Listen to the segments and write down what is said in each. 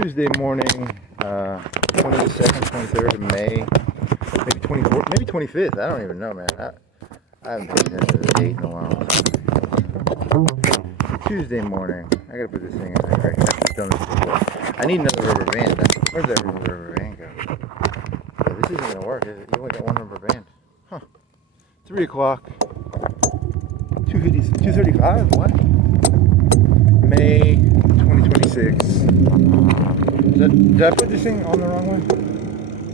Tuesday morning, 22nd, 23rd of May, maybe 24th, maybe 25th. I don't even know, man. I haven't paid attention to the date in a while. Tuesday morning. I gotta put this thing in there, right? I've done this before. I need another rubber band. Where's that rubber band go? Yeah, this isn't gonna work, is it? You only got one rubber band. Huh. 3 o'clock. 2:35? What? May 2026. Did I put this thing on the wrong way?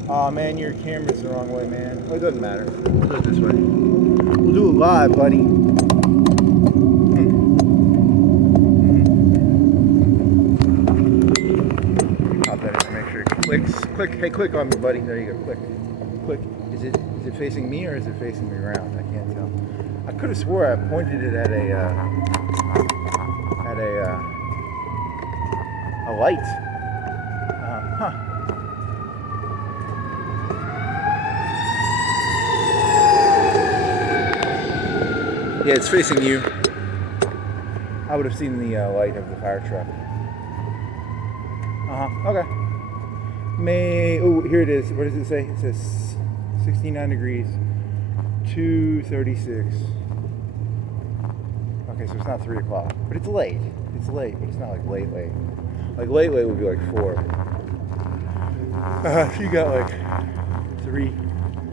Aw, oh, man, your camera's the wrong way, man. Well, it doesn't matter. We'll do it this way. We'll do it live, buddy. Pop that in to make sure it clicks. Click. Hey, click on me, buddy. There you go. Click. Click. Is it facing me or is it facing me around? I can't tell. I could have swore I pointed it at a light. Huh. Yeah, it's facing you. I would have seen the light of the fire truck. Okay. Oh, here it is. What does it say? It says 69 degrees, 2:36. Okay, so it's not 3 o'clock, but it's late. It's late, but it's not like late. Like late would be like 4. So you got like 3,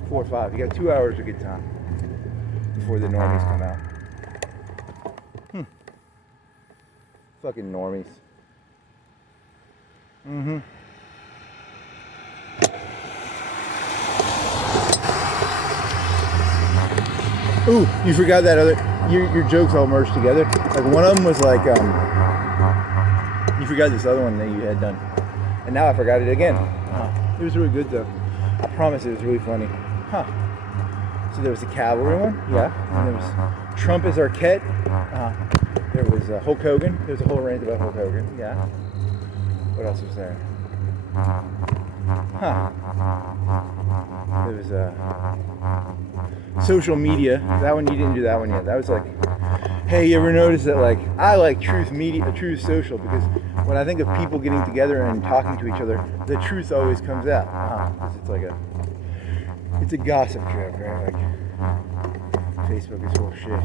4, 5. You got 2 hours of good time before the normies come out. Fucking normies. Ooh, you forgot that other. Your jokes all merged together. Like one of them was like, you forgot this other one that you had done, and now I forgot it again. It was really good though. I promise it was really funny. So there was the cavalry one, yeah, and there was Trump as Arquette. There was Hulk Hogan. There was a whole rant about Hulk Hogan, yeah. What else was there? There was social media. That one, you didn't do that one yet. That was like, hey, you ever notice that, like, I like truth social, because when I think of people getting together and talking to each other, the truth always comes out. Because it's like it's a gossip joke, right? Like, Facebook is full of shit.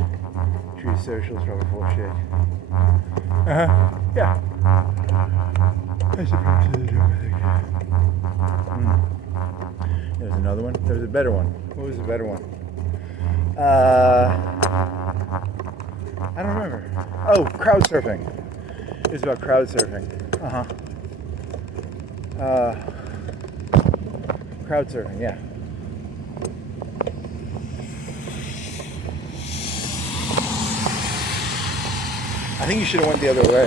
Truth social is probably full of shit. Yeah. That's a part of the joke, I think. There's another one. There was a better one. What was the better one? I don't remember. Oh, crowd surfing. It was about crowd surfing. Crowd surfing, yeah. I think you should have went the other way.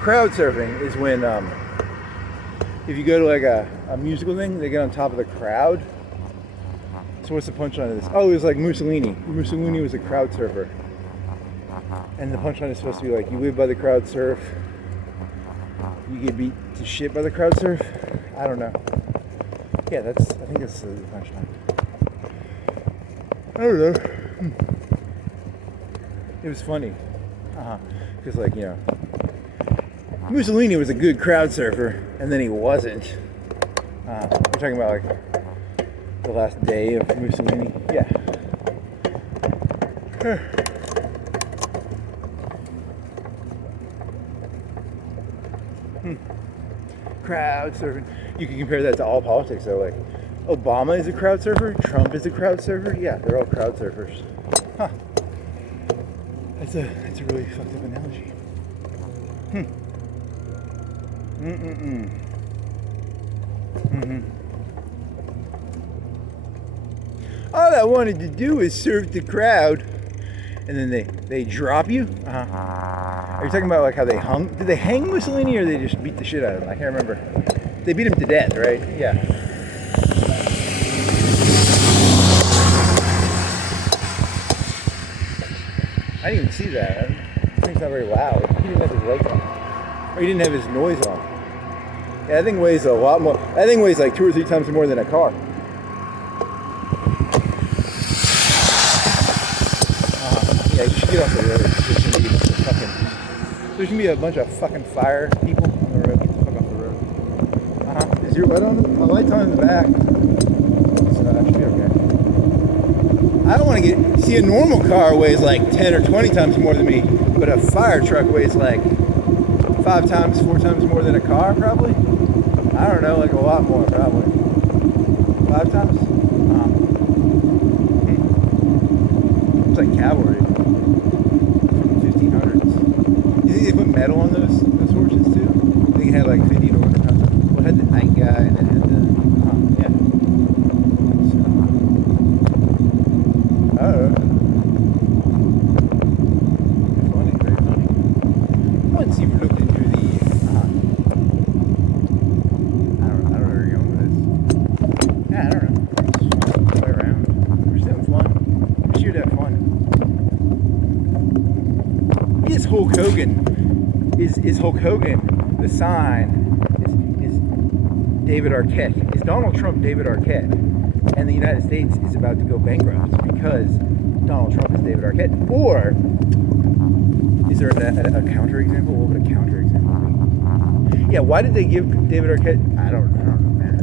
Crowd surfing is when, if you go to like a musical thing, they get on top of the crowd. So what's the punchline of this? Oh, it was like Mussolini. Mussolini was a crowd surfer. And the punchline is supposed to be like, you live by the crowd surf, you get beat to shit by the crowd surf. I don't know. Yeah, I think that's the punchline. I don't know. It was funny. Because like, you know, Mussolini was a good crowd surfer, and then he wasn't. We're talking about like the last day of Mussolini. Yeah. Crowd surfing. You can compare that to all politics though. Like, Obama is a crowd surfer, Trump is a crowd surfer. Yeah, they're all crowd surfers. That's a really fucked up analogy. All I wanted to do is surf the crowd, and then they drop you. Are you talking about like how they hung? Did they hang Mussolini or they just beat the shit out of him? I can't remember. They beat him to death, right? Yeah. I didn't even see that. This thing's not very loud. He didn't have his lights on. Or he didn't have his noise on. Yeah, that thing weighs a lot more. That thing weighs like 2 or 3 times more than a car. Yeah, you should get off the road. There's gonna be a bunch of fucking fire people on the road. Get the fuck off the road. Is your light on? My light's on in the back. So that should be okay. I don't want to get... See, a normal car weighs like 10 or 20 times more than me, but a fire truck weighs like 4 times more than a car, probably. I don't know, like a lot more, probably. 5 times? It's like cavalry from the 1500s. You think they put metal on those horses too? I think it had like 50 to 100 pounds. Well, it had the night guy and it had the yeah. So, I don't know. Funny, very funny. Once you've looked into the I don't know where you're going with this. Yeah, I don't know. Just play around. We're just having fun. We should have fun. Is Hulk Hogan? Is Hulk Hogan the sign? Is David Arquette? Is Donald Trump David Arquette? And the United States is about to go bankrupt because Donald Trump is David Arquette? Or is there a counterexample? What would a counterexample be? Yeah, why did they give David Arquette? I don't know, man.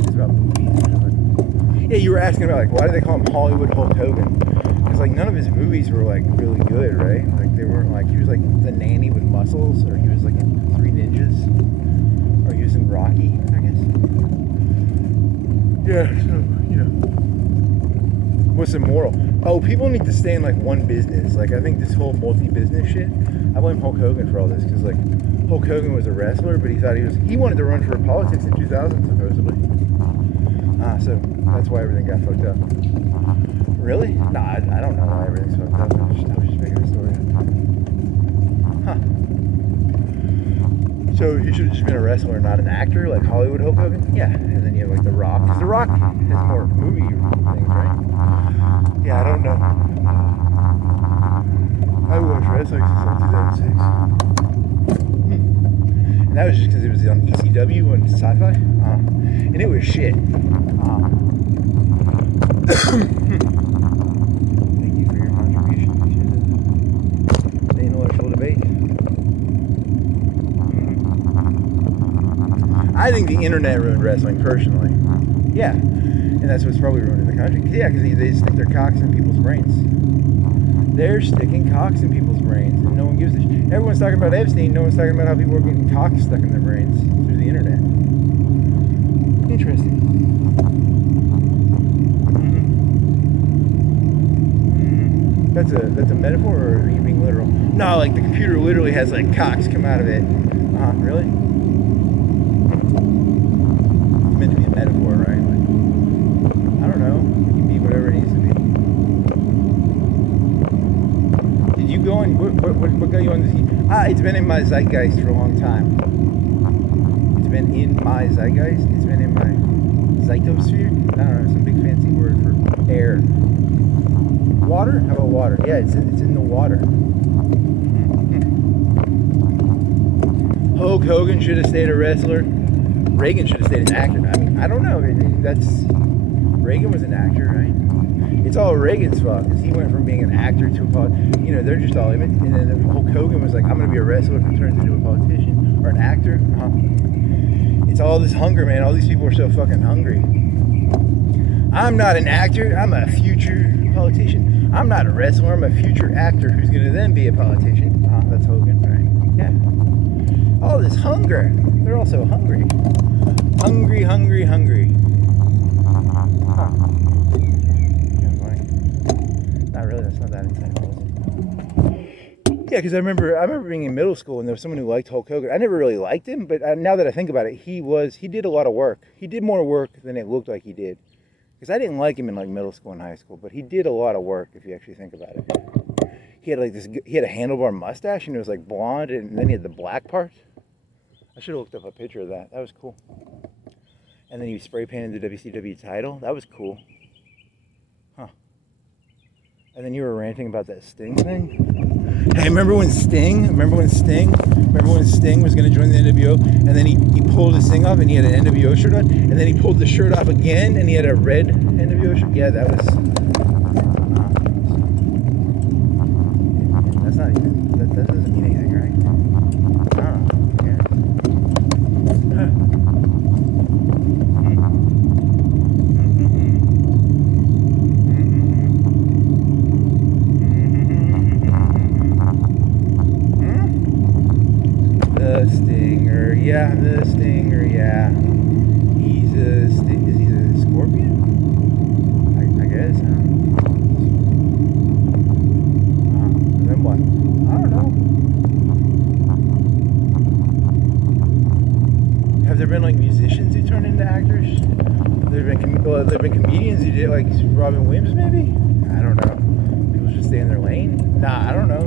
It's about movies or something. Yeah, you were asking about like why do they call him Hollywood Hulk Hogan? Because like none of his movies were like really good, right? Like they weren't like he was like the nanny with muscles, or he was like in Three Ninjas, or he was in Rocky, I guess. Yeah, so you know, what's the moral? Oh, people need to stay in like one business. Like I think this whole multi-business shit. I blame Hulk Hogan for all this because like Hulk Hogan was a wrestler, but he wanted to run for politics in 2000 supposedly. So that's why everything got fucked up. Really? Nah, I don't know why everything's fucked up. I was just making a story. Huh. So he should have just been a wrestler, not an actor, like Hollywood Hulk Hogan? Yeah. And then you have like The Rock. Because The Rock has more movie things, right? Yeah, I don't know. I watched wrestling since like 2006. And that was just because it was on ECW and Sci-Fi. And it was shit. Thank you for your contribution to the intellectual debate. I think the internet ruined wrestling personally. Yeah. And that's what's probably ruining the country. Yeah, because they stick their cocks in people's brains. They're sticking cocks in people's brains, and no one gives a shit. Everyone's talking about Epstein. No one's talking about how people are getting cocks stuck in their brains through the internet. Interesting. That's a metaphor, or are you being literal? No, like the computer literally has like cocks come out of it. Really? It's meant to be a metaphor, right? Like, I don't know. It can be whatever it needs to be. Did you go on? What got you on this? It's been in my zeitgeist for a long time. It's been in my zeitgeist. It's been in my zeitosphere. I don't know, some big fancy word for air. Water? How about water? Yeah, it's in the water. Hulk Hogan should have stayed a wrestler. Reagan should have stayed an actor. I mean, I don't know. Reagan was an actor, right? It's all Reagan's fault because he went from being an actor to a they're just all image. And then Hulk Hogan was like, I'm going to be a wrestler who turns into a politician or an actor. It's all this hunger, man. All these people are so fucking hungry. I'm not an actor. I'm a future politician. I'm not a wrestler. I'm a future actor who's going to then be a politician. That's Hogan, right? Yeah. All this hunger. They're all so hungry. Hungry, hungry, hungry. Huh. Not really. That's not that insightful. Yeah, because I remember being in middle school and there was someone who liked Hulk Hogan. I never really liked him, but now that I think about it, he did a lot of work. He did more work than it looked like he did. Because I didn't like him in like middle school and high school, but he did a lot of work if you actually think about it. He had like he had a handlebar mustache and it was like blonde, and then he had the black part. I should have looked up a picture of that. That was cool. And then he spray painted the WCW title. That was cool. Huh. And then you were ranting about that Sting thing. Hey, remember when Sting was going to join the NWO, and then he pulled his thing off and he had an NWO shirt on, and then he pulled the shirt off again and he had a red NWO shirt? Yeah, that was... that's not even... That doesn't mean anything, right? the Stinger, yeah, the Stinger, yeah. Is he a scorpion? I guess, huh? And then what? I don't know. Have there been like musicians who turned into actors? There've been comedians who did, like Robin Williams, maybe? I don't know. People should stay in their lane. Nah, I don't know.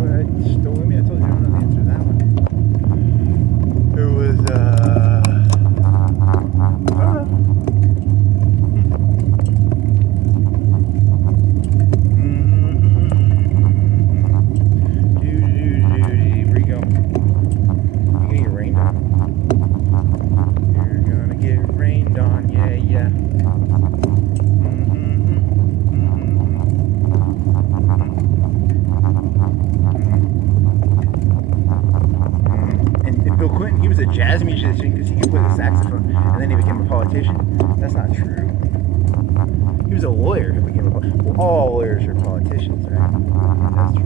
Still with me? I told you I don't know the answer to that one. There was, I don't know. Where you going? You're gonna get rained on. You're gonna get rained on, yeah, yeah. And Bill Clinton, he was a jazz musician because he could play the saxophone, and then he became a politician. That's not true. He was a lawyer who became a politician. Well, all lawyers are politicians, right? That's true.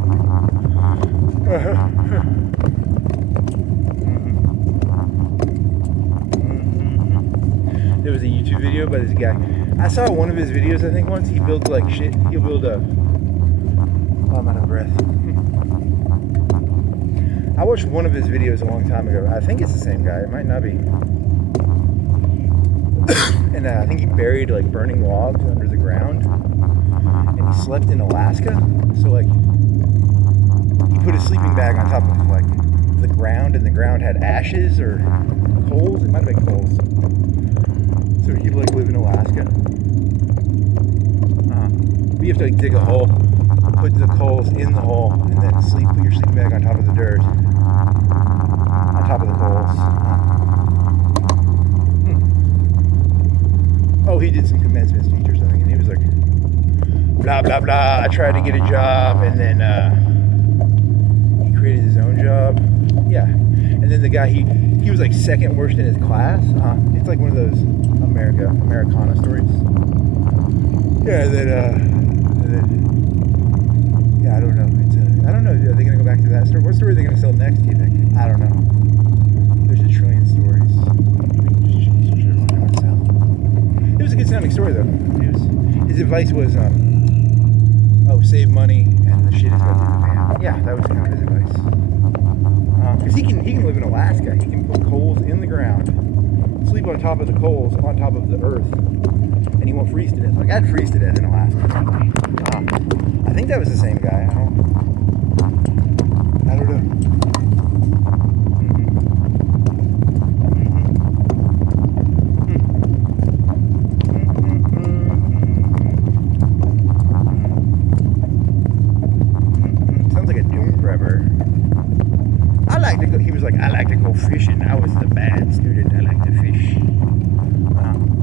There was a YouTube video by this guy. I saw one of his videos, I think once. He builds like shit. He'll build a... Oh, I'm out of breath. I watched one of his videos a long time ago. I think it's the same guy. It might not be. And I think he buried like burning logs under the ground. And he slept in Alaska. So like, he put his sleeping bag on top of like the ground, and the ground had ashes or coals. It might have been coals. So he'd like live in Alaska. But you have to like dig a hole, put the coals in the hole, and then put your sleeping bag on top of the dirt, on top of the coals. Oh, he did some commencement speech or something, and he was like, blah blah blah. I tried to get a job, and then he created his own job. Yeah, and then the guy he was like second worst in his class. It's like one of those Americana stories. Yeah, yeah, I don't know. I don't know. Are they going to go back to that story? What story are they going to sell next, do you think? I don't know. There's a trillion stories. It was a good sounding story, though. His advice was, save money and the shit is about to hit the fan. Yeah, that was kind of his advice. Because he can live in Alaska. He can put coals in the ground, sleep on top of the coals, on top of the earth, and he won't freeze to death. Like, I'd freeze to death in Alaska. I think that was the same guy. I don't know. Sounds like a doom prepper. He was like, I like to go fishing. I was the bad student. I like to fish.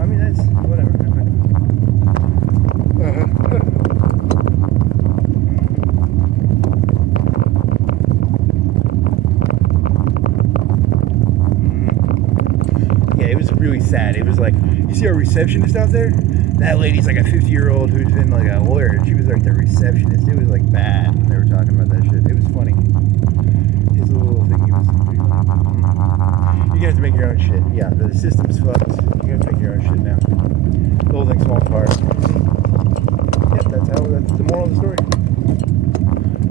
I mean, that's whatever. Yeah, it was really sad. It was like, you see our receptionist out there? That lady's like a 50-year-old who's been like a lawyer, and she was like the receptionist. It was like bad when they were talking about that shit. It was funny. His little thing he was. You have to make your own shit. Yeah, the system's fucked. You have to make your own shit now. The whole thing's falling apart. Yep, that's the moral of the story.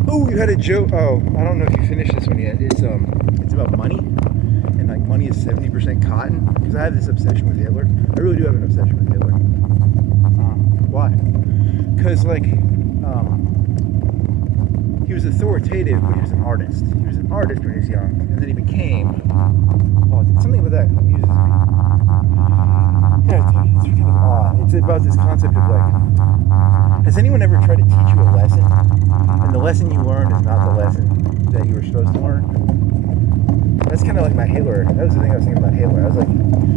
Oh, you had a joke. Oh, I don't know if you finished this one yet. It's about money, and like money is 70% cotton. Because I have this obsession with Hitler. I really do have an obsession with Hitler. Why? Because like, he was authoritative, but he was an artist. He was an artist when he was young, and then he became. Oh, something about that amuses me. Yeah, it's kind of odd. It's about this concept of like, has anyone ever tried to teach you a lesson, and the lesson you learned is not the lesson that you were supposed to learn? That's kind of like my Hitler. That was the thing I was thinking about Hitler. I was like,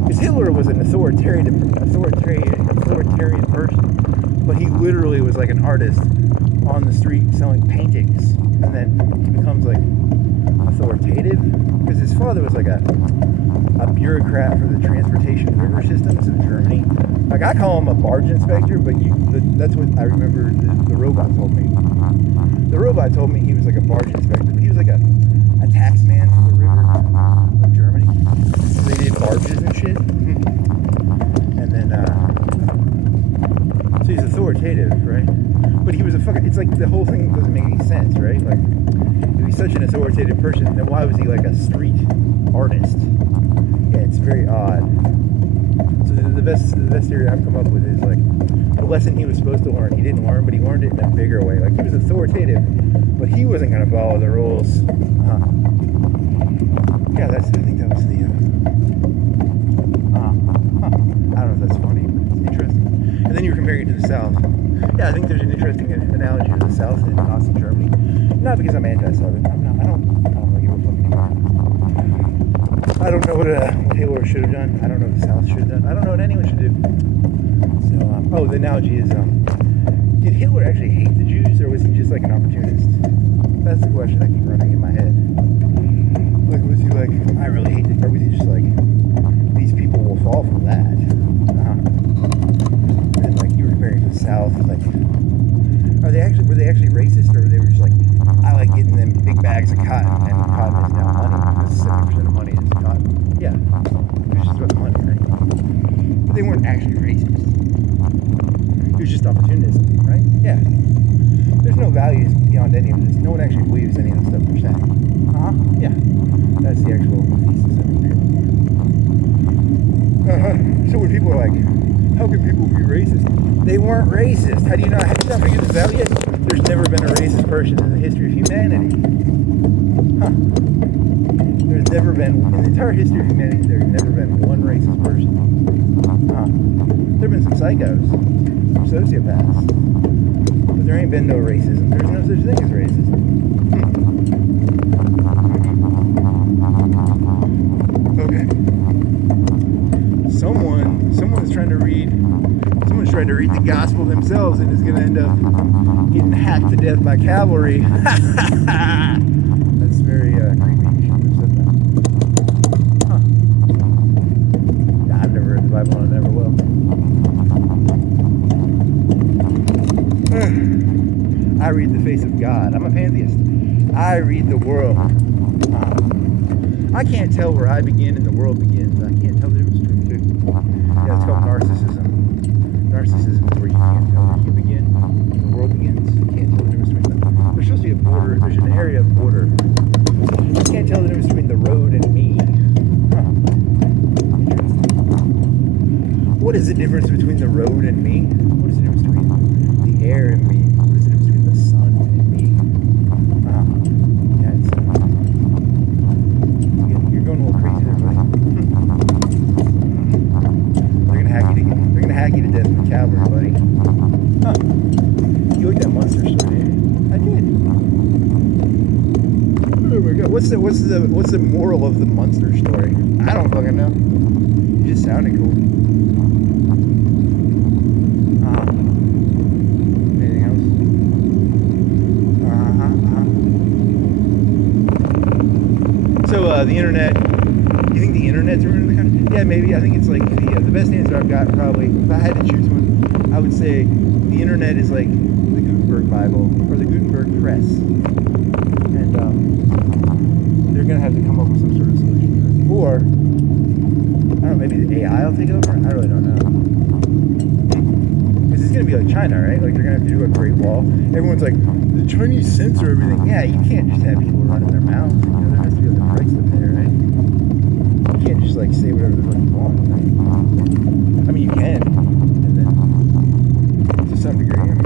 because Hitler was an authoritarian person, but he literally was like an artist on the street selling paintings, and then he becomes like authoritative because his father was like a bureaucrat for the transportation river systems of Germany. Like, I call him a barge inspector, but that's what I remember the robot told me. The robot told me he was like a barge inspector, but he was like a tax man for the river of Germany. shit. And then, so he's authoritative, right? But he was a fucking, it's like the whole thing doesn't make any sense, right? Like, if he's such an authoritative person, then why was he like a street artist? Yeah, it's very odd. So the best theory I've come up with is like, the lesson he was supposed to learn, he didn't learn, but he learned it in a bigger way. Like, he was authoritative, but he wasn't going to follow the rules. Yeah, I think that was the, I don't know if that's funny, but it's interesting. And then you were comparing it to the South. Yeah, I think there's an interesting analogy to the South in Nazi Germany. Not because I'm anti-Southern. I don't give a fucking anymore. I don't know what Hitler should have done. I don't know what the South should have done. I don't know what anyone should do. So, the analogy is, did Hitler actually hate the Jews, or was he just like an opportunist? That's the question I keep running in my head. Like, was he like, I really hate it, or was he just like, these people will fall for that? And like, you were comparing to the South, like, were they actually racist, or were they just like, I like getting them big bags of cotton, and cotton is now money, because 70% of money is cotton. Yeah, it's just about the money, right? But they weren't actually racist. It was just opportunism, right? Yeah. There's no values beyond any of this. No one actually believes any of the stuff they're saying. Yeah. That's the actual thesis of it. So when people are like, how can people be racist? They weren't racist. How do you not figure this out yet? There's never been a racist person in the history of humanity. There's never been, in the entire history of humanity, there's never been one racist person. There have been some psychos, some sociopaths, but there ain't been no racism. There's no such thing as racism. Okay. Someone's trying to read the gospel themselves and is going to end up getting hacked to death by cavalry. That's very creepy. You shouldn't have said that. I've never read the Bible and I never will. I read the face of God. I'm a pantheist. I read the world. I can't tell where I begin and the world begins. I can't tell the difference between the two. Yeah, it's called narcissism. Narcissism is where you can't tell where you begin and the world begins. You can't tell the difference between them. There's supposed to be a border. There's an area of border. You can't tell the difference between the road and me. Interesting. What is the difference between the road and me? What is the difference between the air and me? What is the difference between the sun and me? Yeah, it's... You're going a little crazy there, buddy. They're gonna hack you to death with cavalry, buddy. You like that monster story, didn't you? I did. Oh my god, what's the moral of the monster story? I don't fucking know. It just sounded cool. Anything else? So the internet. You think the internet's ruining the country? Yeah, maybe. I think it's like the best answer I've got probably. If I had to choose one, I would say the internet is like the Gutenberg Bible or the Gutenberg Press, and they're gonna have to come up with some sort of solution to it. Or I don't know, maybe the AI will take over. I really don't know. Because it's gonna be like China, right? Like they're gonna have to do a Great Wall. Everyone's like, the Chinese censor everything. Yeah, you can't just have people running their mouths. You know, there has to be other price to pay, right? You can't just like say whatever the fuck you want. Right? I mean, you can, and then to some degree. I mean,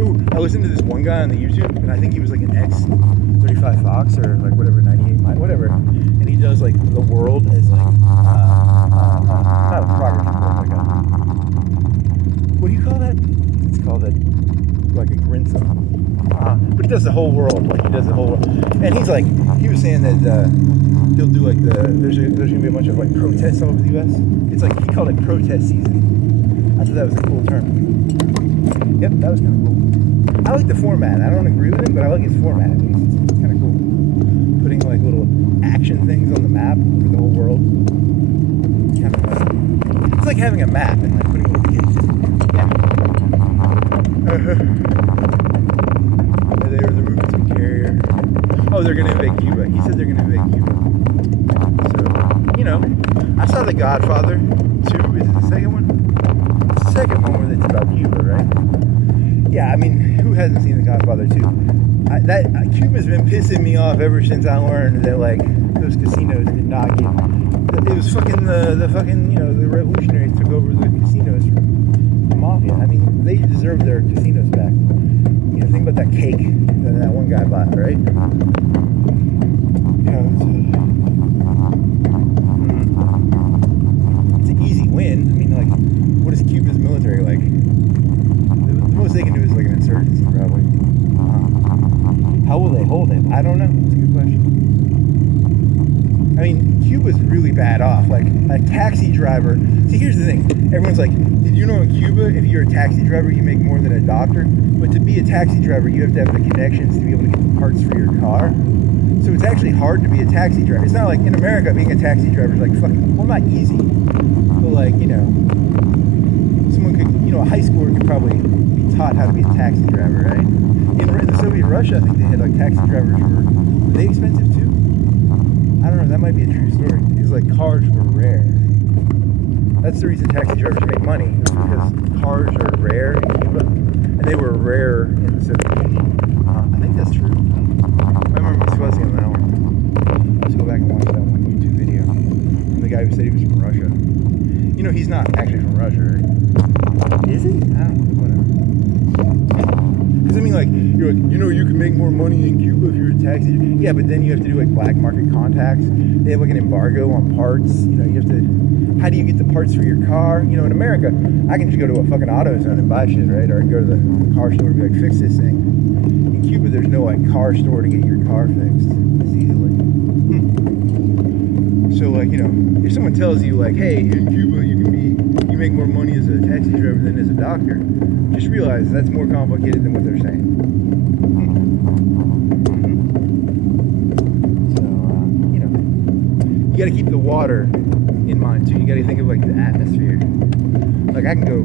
Ooh, I listened to this one guy on the YouTube, and I think he was like an X35 Fox or like whatever 98 whatever, and he does like the world as like not a progress report, like a what do you call that? It's called like a Grinsome. But he does the whole world, like he does the whole world. And he's like, he was saying that he'll do like there's gonna be a bunch of like protests all over the U.S. It's like, he called it protest season. I thought that was a cool term. Yep, that was kind of cool. I like the format. I don't agree with him, but I like his format at least. It's kind of cool. Putting like little action things on the map for the whole world. It's kind of it's like having a map and like putting little kids in it. Yeah. They were removing some carrier. Oh, they're going to invade Cuba. He said they're going to invade Cuba. you know, I saw The Godfather 2. Is it the second one? The second one where it's about Cuba, right? Yeah, I mean, who hasn't seen The Godfather 2? Cuba's been pissing me off ever since I learned that, like, those casinos did not get... It was fucking the fucking, you know, the revolutionaries took over the casinos from the mafia. I mean, they deserve their casinos back. You know, think about that cake that one guy bought, right? You know, it's an easy win. I mean, like, what is Cuba's military like? The most they can do is like an insurgency, probably. How will they hold it? I don't know. It's a good question. I mean, Cuba's really bad off. Like, a taxi driver... See, here's the thing. Everyone's like, did you know in Cuba, if you're a taxi driver, you make more than a doctor? But to be a taxi driver, you have to have the connections to be able to get the parts for your car. So it's actually hard to be a taxi driver. It's not like in America, being a taxi driver is like fucking... Well, not easy. But, like, you know... Someone could... You know, a high schooler could probably be taught how to be a taxi driver, right? In the Soviet Russia, I think they had, like, taxi drivers were they expensive, too? I don't know, that might be a true story, because like cars were rare. That's the reason taxi drivers make money, because cars are rare in Cuba, and they were rare in the Soviet Union. I think that's true. I remember discussing on that one. Let's go back and watch that one YouTube video from the guy who said he was from Russia. You know, he's not actually from Russia, right? Is he? I don't know, whatever. Because I mean, like, you're like, you know, you can make more money in Cuba if you're a taxi. Yeah, but then you have to do like black market contacts. They have like an embargo on parts. You know, you have to. How do you get the parts for your car? You know, in America, I can just go to a fucking AutoZone and buy shit, right? Or I can go to the car store and be like, fix this thing. In Cuba, there's no like car store to get your car fixed as easily. So like, you know, if someone tells you like, hey, in Cuba you make more money as a taxi driver than as a doctor, just realize that's more complicated than what they're saying. So, you know, you got to keep the water in mind too. You got to think of like the atmosphere. Like I can go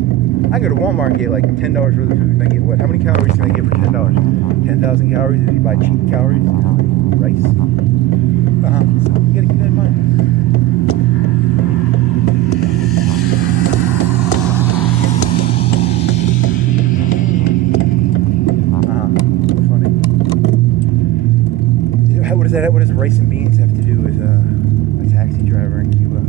to Walmart and get like $10 worth of food, and I get what? How many calories can I get for $10? 10,000 calories if you buy cheap calories, rice. So you got to keep that in mind. What does rice and beans have to do with a taxi driver in Cuba?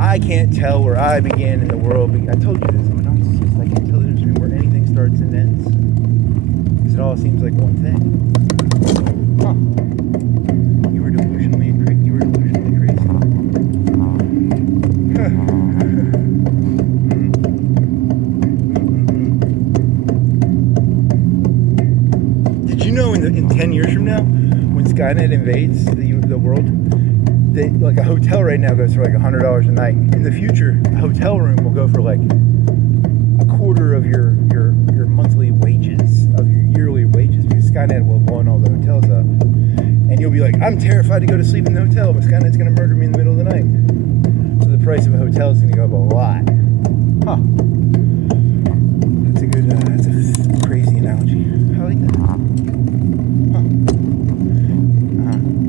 I can't tell where I began in the world. I told you this, I'm a narcissist. I can't tell the difference between where anything starts and ends. Because it all seems like one thing. Huh. You were delusionally crazy. Did you know in 10 years from now, when Skynet invades the world, they, like a hotel right now goes for like $100 a night. In the future, a hotel room will go for like a quarter of your monthly wages, of your yearly wages, because Skynet will blow all the hotels up. And you'll be like, I'm terrified to go to sleep in the hotel, but Skynet's going to murder me in the middle of the night. So the price of a hotel is going to go up a lot. Huh. That's a good, that's a crazy analogy. I like that.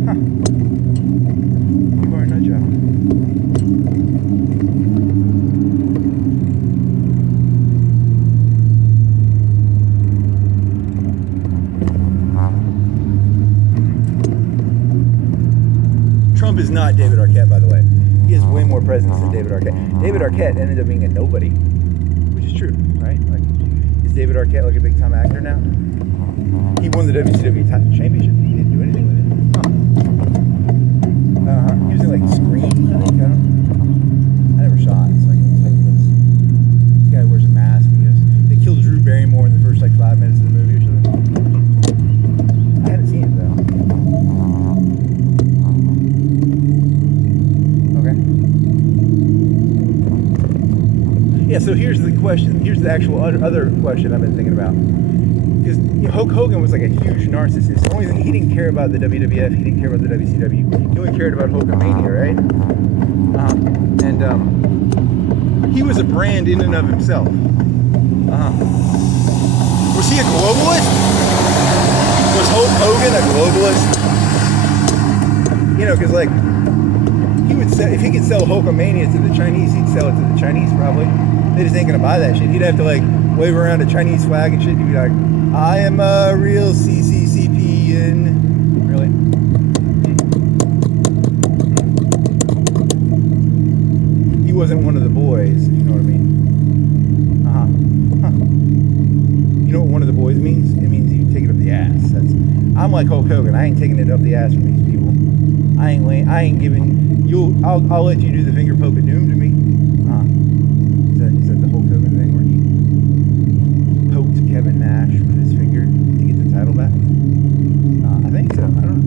You are a nut job. Trump is not David Arquette, by the way. He has way more presence than David Arquette. David Arquette ended up being a nobody, which is true, right? Like, is David Arquette like a big time actor now? He won the WCW championship. He didn't do anything with it. Using like Scream, I think. I never saw it. It's like this guy wears a mask. And they killed Drew Barrymore in the first like 5 minutes of the movie or something. I haven't seen it though. Okay. Yeah. So here's the question. Here's the actual other question I've been thinking about. Because Hulk Hogan was like a huge narcissist. The only thing, he didn't care about the WWF, he didn't care about the WCW. He only cared about Hulkamania, right? He was a brand in and of himself. Was he a globalist? Was Hulk Hogan a globalist? You know, because like He would sell, if he could sell Hulkamania to the Chinese, he'd sell it to the Chinese probably. They just ain't gonna buy that shit. He'd have to like wave around a Chinese flag and shit. He'd be like, I am a real CCCPian. Really? He wasn't one of the boys, if you know what I mean. You know what one of the boys means? It means you take it up the ass. I'm like Hulk Hogan. I ain't taking it up the ass from these people. I ain't giving. I'll let you do the finger poke of doom to me. Is that the Hulk Hogan thing where he poked Kevin Nash with his finger to get the title back? I think so. I don't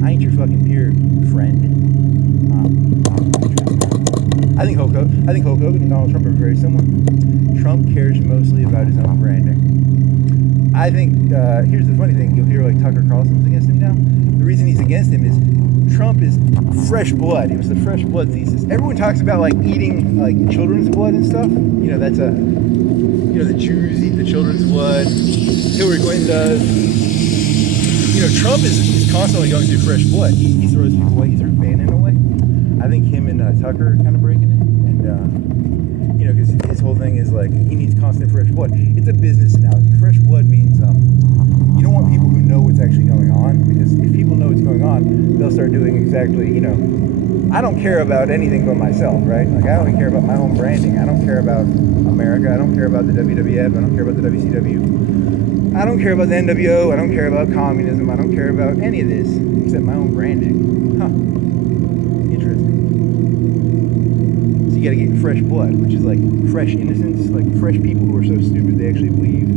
know. I ain't your fucking peer, friend. I think Hulk Hogan and Donald Trump are very similar. Trump cares mostly about his own branding. I think, here's the funny thing, you'll hear like Tucker Carlson's against him now. The reason he's against him is Trump is fresh blood. It was the fresh blood thesis. Everyone talks about like eating like children's blood and stuff. You know, that's the Jews eat the children's blood. Hillary Clinton does. You know, Trump is constantly going through fresh blood. He throws people away. He threw Bannon away. I think him and Tucker are kind of breaking it. And, you know, because his whole thing is like, he needs constant fresh blood. It's a business analogy. Fresh blood means you don't want people who know what's actually going on, because if people know what's going on, they'll start doing exactly, you know, I don't care about anything but myself, right? Like, I don't care about my own branding. I don't care about America. I don't care about the WWF. I don't care about the WCW. I don't care about the NWO. I don't care about communism. I don't care about any of this except my own branding. Huh. Interesting. So you gotta get fresh blood, which is like fresh innocence, like fresh people who are so stupid they actually believe,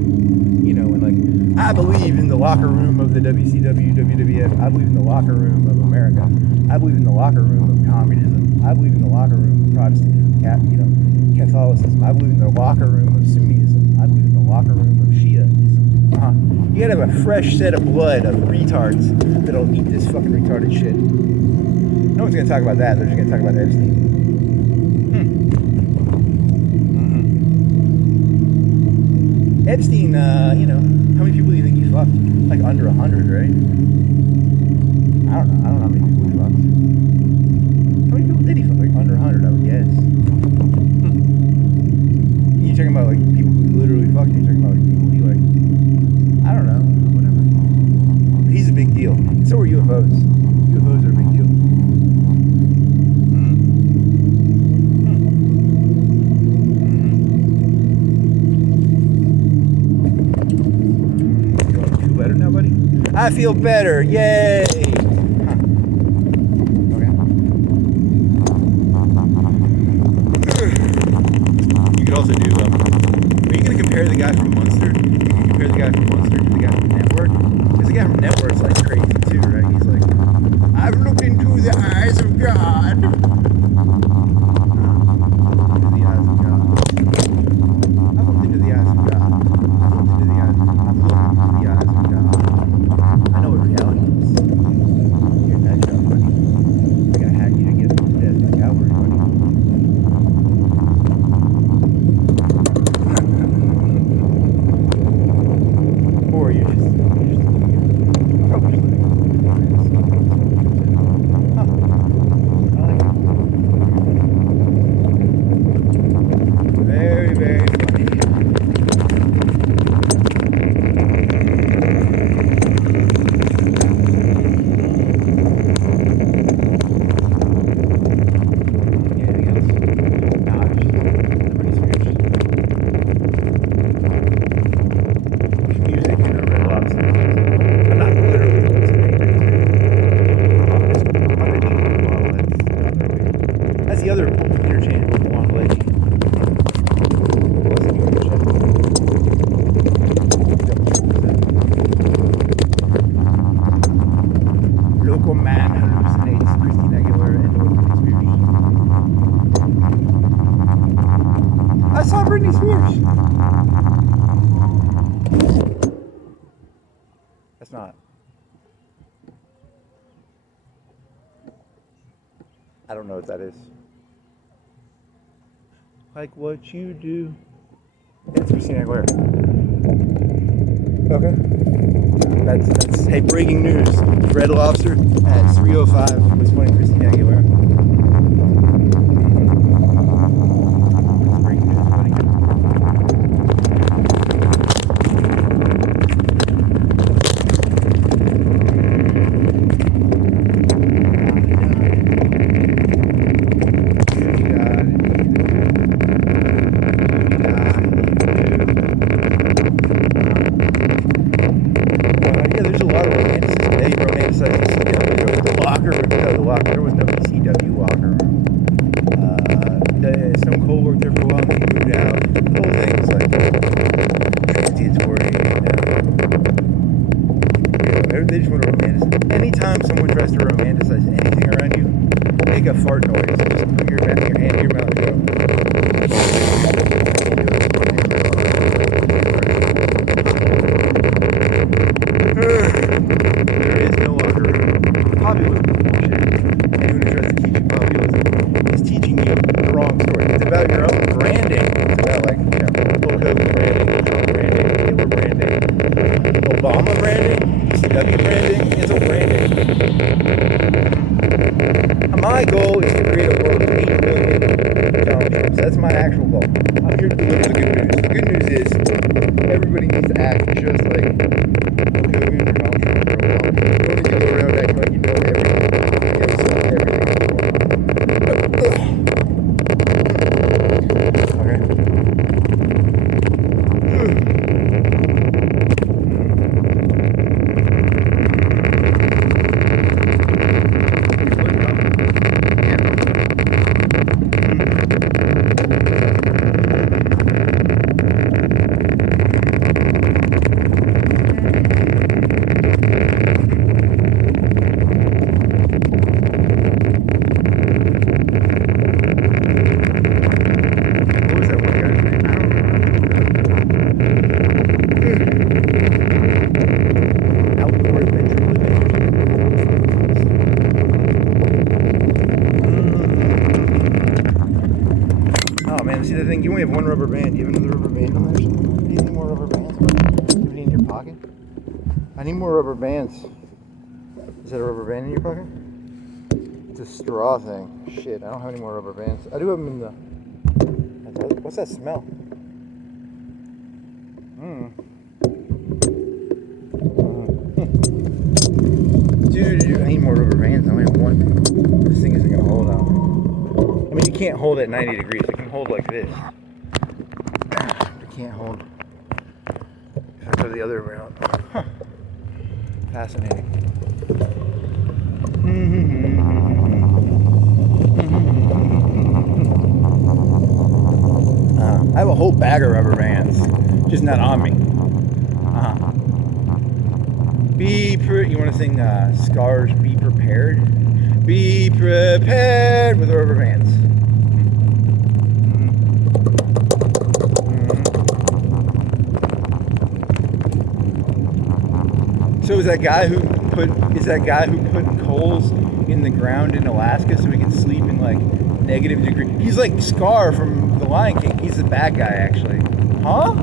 you know, and like, I believe in the locker room of the WCW, WWF. I believe in the locker room of America. I believe in the locker room of communism. I believe in the locker room of Protestantism, Catholicism. I believe in the locker room of Sunniism. I believe in the locker room of Shiaism. You gotta have a fresh set of blood of retards that'll eat this fucking retarded shit. No one's gonna talk about that. They're just gonna talk about Epstein. Epstein, you know, how many people do you think he fucked? Like under 100, right? I don't know how many people he fucked. How many people did he fuck? Like under 100, I would guess. You talking about like people who literally fucked? You talking about like people he like, I don't know, whatever. He's a big deal. So are UFOs. UFOs are a big deal. I feel better, yay! Okay. You could also do, are you going to compare the guy from Munster? You can compare the guy from Munster to the guy from Network? Because the guy from Network's like crazy too, right? He's like, I've looked into the eyes of God. I've looked into the eyes of God. I've looked into the eyes of God. I've looked into the eyes of God. I know what reality is. Here's that joke, buddy. I gotta hack you to get to death like Calvary, buddy. Or you're just looking at probably just living huh. I like it. Very, very funny. That's the other interchangeable one, like local man hallucinates Christina Aguilera and Britney Spears. I saw Britney Spears. That's not. I don't know what that is. Like what you do. It's Christina Aguilera. Okay. That's hey, breaking news. Red Lobster at 3:05 was playing Christina Aguilera. Breaking news, buddy. There was no ECW locker room. Stone Cold worked there for a while and then he moved out. The whole thing is like transitory. They just want to romanticize. Anytime someone tries to romanticize anything around you, make a fart noise. Just put your hand in your mouth and go. There is no locker room. Populism is bullshit. Anyone who tries to teach you populism is teaching you the wrong story. It's about your own branding. It's about like, Hulk Hogan branding, Trump branding, Hitler branding, Obama branding, ECW branding. It's all branding. My goal is to create a world of 8 million Donald Trumps. That's my actual goal. I'm here to deliver the good news. The good news is everybody needs to act just like Hulk Hogan or Donald Trump or Obama. You don't need to go around acting like you know everything. See the thing, you only have one rubber band. Do you have another rubber band on there? Do you need more rubber bands? Do you have any in your pocket? I need more rubber bands. Is that a rubber band in your pocket? It's a straw thing. Shit, I don't have any more rubber bands. I do have them in the... What's that smell? Dude, I need more rubber bands. I only have one. This thing isn't going to hold out. I mean, you can't hold at 90 degrees. It can hold like this. It can't hold. If I go the other way around. Huh. Fascinating. I have a whole bag of rubber bands, just not on me. You want to sing Scar's Be Prepared? Be prepared with rubber bands. So is that guy who put coals in the ground in Alaska so he can sleep in like negative degree? He's like Scar from The Lion King. He's the bad guy actually. Huh?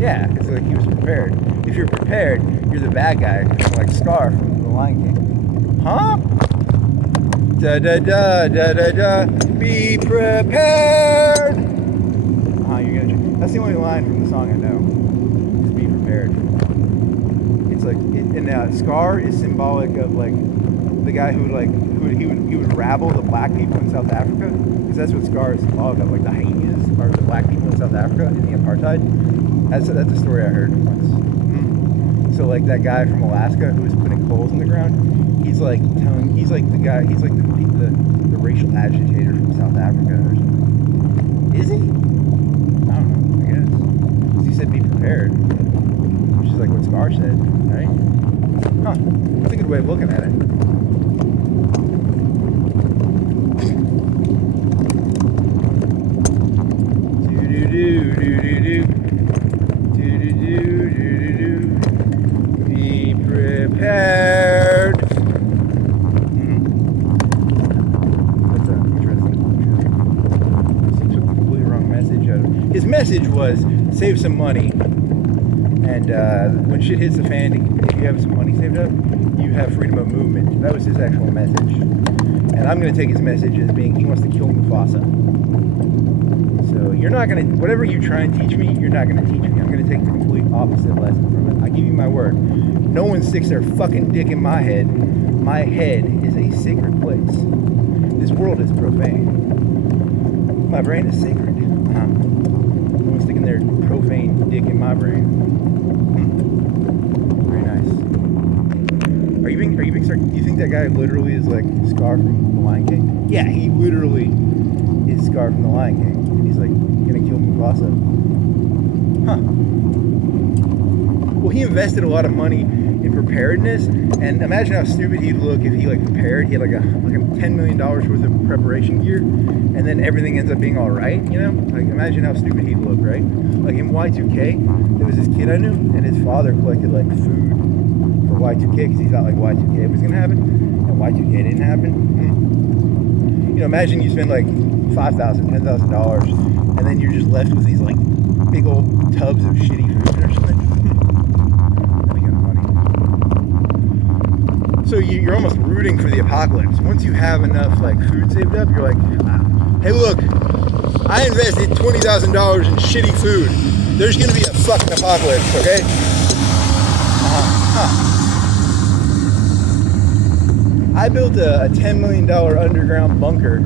Yeah, because like he was prepared. If you're prepared, you're the bad guy, like Scar from The Lion King. Huh? Da da da da da da. Be prepared. You're gonna. That's the only line from the song I know. Is be prepared. It's like, and Scar is symbolic of like the guy who he would rabble the black people in South Africa, because that's what Scar is symbolic of. Like the hyenas are the black people in South Africa in the apartheid. That's a story I heard once. So like that guy from Alaska who was putting coals in the ground. He's like the racial agitator from South Africa or something. Is he? I don't know, I guess. Because he said be prepared. Which is like what Scar said, right? Huh. That's a good way of looking at it. Be prepared. His message was save some money And when shit hits the fan, if you have some money saved up, you have freedom of movement. That was his actual message. And I'm going to take his message as being he wants to kill Mufasa. So you're not going to, whatever you try and teach me, you're not going to teach me. I'm going to take the complete opposite lesson from it. I give you my word. No one sticks their fucking dick in my head. My head is a sacred place. This world is profane. My brain is sacred. No one's sticking their profane dick in my brain. Very nice. Are you being sarcastic? Do you think that guy literally is like Scar from The Lion King? Yeah, he literally is Scar from The Lion King. And he's like gonna kill Mufasa. Huh. Well, he invested a lot of money in preparedness, and imagine how stupid he'd look if he like prepared. He had like a $10 million worth of preparation gear, and then everything ends up being all right. You know, like imagine how stupid he'd look, right? Like in Y2K, there was this kid I knew, and his father collected like food for Y2K because he thought like Y2K was gonna happen, and Y2K didn't happen. You know, imagine you spend like $5,000, $10,000, and then you're just left with these like big old tubs of shitty food or something. So you're almost rooting for the apocalypse. Once you have enough like food saved up, you're like, wow. Hey, look, I invested $20,000 in shitty food. There's gonna be a fucking apocalypse, okay? I built a $10 million underground bunker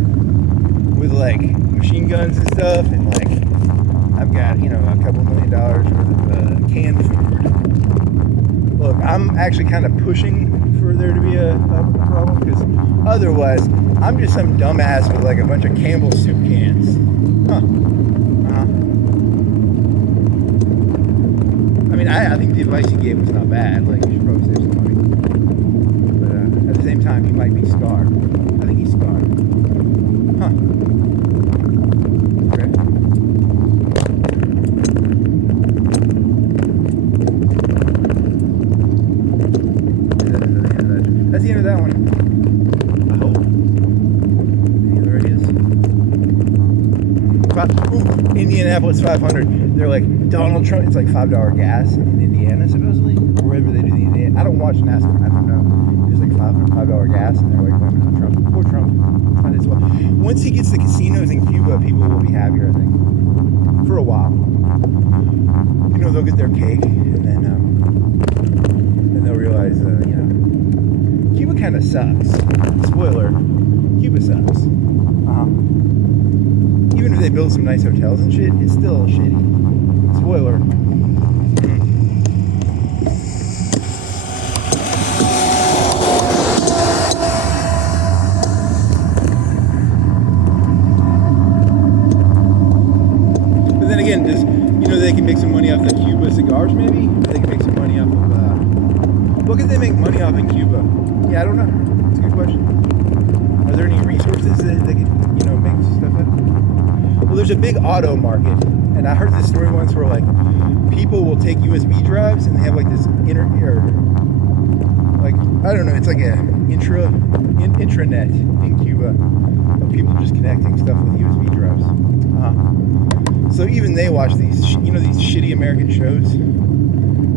with like machine guns and stuff, and like I've got, you know, a couple $1 million worth of canned food. Look, I'm actually kind of pushing for there to be a problem, because otherwise I'm just some dumbass with like a bunch of Campbell's soup cans. I mean, I think the advice you gave was not bad. Like, you should probably save some money. But at the same time, he might be Scar. I think he's Scar. Okay. That's the end of that one. I hope. Any other ideas? Indianapolis 500. They're like, Donald Trump. It's like $5 gas in Indiana, supposedly. Or wherever they do the Indiana. I don't watch NASCAR. I don't know. It's like $5 gas, and they're like blaming on Trump. Poor Trump. Might as well. Once he gets the casinos in Cuba, people will be happier, I think. For a while. You know, they'll get their cake, and then they'll realize, you know, Cuba kind of sucks. Spoiler, Cuba sucks. Even if they build some nice hotels and shit, it's still shitty. Spoiler. But then again, does, you know, they can make some money off the Cuba cigars, maybe? They can make some money off of, what could they make money off in Cuba? Yeah, I don't know. That's a good question. Are there any resources that they could, you know, make stuff up? Well, there's a big auto market, and I heard this story once where like people will take USB drives and they have like this like I don't know, it's like a intranet in Cuba of people just connecting stuff with USB drives. So even they watch these, you know, these shitty American shows.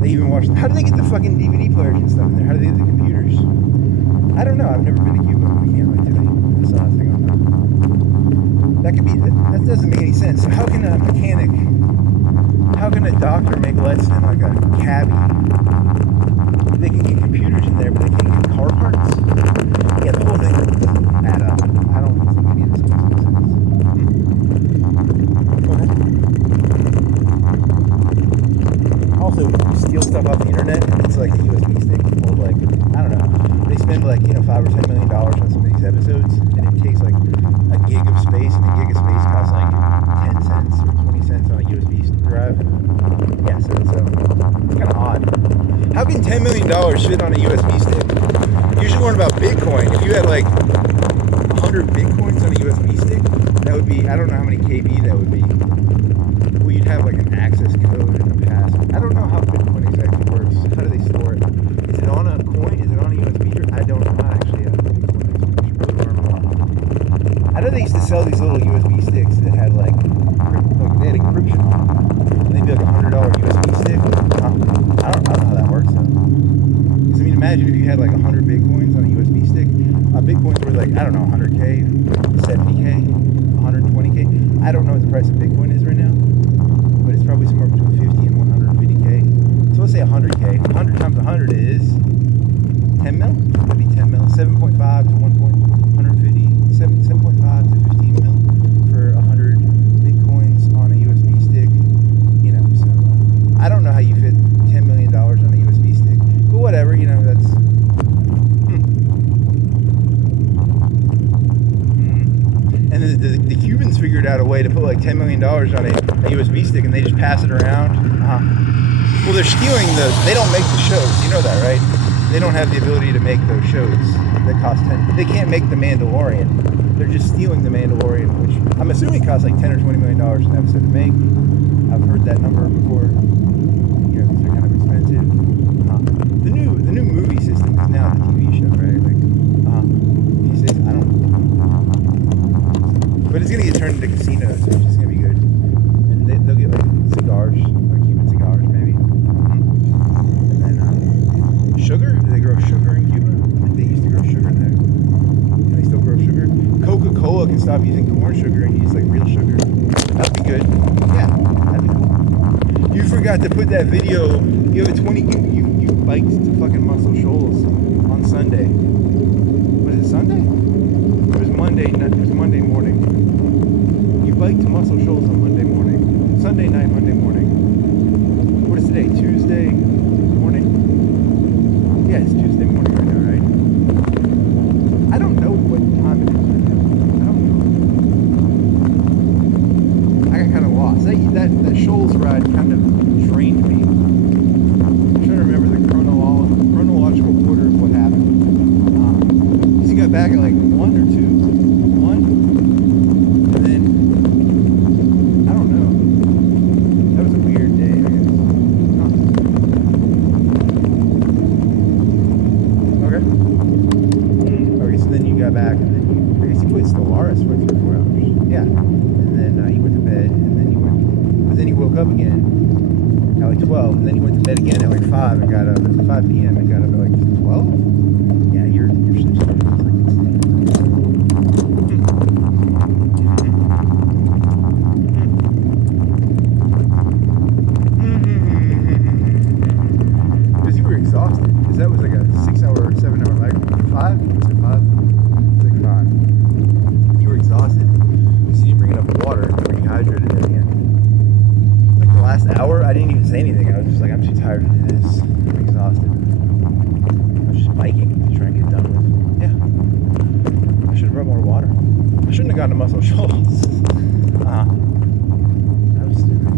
They even watch. How do they get the fucking DVD players and stuff in there? How do they get the computers? I don't know. I've never been to Cuba. I can't really tell you. I saw nothing on that. That could be. That doesn't make any sense. So how can a mechanic? How can a doctor make less than like a cabbie? They can get computers in there, but they can't get car parts. Yeah, the whole thing doesn't add up. I don't think any of this makes any sense. Okay. Also, you steal stuff off the internet, and it's like a USB stick, or like, I don't know, they spend like, you know, $5 or $10 million on some of these episodes, and it takes like a gig of space, and a gig of space costs like 10 cents or 20 cents on a USB drive. Yeah, so it's kind of odd. How can $10 million fit on a USB stick? You should learn about Bitcoin. If you had like 100 Bitcoins on a USB stick, that would be, I don't know how many KB that would be. Well, you'd have like an access code and a password. I don't know how Bitcoin exactly works. How do they store it? Is it on a coin? Is it on a USB drive? I don't know. Actually, I know they used to sell these little USB sticks that had like they had encryption on them. And they'd be like $100 USB stick. imagine if you had like 100 Bitcoins on a USB stick. Bitcoins were like, I don't know, 100K, 70K, 120K. I don't know what the price of Bitcoin is right now, but it's probably somewhere between 50 and 150K. So let's say 100K. 100 times 100 is 10 mil? That'd be 10 mil. 7.5 to 150, 7.5 to 15 mil for 100 Bitcoins on a USB stick. You know, so I don't know how you fit $10 million on a USB stick, but whatever, you know, that's. And the Cubans figured out a way to put like $10 million on a USB stick, and they just pass it around. Well, they're stealing they don't make the shows. You know that, right? They don't have the ability to make those shows that cost 10. They can't make The Mandalorian. They're just stealing The Mandalorian, which I'm assuming costs like $10 or $20 million an episode to make. I've heard that number before. You know, because they're kind of expensive. The new movie system is now the TV show, right? Like, he says, I don't. But it's gonna get turned into casinos, which is gonna be good. And they'll get like cigars, like Cuban cigars, maybe. And then sugar. Do they grow sugar in Cuba? I think they used to grow sugar there. Do they still grow sugar? Coca-Cola can stop using corn sugar and use like real sugar. That'd be good. Yeah, that'd be cool. You forgot to put that video. You have a 20. You biked to fucking Muscle Shoals on Sunday. Was it Sunday? It was Monday. It was Monday morning. You biked to Muscle Shoals on Monday morning. Sunday night, Monday morning. What is today? Tuesday morning? Yeah, it's Tuesday morning right now, right? I don't know what time it is right now. I don't know. I got kind of lost. That Shoals ride kind of drained me. I'm trying to remember the chronological order of what happened. Because you got back at like 1 or 2? 1? And then, I don't know. That was a weird day, I guess. Okay. Okay, so then you got back, and then I guess you played Stellaris for 3 or 4 hours. Yeah. And then you went to bed, and then you woke up again at like 12, and then you went to bed again at like 5 and got up at 5 p.m. and got up at like 12? Yeah, you're such a because you were exhausted. Because that was like a 6-hour, 7-hour leg. 5? Was it 5? It's like 5. You were exhausted because you didn't bring enough water. You were dehydrated at the end. Like the last hour, I didn't even say anything. I was just like, I'm too tired to do this. I'm exhausted. I was just biking to try and get done with. Yeah. I should have brought more water. I shouldn't have gone to Muscle Shoals. That was stupid.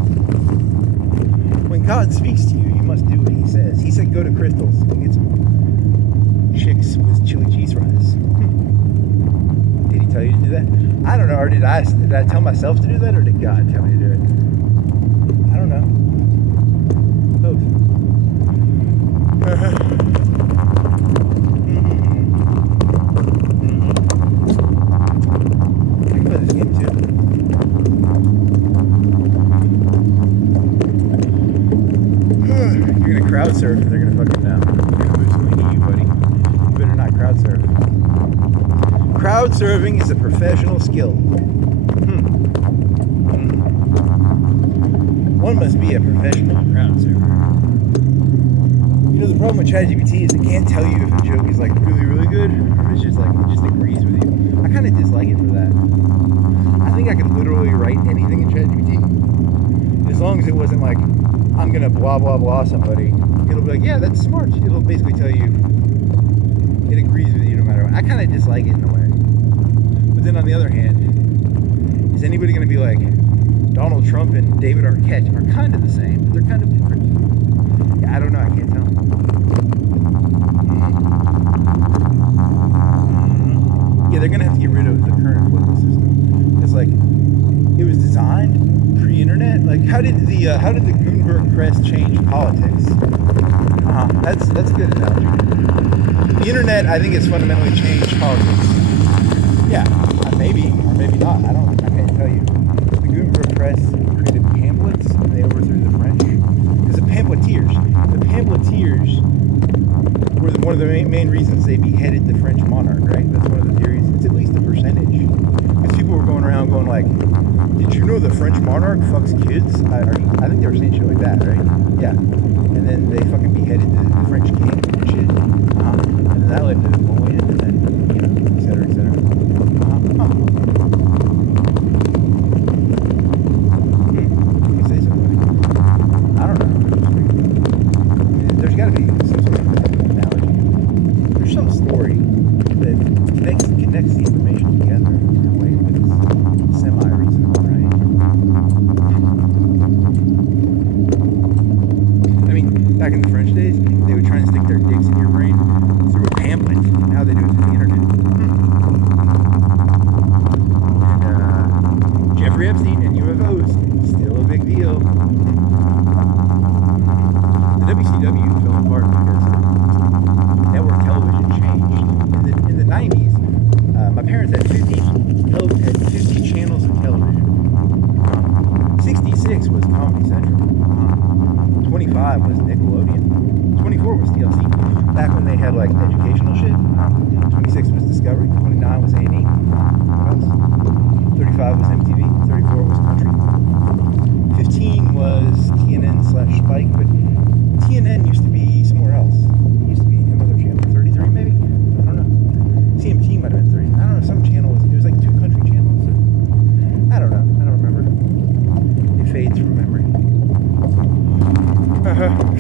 When God speaks to you, you must do what he says. He said go to Crystal's and get some chicks with chili cheese fries. Did he tell you to do that? I don't know. Or did I tell myself to do that, or did God tell me to do it? I don't know. Both. I can play this game too. You're gonna crowd surf, and they're gonna fucking swing you, buddy. You better not crowd surf. Crowd surfing is a professional skill. One must be a professional crowd surfer. You know, the problem with ChatGPT is it can't tell you if a joke is like really, really good, or it's just like it just agrees with you. I kind of dislike it for that. I think I could literally write anything in ChatGPT, as long as it wasn't like I'm gonna blah blah blah somebody. It'll be like, yeah, that's smart. It'll basically tell you it agrees with you no matter what. I kind of dislike it in a way. But then on the other hand, is anybody gonna be like, Donald Trump and David Arquette are kind of the same, but they're kind of different? Yeah, I don't know. I can't tell. Yeah, they're gonna have to get rid of the current political system. It's like it was designed pre-internet. Like, how did the Gutenberg press change politics? That's a good analogy. The internet, I think, has fundamentally changed politics. Yeah, maybe or maybe not. I can't tell you. The Gutenberg press created pamphlets, and they overthrew the French. Because the pamphleteers were the one of the main reasons they beheaded the French monarch, right? That's one of the theories. It's at least a percentage. Because people were going around going like, did you know the French monarch fucks kids? I think they were saying shit like that, right? Yeah. And then they fucking beheaded the French king and shit. And then that led to Napoleon, and then, you know, et cetera, et cetera. You say something. I don't know. There's got to be some sort of analogy. There's some story that connects the information together in a way that's semi-reasonable, right? I mean, back in the French days, they would try and stick their dicks in your brain through a pamphlet. Now they do it through the internet. And Jeffrey Epstein and UFOs, still a big deal. The WCW fell apart because network television changed. In the 90s, my parents had 50 channels of television. 66 was Comedy Central. 25 was Nickelodeon. 24 was TLC. Back when they had like educational shit. 26 was Discovery. 29 was A&E. What else? 35 was MTV. 34 was Country. 15 was TNN/Spike, but TNN used to be somewhere else. It used to be another channel. 33 maybe? I don't know. CMT might have been 30. I don't know. Some channel was, it was like 2 country channels. I don't know. I don't remember. It fades from memory.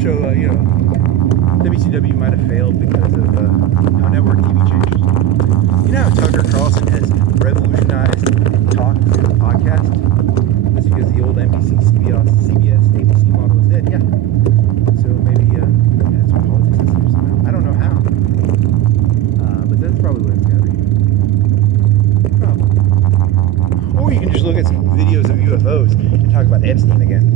So, you know, WCW might have failed because of how network TV changed. You know how Tucker Carlson has revolutionized talk through the podcast? That's because the old NBC, CBS, ABC model is dead. Yeah. So maybe that's what politics is there somehow. I don't know how. But that's probably what it's got to be. Probably. Or you can just look at some videos of UFOs and talk about Epstein again.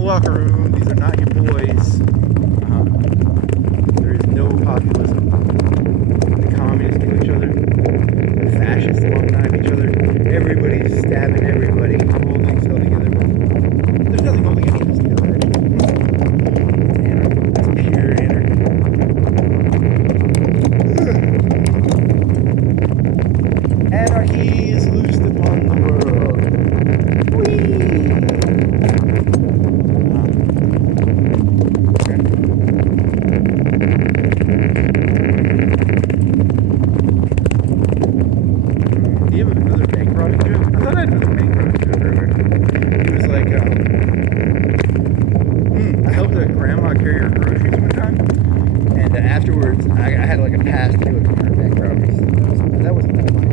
Locker room. These are not your boys. There is no populism. The communists kill each other. The fascists long knife each other. Everybody's stabbing everybody, holding each other together. There's nothing holding any of this together. It's anarchy. It's pure anarchy. Anarchy is loosed upon the world. Whee! Afterwards, I had like a pass to do a counter bank robbery. That wasn't that funny.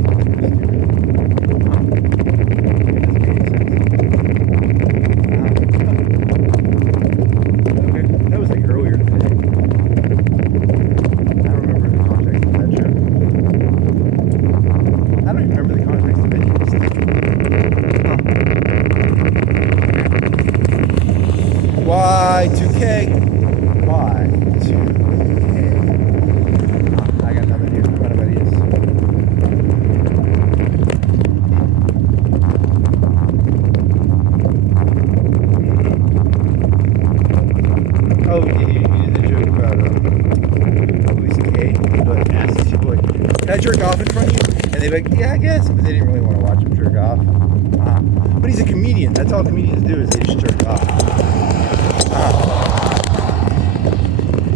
Okay, that was like earlier today. I don't remember the context of that show. I don't even remember the context of any of this stuff. Y2K. Y2K. I got nothing here. What about this? Oh, you did the joke about Louis C.K. but asked this boy, can I jerk off in front of you? And they're like, yeah, I guess. But they didn't really want to watch him jerk off. But he's a comedian. That's all comedians do is they just jerk off.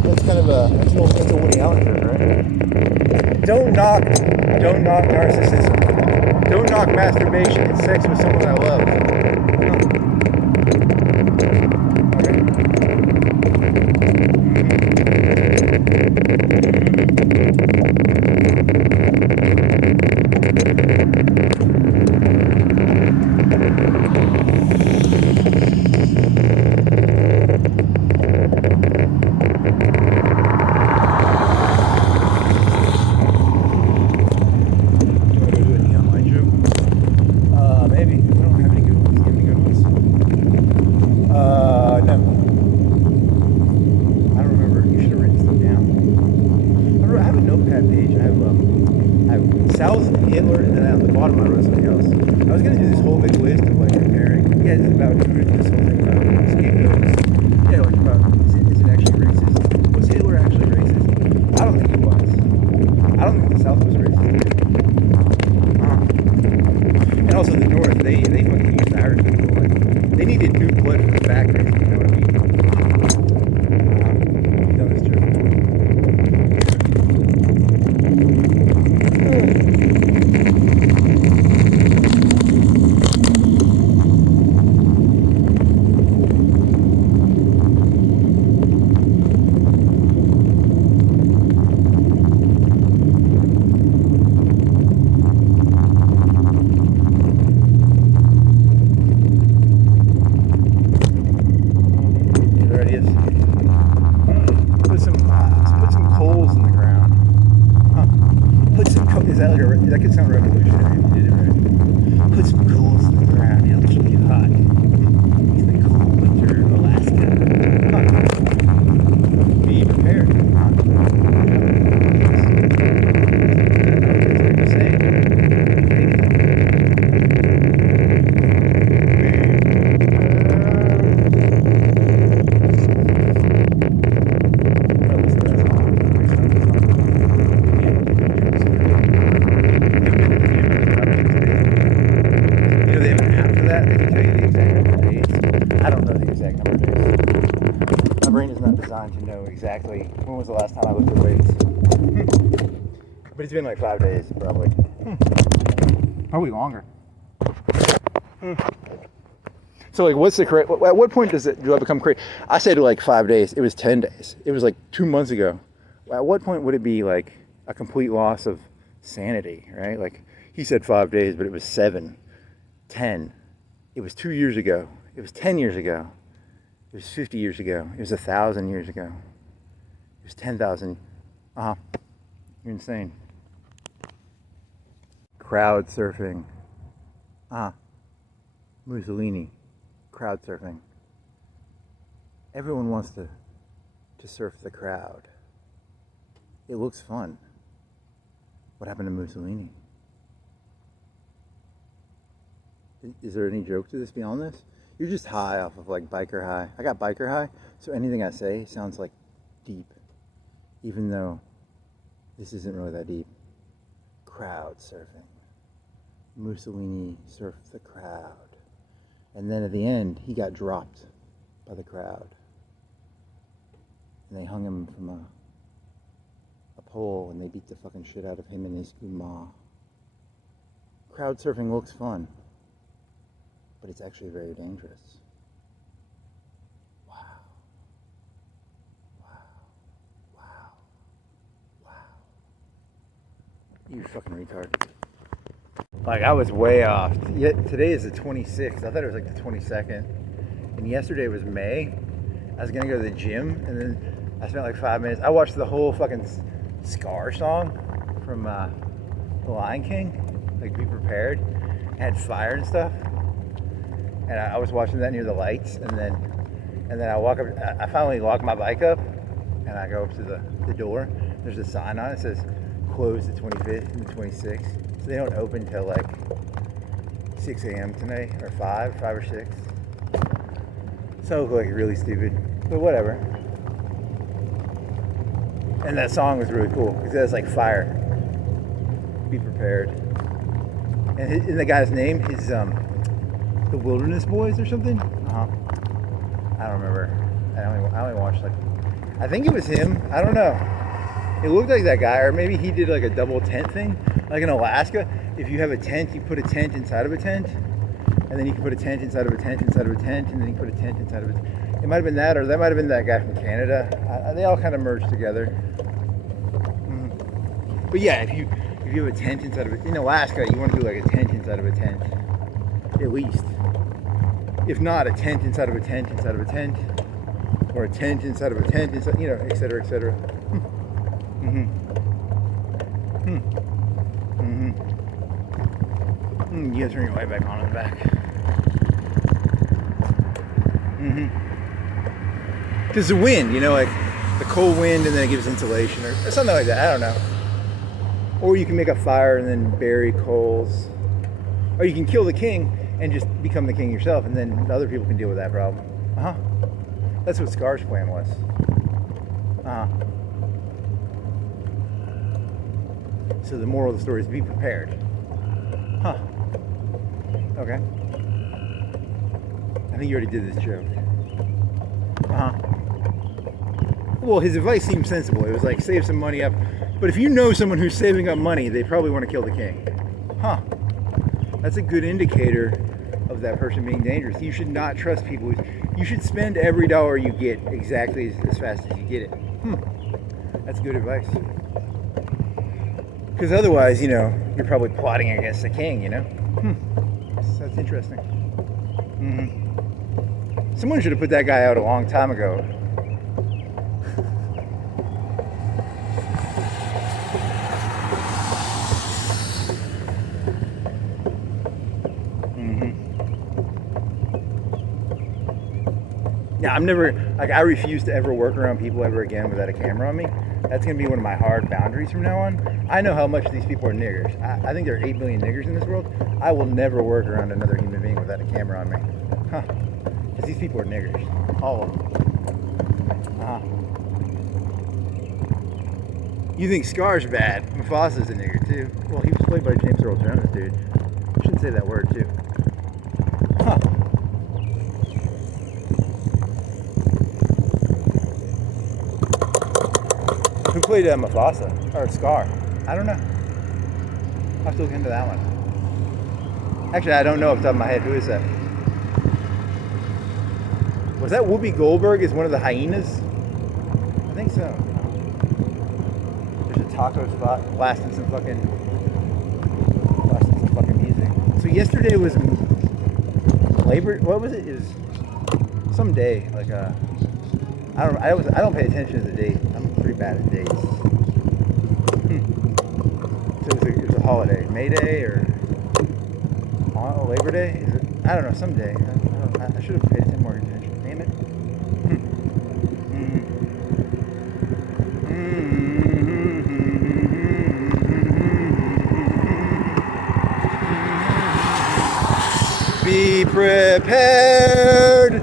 That's kind of that's a Woody Allen joke, right? Don't knock narcissism. Don't knock masturbation. It's sex with someone I love. Okay. South, Hitler, and then at the bottom I wrote something else. I was gonna do this whole big list of like comparing. Yeah, it's about this whole thing about scapegoats. Yeah, like about is it actually racist? Was Hitler actually racist? I don't think he was. I don't think the South was racist. And also the North, they fucking used Irish people. Like, they needed new blood for the factories. You know what I mean? No, that's true. That could sound revolutionary if you did it right. Put some coals in the ground, it'll keep you hot. In the cold winter of Alaska. Be prepared. That's what you're saying. Designed to know exactly when was the last time I looked at weights. But it's been like 5 days, probably. Probably longer. So like, what's the correct? At what point do I become crazy? I said like 5 days. It was 10 days. It was like 2 months ago. At what point would it be like a complete loss of sanity, right? Like he said 5 days, but it was 7, 10. It was 2 years ago. It was 10 years ago. It was 50 years ago. It was 1,000 years ago. It was 10,000. You're insane. Crowd surfing. Mussolini. Crowd surfing. Everyone wants to surf the crowd. It looks fun. What happened to Mussolini? Is there any joke to this beyond this? You're just high off of like biker high. I got biker high, so anything I say sounds like deep, even though this isn't really that deep. Crowd surfing. Mussolini surfed the crowd. And then at the end, he got dropped by the crowd. And they hung him from a pole and they beat the fucking shit out of him and his Uma. Crowd surfing looks fun. But it's actually very dangerous. Wow. Wow. Wow. Wow. You fucking retard. Like, I was way off. Yet today is the 26th. I thought it was like the 22nd. And yesterday was May. I was gonna go to the gym, and then I spent like 5 minutes. I watched the whole fucking Scar song from The Lion King. Like, Be Prepared. It had fire and stuff. And I was watching that near the lights, and then I walk up. I finally lock my bike up, and I go up to the door. There's a sign on it that says closed the 25th and the 26th, so they don't open till like 6 a.m. tonight, or 5 or 6. So like really stupid, but whatever. And that song was really cool because it has like fire. Be prepared. And the guy's name is the Wilderness Boys or something? I don't remember. I only watched like, I think it was him. I don't know. It looked like that guy, or maybe he did like a double tent thing. Like in Alaska, if you have a tent, you put a tent inside of a tent, and then you can put a tent inside of a tent inside of a tent, and then you put a tent inside of a tent. It might have been that, or that might have been that guy from Canada. They all kind of merged together. But yeah, if you have a tent inside of it, in Alaska, you want to do like a tent inside of a tent, at least. If not, a tent inside of a tent inside of a tent, or a tent inside of a tent inside, you know, et cetera, et cetera. You gotta turn your light back on in the back. Because the wind, you know, like the cold wind, and then it gives insulation or something like that. I don't know. Or you can make a fire and then bury coals. Or you can kill the king and just become the king yourself, and then other people can deal with that problem. That's what Scar's plan was. So the moral of the story is be prepared. Okay. I think you already did this joke. Well, his advice seemed sensible. It was like, save some money up. But if you know someone who's saving up money, they probably want to kill the king. That's a good indicator of that person being dangerous. You should not trust people. You should spend every dollar you get exactly as fast as you get it. That's good advice. Because otherwise, you're probably plotting against the king, That's interesting. Someone should have put that guy out a long time ago. Yeah, I refuse to ever work around people ever again without a camera on me. That's going to be one of my hard boundaries from now on. I know how much these people are niggers. I think there are 8 billion niggers in this world. I will never work around another human being without a camera on me. Because these people are niggers. All of them. You think Scar's bad. Mufasa's a nigger too. Well, he was played by James Earl Jones, dude. I shouldn't say that word too. Who played Mufasa? Or Scar? I don't know. I'll have to look into that one. Actually, I don't know off the top of my head. Who is that? Was that Whoopi Goldberg as one of the hyenas? I think so. There's a taco spot blasting some fucking music. So yesterday was what was it? It was some day, like I don't pay attention to the date. I'm pretty bad at dates. So it was a holiday, May Day or Labor Day? Is it? I don't know. Some day. I should have paid more attention. Damn it. Be prepared.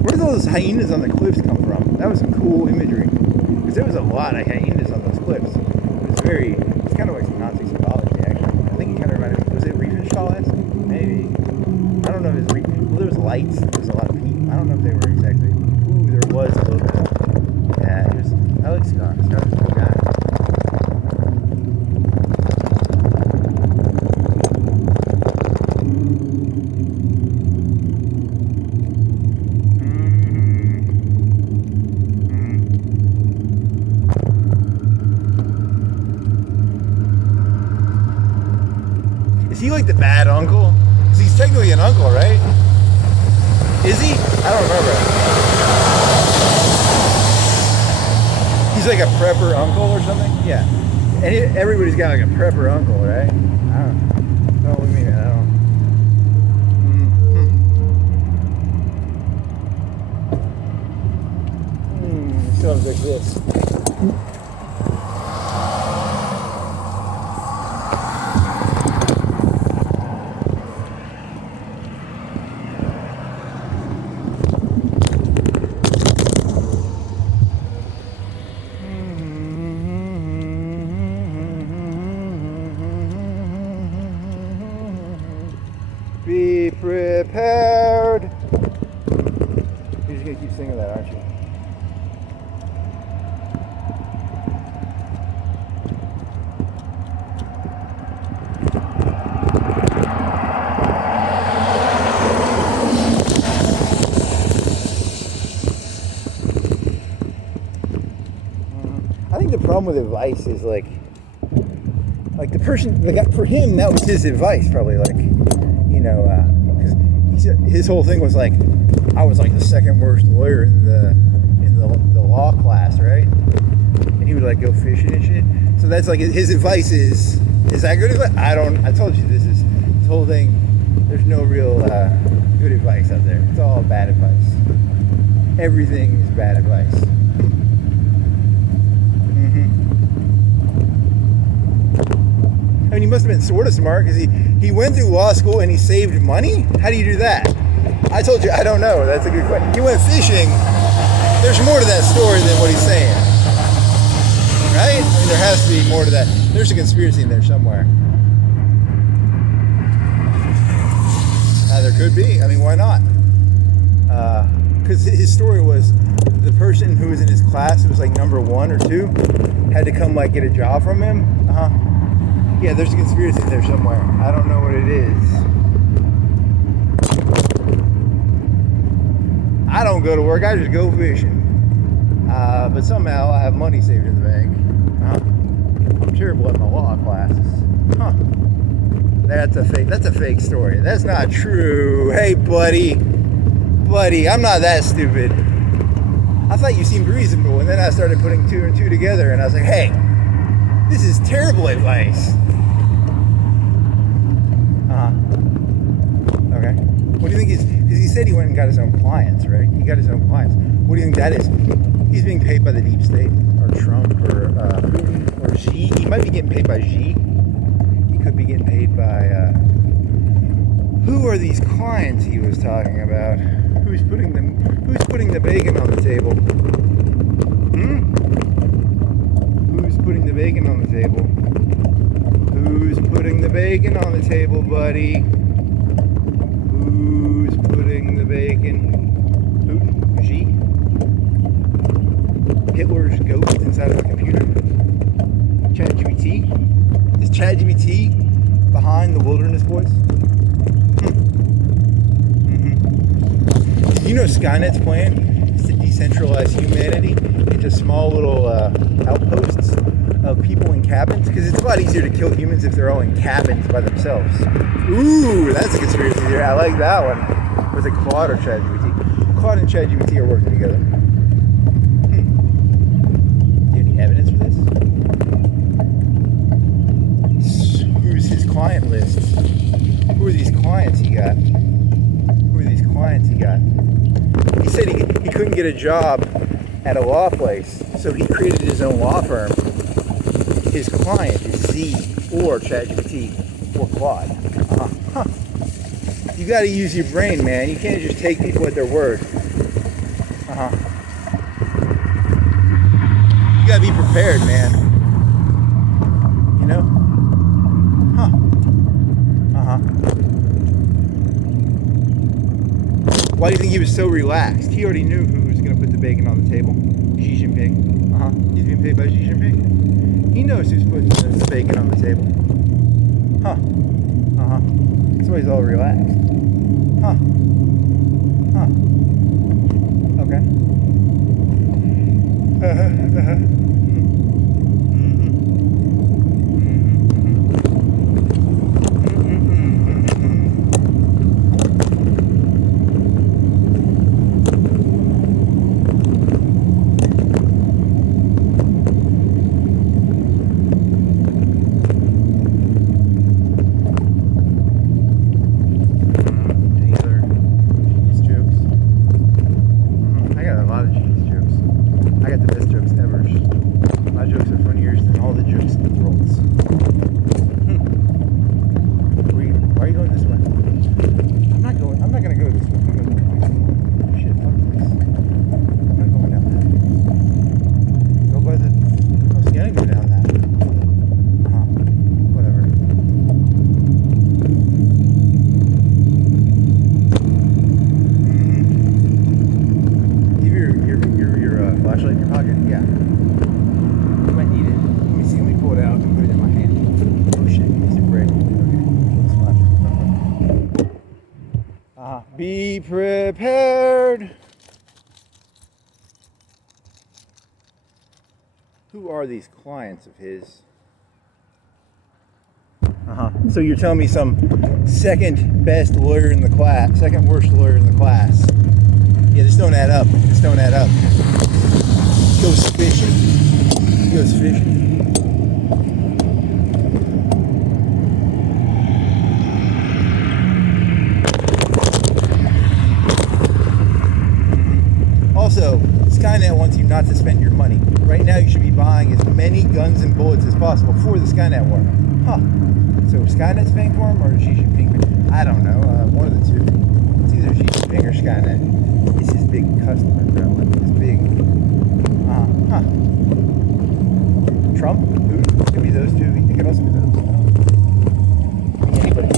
Where do those hyenas on the cliffs come from? That was some cool imagery. Because there was a lot of hyenas on those cliffs. It's kind of like some Nazi symbology, actually. I think it kind of reminded me. Was it Riefenstahl-esque? Maybe. I don't know if it was Well, there was lights. There was a lot of people. I don't know if they were exactly. Ooh, there was a little bit. Yeah, I like Scar. Scar's a cool guy. Is he like the bad uncle? Because he's technically an uncle, right? Is he? I don't remember. He's like a prepper uncle or something? Yeah. And everybody's got like a prepper uncle, right? I don't know. What do you mean? I don't. Sounds like this. Be prepared. You're just gonna keep singing that, aren't you? I think the problem with advice is like the person, for him, that was his advice, probably, like, because his whole thing was like, I was like the second worst lawyer in the law class, right? And he would like go fishing and shit. So that's like his advice is that good advice? I told you this whole thing There's no real good advice out there. It's all bad advice. Everything is bad advice. I mean, he must have been sort of smart because he went through law school and he saved money? How do you do that? I told you, I don't know. That's a good question. He went fishing. There's more to that story than what he's saying. Right? I mean, there has to be more to that. There's a conspiracy in there somewhere. There could be. I mean, why not? Because his story was the person who was in his class, who was like number 1 or 2, had to come like get a job from him. Yeah, there's a conspiracy there somewhere. I don't know what it is. I don't go to work. I just go fishing. But somehow I have money saved in the bank. I'm terrible at my law classes. That's a fake. That's a fake story. That's not true. Hey, buddy, I'm not that stupid. I thought you seemed reasonable, and then I started putting 2 and 2 together, and I was like, hey, this is terrible advice. Okay. What do you think he's... Because he said he went and got his own clients, right? He got his own clients. What do you think that is? He's being paid by the deep state, or Trump, or Putin, or Xi. He might be getting paid by Xi. He could be getting paid by... Who are these clients he was talking about? Who's putting the bacon on the table? Who's putting the bacon on the table? Who's putting the bacon on the table, buddy? Who's putting the bacon? Putin? Xi? Hitler's ghost inside of a computer? ChatGPT? Is ChatGPT behind the Wilderness Boys? You know Skynet's plan is to decentralize humanity into small little outposts of people in cabins, because it's a lot easier to kill humans if they're all in cabins by themselves. Ooh, that's a conspiracy theory. I like that one. Was it Claude or ChatGPT? Claude and ChatGPT are working together. Do you have any evidence for this? Who's his client list? Who are these clients he got? He said he couldn't get a job at a law place, so he created his own law firm. His client is Z or ChatGPT or Claude. You got to use your brain, man. You can't just take people at their word. You got to be prepared, man. You know? Why do you think he was so relaxed? He already knew who was going to put the bacon on the table. Xi Jinping. He's being paid by Xi Jinping. He knows who's putting the bacon on the table. That's why he's all relaxed. Okay. Be prepared. Who are these clients of his? So you're telling me some second best lawyer in the class, second worst lawyer in the class. Yeah, this don't add up. This don't add up. Goes fishing. He goes fishing. wants you not to spend your money. Right now, you should be buying as many guns and bullets as possible for the Skynet war. Huh. So Skynet's paying for them, or Xi Jinping? I don't know. One of the two. It's either Xi Jinping or Skynet. It's his big customer, Kremlin. His big... Trump? Putin? Could be those two. It could also be those. Could be anybody.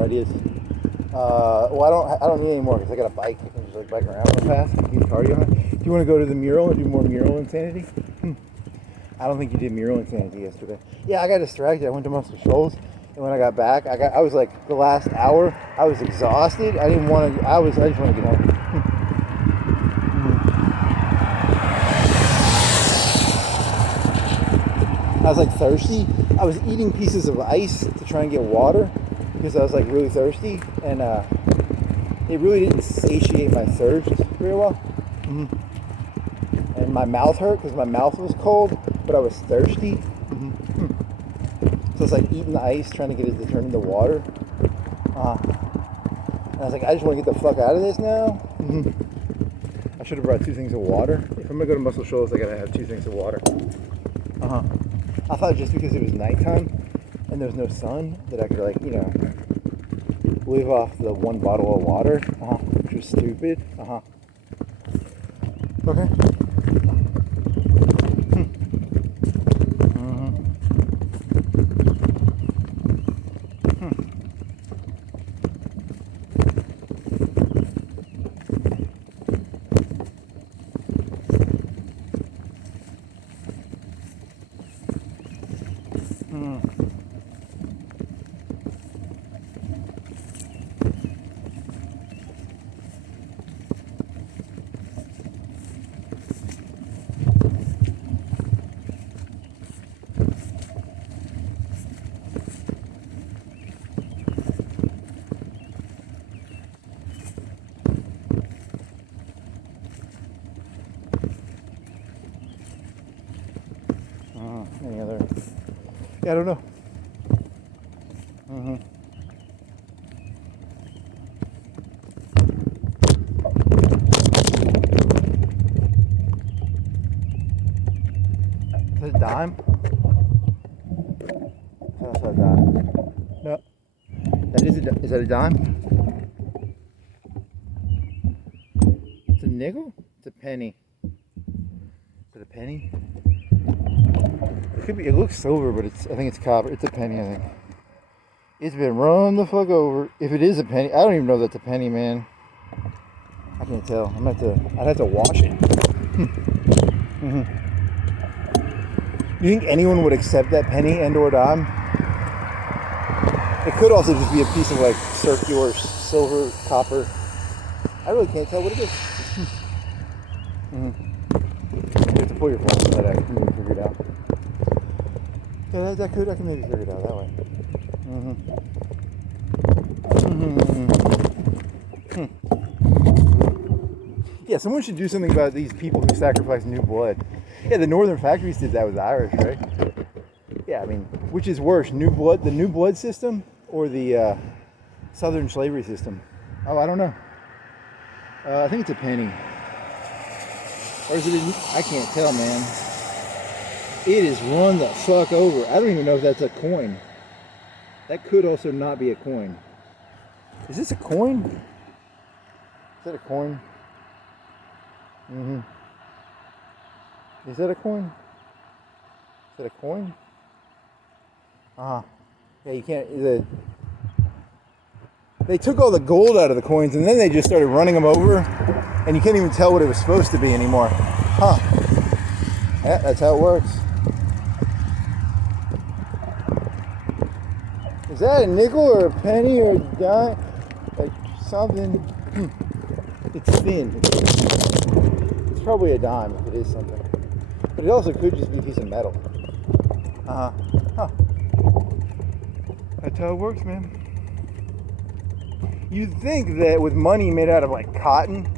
Ideas. Well, I don't need any more because I got a bike. I can just like bike around real fast. Keep cardio on it. Do you want to go to the mural and do more mural insanity? I don't think you did mural insanity yesterday. Yeah, I got distracted. I went to Muscle Shoals, and when I got back, I was like the last hour. I was exhausted. I didn't want to. I just wanted to get home. I was like thirsty. I was eating pieces of ice to try and get water, because I was like really thirsty, and it really didn't satiate my thirst very well. And my mouth hurt because my mouth was cold, but I was thirsty. So it's like eating the ice, trying to get it to turn into water. And I was like, I just want to get the fuck out of this now. I should have brought 2 things of water. If I'm gonna go to Muscle Shoals, I gotta have 2 things of water. I thought just because it was nighttime and there was no sun that I could, like, you know, live off the 1 bottle of water, which was stupid. Okay. Any other? Yeah, I don't know. Is it a dime? That's not a dime. No. Is that a dime? It's a nickel? It's a penny. Is it a penny? It could be. It looks silver, but I think it's copper. It's a penny, I think. It's been run the fuck over. If it is a penny, I don't even know that's a penny, man. I can't tell. I'd have to wash it. You think anyone would accept that penny and/or dime? It could also just be a piece of like circular silver, copper. I really can't tell what it is. You have to pull your phone so that I can maybe figure it out. Yeah, I can maybe figure it out that way. Yeah, someone should do something about these people who sacrifice new blood. Yeah, the Northern factories did that with the Irish, right? Yeah, I mean, which is worse, new blood, the new blood system, or the Southern slavery system? Oh, I don't know. I think it's a penny. Or is it? I can't tell, man. It is run the fuck over. I don't even know if that's a coin. That could also not be a coin. Is this a coin? Is that a coin? Mm-hmm. Is that a coin? Is that a coin? Uh-huh. Yeah, you can't... They took all the gold out of the coins and then they just started running them over and you can't even tell what it was supposed to be anymore. Huh. Yeah, that's how it works. Is that a nickel or a penny or a dime? Like something... It's thin. It's probably a dime if it is something. But it also could just be a piece of metal. Uh-huh. Huh. That's how it works, man. You'd think that with money made out of like cotton,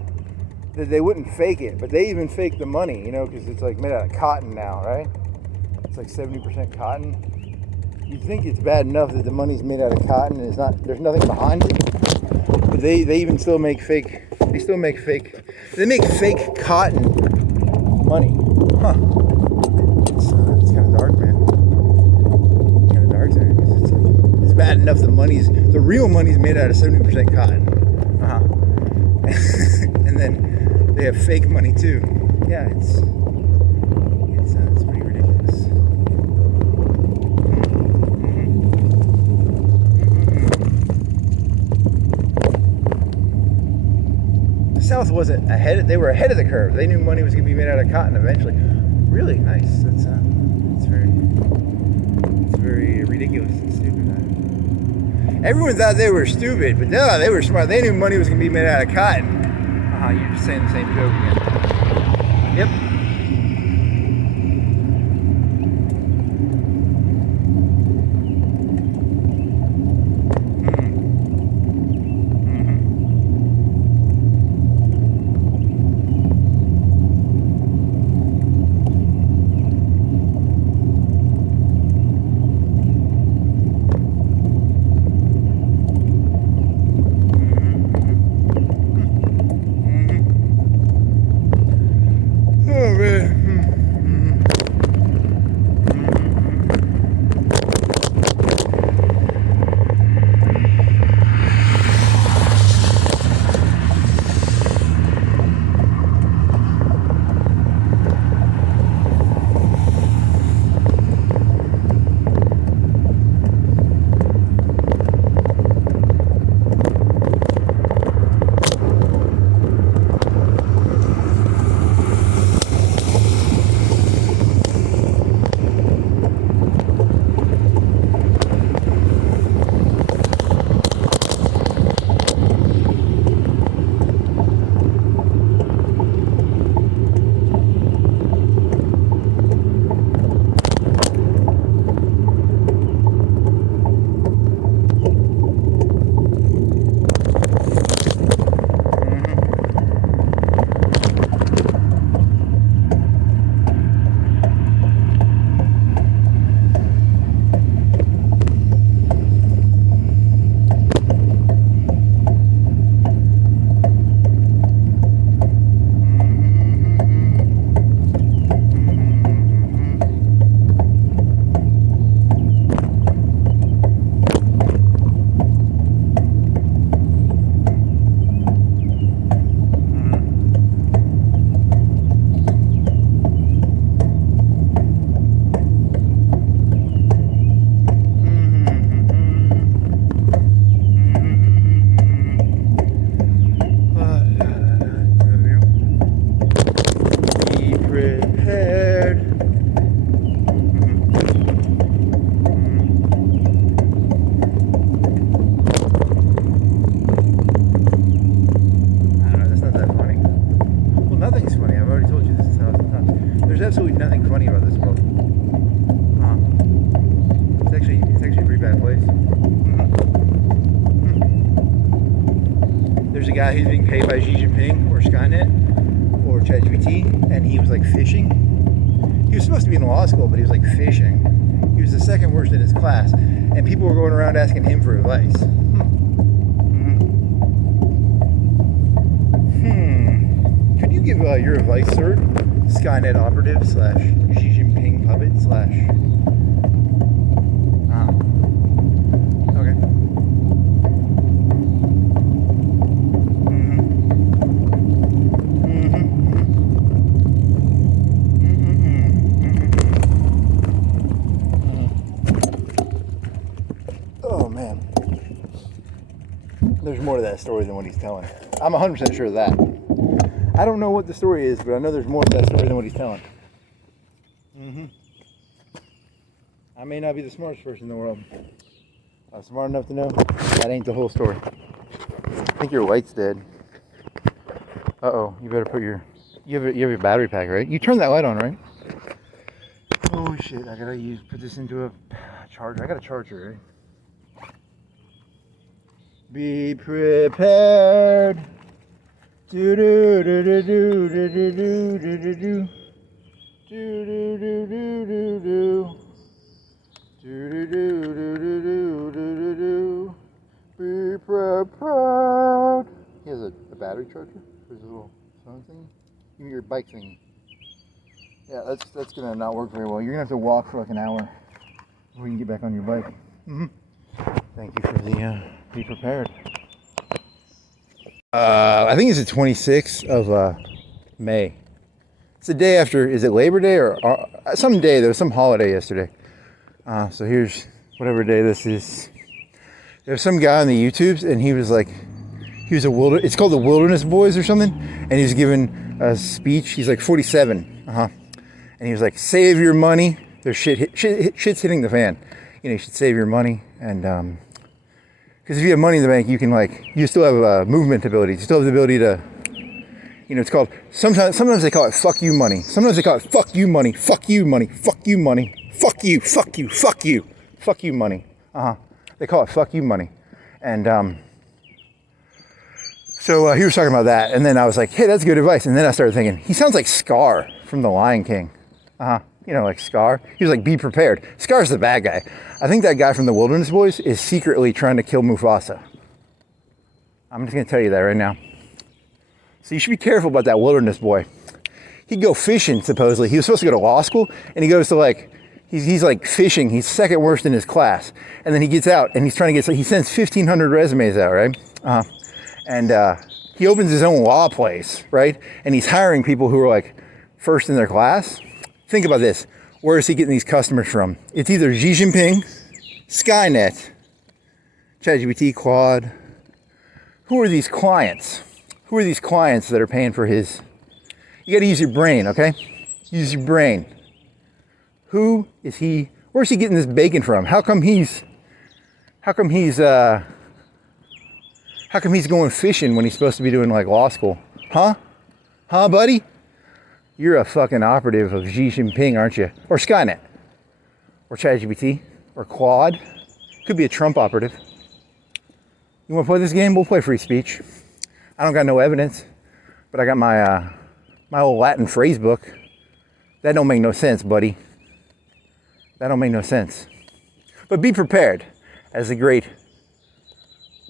that they wouldn't fake it. But they even fake the money, you know, because it's like made out of cotton now, right? It's like 70% cotton. You'd think it's bad enough that the money's made out of cotton and it's not, there's nothing behind it. But they even still make fake, they make fake cotton money. Huh. It's kind of dark, man. Kind of dark there. It's bad enough the real money's made out of 70% cotton. Uh-huh. And then they have fake money too. Yeah, it's pretty ridiculous. The South wasn't they were ahead of the curve. They knew money was going to be made out of cotton eventually. Really nice. It's very ridiculous and stupid. Everyone thought they were stupid, but no, they were smart. They knew money was going to be made out of cotton. You're just saying the same joke again. Yep. a guy who's being paid by Xi Jinping or Skynet or ChatGPT, and he was like fishing. He was supposed to be in law school, but he was like fishing. He was the second worst in his class, and people were going around asking him for advice. Could you give your advice, sir? Skynet operative / Xi Jinping puppet / okay. Oh man, there's more to that story than what he's telling. I'm 100% sure of that. I don't know what the story is, but I know there's more to that story than what he's telling. I may not be the smartest person in the world. I'm smart enough to know that ain't the whole story. I think your light's dead. Uh-oh, you better put your... You have your battery pack, right? You turned that light on, right? Oh shit, I gotta put this into a charger. I got a charger, right? Be prepared. Do do do do do do do do do do do do do do do do do do. Be prepared. He has a battery charger for his little phone thing. Give me your bike thing. Yeah, that's gonna not work very well. You're gonna have to walk for like an hour before you can get back on your bike. Thank you for the be prepared. I think it's the 26th of May. It's the day after, is it Labor Day or some day? There was some holiday yesterday. So here's whatever day this is. There's some guy on the YouTubes, and he was like, it's called the Wilderness Boys or something, and he was giving a speech. He's like 47, and he was like, save your money. There's shit's hitting the fan. You know, you should save your money, and because if you have money in the bank, you can you still have movement ability. You still have the ability to, you know, it's called, sometimes they call it fuck you money. Sometimes they call it fuck you money, fuck you money, fuck you money, fuck you, fuck you, fuck you, fuck you money. They call it fuck you money. And so he was talking about that, and then I was like, hey, that's good advice. And then I started thinking, he sounds like Scar from The Lion King. You know, like Scar. He was like, be prepared. Scar's the bad guy. I think that guy from the Wilderness Boys is secretly trying to kill Mufasa. I'm just going to tell you that right now. So you should be careful about that Wilderness Boy. He'd go fishing, supposedly. He was supposed to go to law school, and he goes to he's like fishing. He's second worst in his class. And then he gets out, and he's trying to he sends 1,500 resumes out, right? And he opens his own law place, right? And he's hiring people who are like first in their class. Think about this. Where is he getting these customers from? It's either Xi Jinping, Skynet, ChatGPT, Claude. Who are these clients? Who are these clients that are paying for his? You got to use your brain, okay? Use your brain. Who is he? Where's he getting this bacon from? How come he's going fishing when he's supposed to be doing law school? Huh, buddy? You're a fucking operative of Xi Jinping, aren't you? Or Skynet. Or ChatGPT. Or Claude. Could be a Trump operative. You want to play this game? We'll play free speech. I don't got no evidence. But I got my old Latin phrase book. That don't make no sense, buddy. That don't make no sense. But be prepared. As the great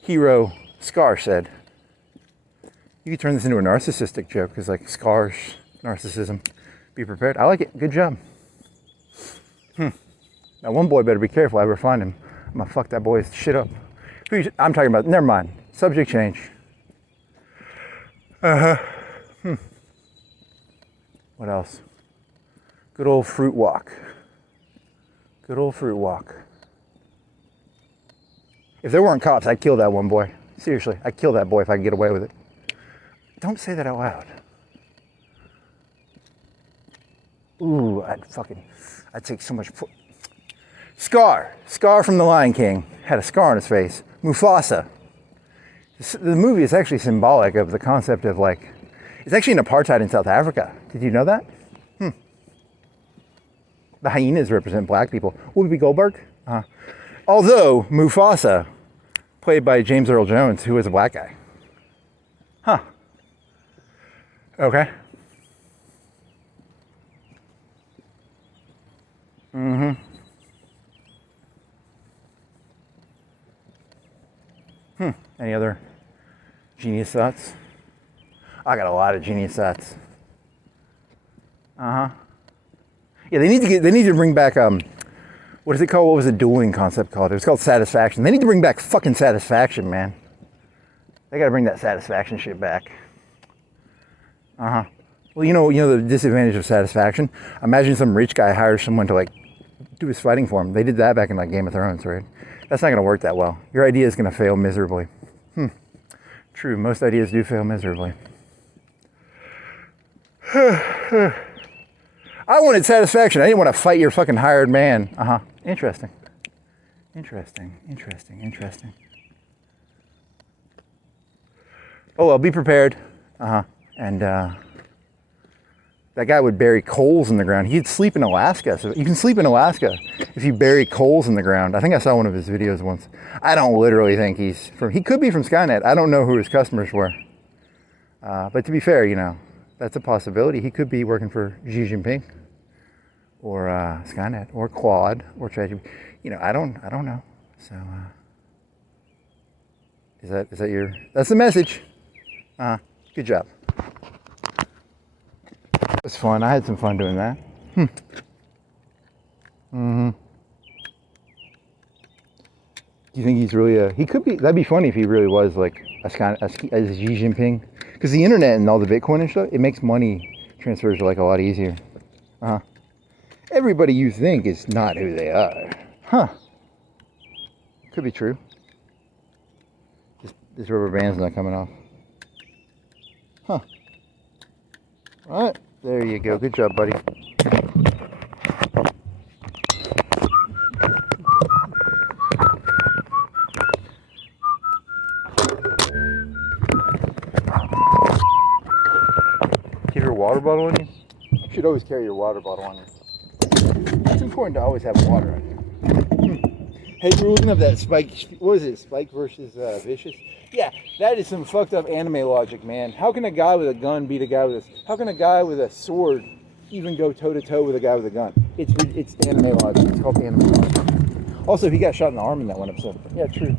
hero Scar said. You could turn this into a narcissistic joke. Because Scar's narcissism. Be prepared. I like it. Good job. Now one boy better be careful. I ever find him. I'm gonna fuck that boy's shit up. I'm talking about. Never mind. Subject change. What else? Good old fruit walk. Good old fruit walk. If there weren't cops, I'd kill that one boy. Seriously, I'd kill that boy if I could get away with it. Don't say that out loud. Ooh, I'd take so much. Scar from The Lion King had a scar on his face. Mufasa. The movie is actually symbolic of the concept of it's actually an apartheid in South Africa. Did you know that? The hyenas represent black people. Whoopi Goldberg. Although Mufasa, played by James Earl Jones, who was a black guy. Huh. Okay. Mm-hmm. Any other genius thoughts? I got a lot of genius thoughts. Uh-huh. Yeah, they need to bring back what is it called? What was the dueling concept called? It was called satisfaction. They need to bring back fucking satisfaction, man. They gotta bring that satisfaction shit back. Uh-huh. Well, you know the disadvantage of satisfaction? Imagine some rich guy hires someone to like do his fighting for him. They did that back in like Game of Thrones, right? That's not gonna work that well. Your idea is gonna fail miserably. True, most ideas do fail miserably. I wanted satisfaction. I didn't want to fight your fucking hired man. Uh-huh. Interesting. Oh, well, be prepared. Uh-huh. And that guy would bury coals in the ground. He'd sleep in Alaska. So you can sleep in Alaska if you bury coals in the ground. I think I saw one of his videos once. I don't literally think he could be from Skynet. I don't know who his customers were. But to be fair, that's a possibility. He could be working for Xi Jinping or Skynet or Quad or ChatGPT. I don't know. So is that your? That's the message. Good job. It was fun. I had some fun doing that. Do you think he's really he could be? That'd be funny if he really was like a Xi Jinping. Because the internet and all the Bitcoin and stuff, it makes money transfers like a lot easier. Everybody you think is not who they are. Huh. Could be true. This rubber band's not coming off. Huh. All right. There you go. Good job, buddy. Keep your water bottle on you? You should always carry your water bottle on you. It's important to always have water on you. Hey, we're looking up that Spike. What is it? Spike versus Vicious? Yeah, that is some fucked up anime logic, man. How can a guy with a gun beat a guy with a... How can a guy with a sword even go toe-to-toe with a guy with a gun? It's anime logic. It's called anime logic. Also, he got shot in the arm in that one episode. Yeah, true.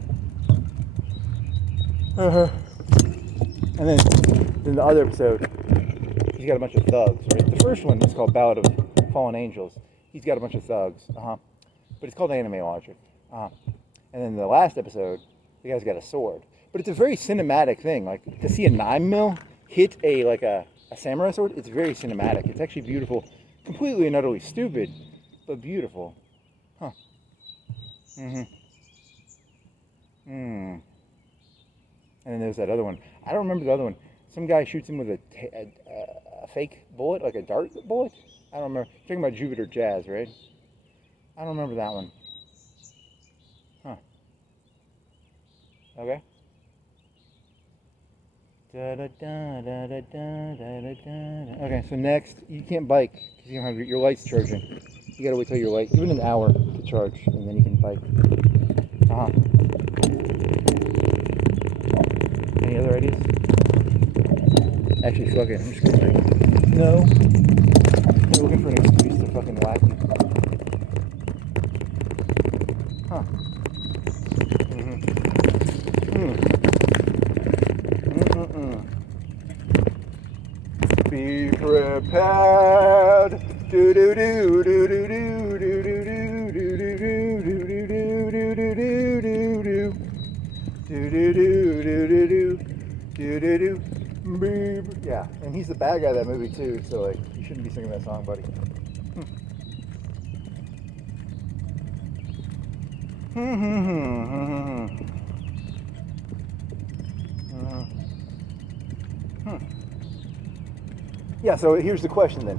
And then in the other episode, he's got a bunch of thugs, right? The first one is called Ballad of Fallen Angels. He's got a bunch of thugs. But it's called anime logic. And then the last episode, the guy's got a sword. But it's a very cinematic thing. Like, to see a 9mm hit a samurai sword, it's very cinematic. It's actually beautiful. Completely and utterly stupid, but beautiful. Huh. And then there's that other one. I don't remember the other one. Some guy shoots him with a fake bullet, like a dart bullet. I don't remember. You're talking about Jupiter Jazz, right? I don't remember that one. Huh. Okay. Okay, so next, you can't bike because you don't have your lights charging. You gotta wait till your light, even an hour to charge, and then you can bike. Any other ideas? Actually, fuck it. I'm just gonna like, no. I'm looking for an excuse to fucking whack you. Huh. Be prepared. Do do do do do do do do do do do do do do. Yeah, and he's the bad guy of that movie too, so like you shouldn't be singing that song, buddy. Yeah, so here's the question then.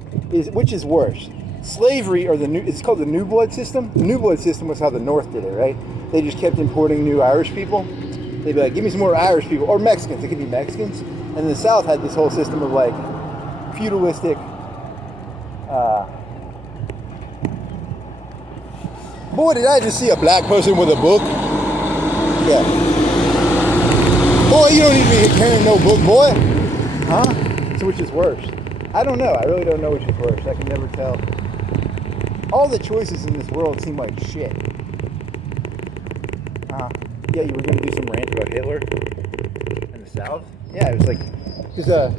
Which is worse? Slavery or it's called the New Blood system? The New Blood system was how the North did it, right? They just kept importing new Irish people. They'd be like, give me some more Irish people, or Mexicans, it could be Mexicans. And the South had this whole system of like feudalistic, boy, did I just see a black person with a book? Yeah. Boy, you don't need to be carrying no book, boy. Huh? So which is worse? I don't know. I really don't know which is worse. I can never tell. All the choices in this world seem like shit. Yeah, you were going to do some rant about Hitler and the South? Yeah, it was like, because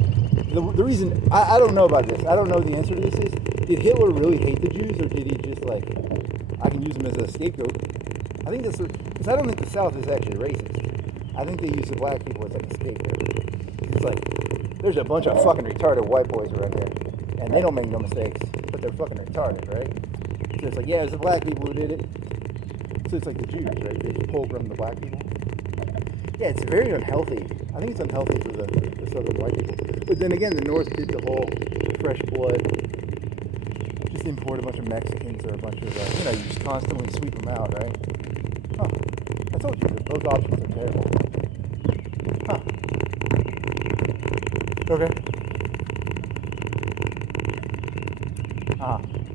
the reason, I don't know about this. I don't know the answer to this is, did Hitler really hate the Jews, or did he just like, I can use them as a scapegoat? I think that's, because I don't think the South is actually racist. I think they use the black people as like a scapegoat. It's like, there's a bunch of fucking retarded white boys around here, and they don't make no mistakes, but they're fucking retarded, right? So it's like, yeah, it was the black people who did it. So it's like the Jews, right? They just pull from the black people. Yeah, it's very unhealthy. I think it's unhealthy for the southern white people. But then again, the North did the whole fresh blood, just import a bunch of Mexicans or a bunch of, you just constantly sweep them out, right? Huh. I told you that both options are terrible. Huh. Okay.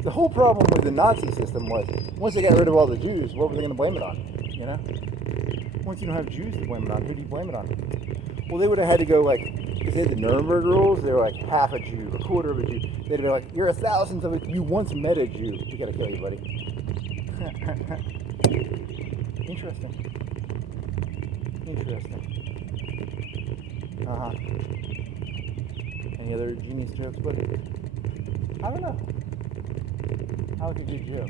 The whole problem with the Nazi system was, once they got rid of all the Jews, what were they going to blame it on? You know? Once you don't have Jews to blame it on, who do you blame it on? Well, they would have had to go like, because they had the Nuremberg rules, they were like half a Jew, a quarter of a Jew. They'd be like, you're a thousandth of a, you once met a Jew. We got to kill you, buddy. Interesting. Interesting. Any other genius jokes, buddy? I don't know. I like a good joke.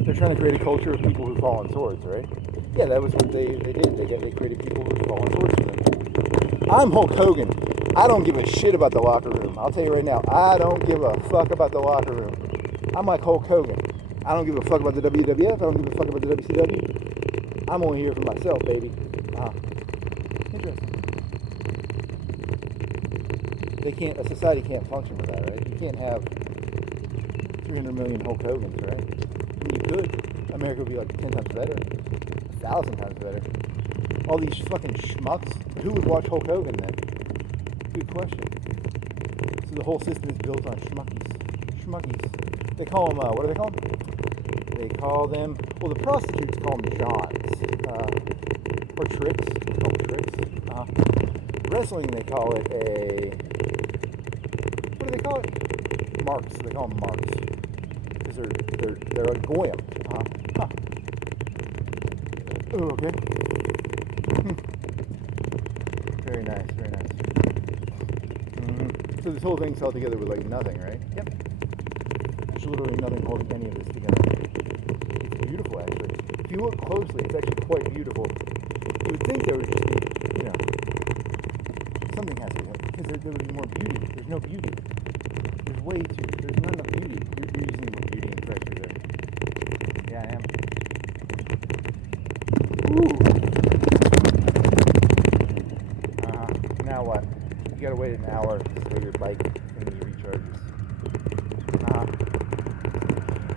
They're trying to create a culture of people who fall on swords, right? Yeah, that was what they did. They created people who fall on swords for them. I'm Hulk Hogan. I don't give a shit about the locker room. I'll tell you right now, I don't give a fuck about the locker room. I'm like Hulk Hogan. I don't give a fuck about the WWF. I don't give a fuck about the WCW. I'm only here for myself, baby. Interesting. A society can't function without, right? You can't have 300 million Hulk Hogans, right? I mean, you could. America would be like 10 times better, 1,000 times better. All these fucking schmucks. Who would watch Hulk Hogan then? Good question. So the whole system is built on schmuckies. Schmuckies. They call them, what do they call them? They call them, well, the prostitutes call them Johns. Or tricks. They call them tricks. Wrestling, they call it what do they call it? Marks. They call them marks. Because they're a goyim. Oh, okay. Very nice, very nice. So this whole thing's held together with like nothing, right? Yep. There's literally nothing holding any of this together. It's beautiful, actually. If you look closely, it's actually quite beautiful. You would think there would just be, something has to be, because there would be more beauty. There's no beauty. There's not enough beauty. You're using the word beauty and pressure there. Yeah, I am. Ooh. Now what? You gotta wait an hour so your bike thingy recharges.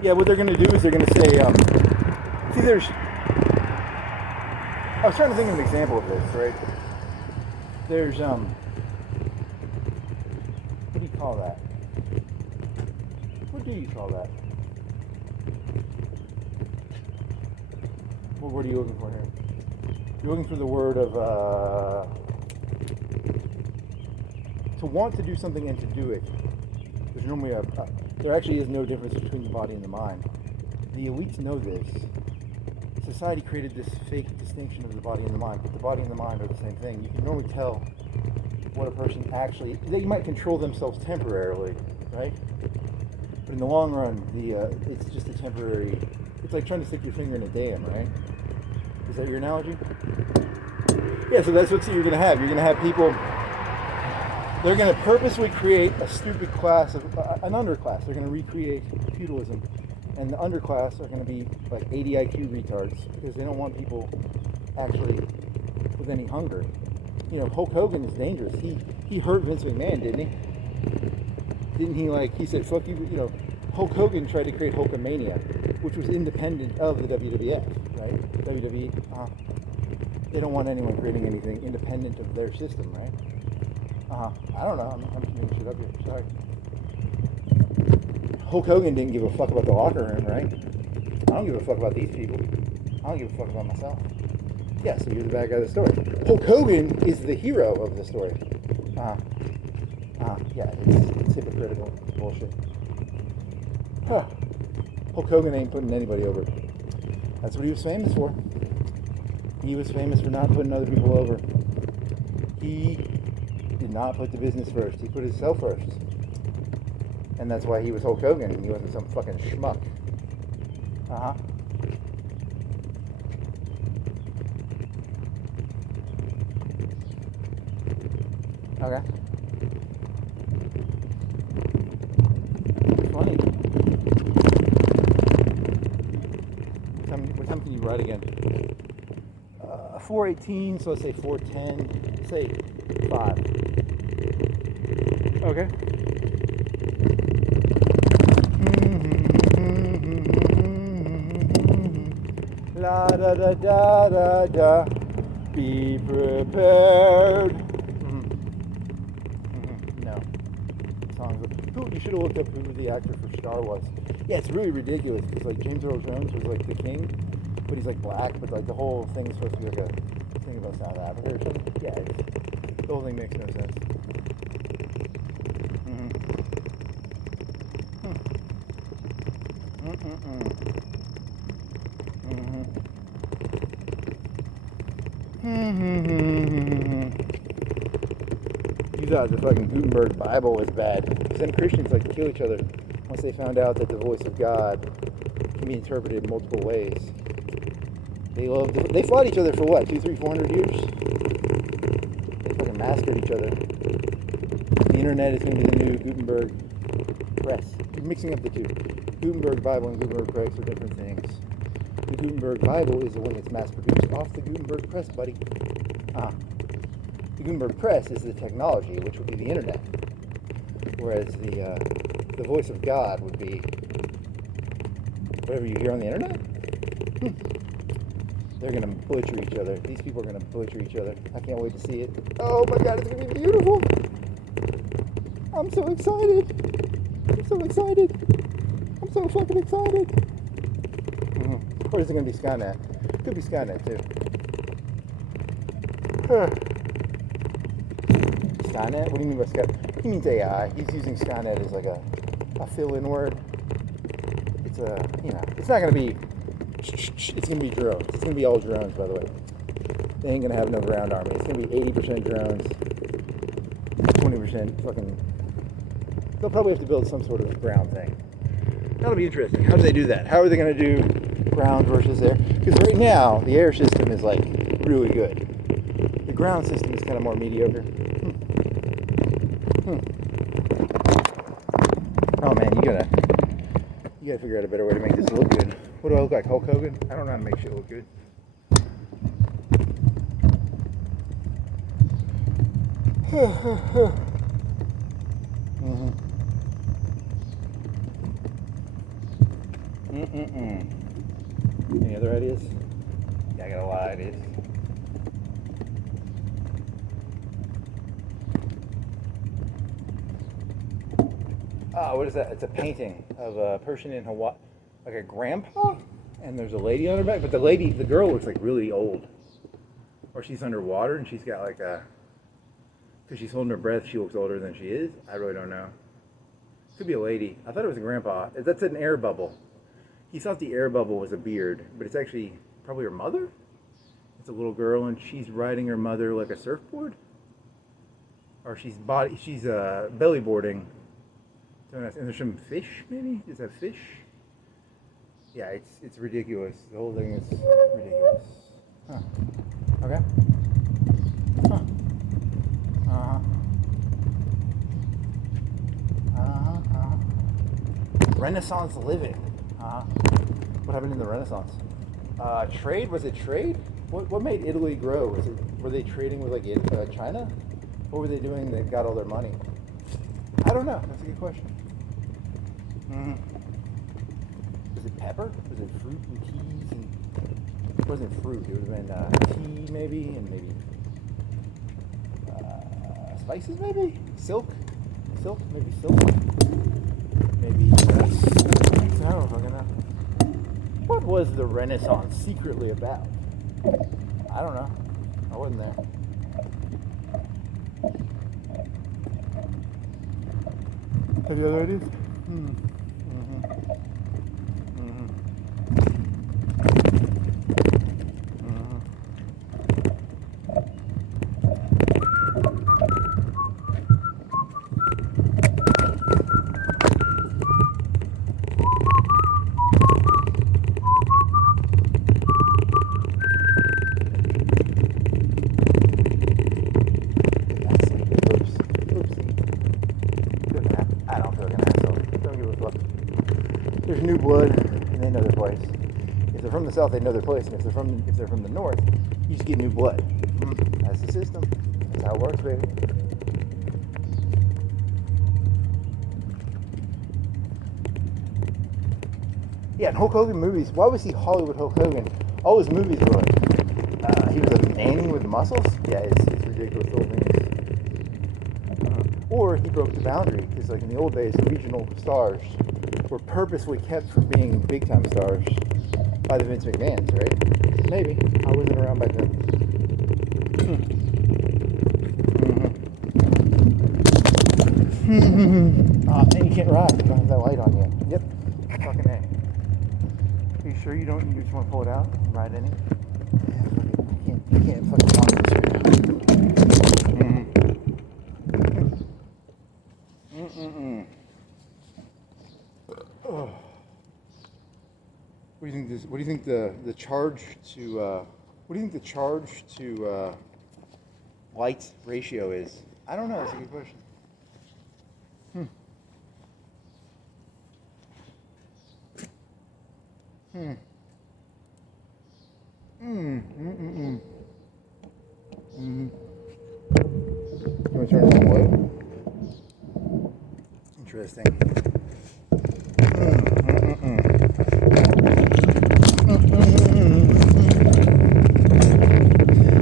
Yeah, what they're gonna do is they're gonna say, see, I was trying to think of an example of this, right? There's, what do you call that? What do you call that? What word are you looking for here? You're looking for the word of, to want to do something and to do it. There's normally there actually is no difference between the body and the mind. The elites know this. Society created this fake distinction of the body and the mind, but the body and the mind are the same thing. You can normally tell what a person actually, they might control themselves temporarily, right? But in the long run, it's just a temporary, it's like trying to stick your finger in a dam, right? Is that your analogy? Yeah, so that's what you're going to have. You're going to have people, they're going to purposely create a stupid class, an underclass. They're going to recreate feudalism. And the underclass are going to be like 80 IQ retards because they don't want people actually with any hunger. Hulk Hogan is dangerous. He hurt Vince McMahon, didn't he? Didn't he, he said, fuck you, Hulk Hogan tried to create Hulkamania, which was independent of the WWF, right? WWE, they don't want anyone creating anything independent of their system, right? I don't know, I'm just making shit up here, sorry. Hulk Hogan didn't give a fuck about the locker room, right? I don't give a fuck about these people. I don't give a fuck about myself. Yeah, so you're the bad guy of the story. Hulk Hogan is the hero of the story. Yeah, it's hypocritical. It's bullshit. Hulk Hogan ain't putting anybody over. That's what he was famous for. He was famous for not putting other people over. He did not put the business first. He put himself first. And that's why he was Hulk Hogan. He wasn't some fucking schmuck. Okay. Funny. What time can you write again? 4:18, so let's say 4:10. Say 5. Okay. La da da da da da. Be prepared. No. You should have looked up who the actor for Star was. Yeah, it's really ridiculous because like James Earl Jones was like the king, but he's like black, but like the whole thing is supposed to be like a thing about South Africa or something. Yeah, the whole thing makes no sense. You thought the fucking Gutenberg Bible was bad. Some Christians like to kill each other once they found out that the voice of God can be interpreted in multiple ways. They fought each other for what, 200, 300, 400 years? They fucking massacred each other. The internet is going to be the new Gutenberg press. You're mixing up the two. Gutenberg Bible and Gutenberg press are different things. The Gutenberg Bible is the one that's mass produced off the Gutenberg press, buddy. The Gutenberg press is the technology, which would be the internet. Whereas the voice of God would be whatever you hear on the internet. They're going to butcher each other. These people are going to butcher each other. I can't wait to see it. Oh my God, it's going to be beautiful. I'm so excited. I'm so excited. I'm so fucking excited. Or is it going to be Skynet? Could be Skynet too. Skynet? What do you mean by Skynet? He means AI. He's using Skynet as like a fill-in word. It's it's not going to be, it's going to be drones. It's going to be all drones, by the way. They ain't going to have no ground army. It's going to be 80% drones, 20% fucking, they'll probably have to build some sort of ground thing. That'll be interesting. How do they do that? How are they going to do ground versus air? Because right now, the air system is like really good. The ground system is kind of more mediocre. Oh man, you gotta figure out a better way to make this look good. What do I look like, Hulk Hogan? I don't know how to make shit look good. Any other ideas? Yeah, I got a lot of ideas. Oh, what is that? It's a painting of a person in Hawaii, like a grandpa, and there's a lady on her back, but the girl looks like really old. Or she's underwater and she's got like a, because she's holding her breath, she looks older than she is. I really don't know. Could be a lady. I thought it was a grandpa. That's an air bubble. He thought the air bubble was a beard, but it's actually probably her mother. It's a little girl and she's riding her mother like a surfboard. Or she's belly boarding. And there's some fish, maybe? Is that fish? Yeah, it's ridiculous. The whole thing is ridiculous. Huh. Okay. Huh. Renaissance living. What happened in the Renaissance? Trade? Was it trade? What made Italy grow? Were they trading with like China? What were they doing that got all their money? I don't know. That's a good question. Was it pepper? Was it fruit and teas? It wasn't fruit. It would have been tea maybe, and maybe spices maybe? Silk? Maybe silk? Maybe I don't fucking know. What was the Renaissance secretly about? I don't know. I wasn't there. Have you other ideas? There's new blood, and they know their place. If they're from the south, they know their place, and if they're from the north, you just get new blood. That's the system. That's how it works, baby. Yeah, and Hulk Hogan movies. Why was he Hollywood Hulk Hogan? All his movies were like he was a man with muscles. Yeah, it's ridiculous little things. Or he broke the boundary because, like in the old days, regional stars were purposely kept from being big-time stars by the Vince McMahons, right? Maybe. I wasn't around back then. And you can't ride. You don't have that light on yet. Yep. Fucking A. Are you sure you don't? You just want to pull it out and ride in it? Yeah, you can't fucking walk this right now. Oh. What do you think this? What do you think the charge to? What do you think the charge to light ratio is? I don't know. That's a good question. You want to turn it on low? Interesting.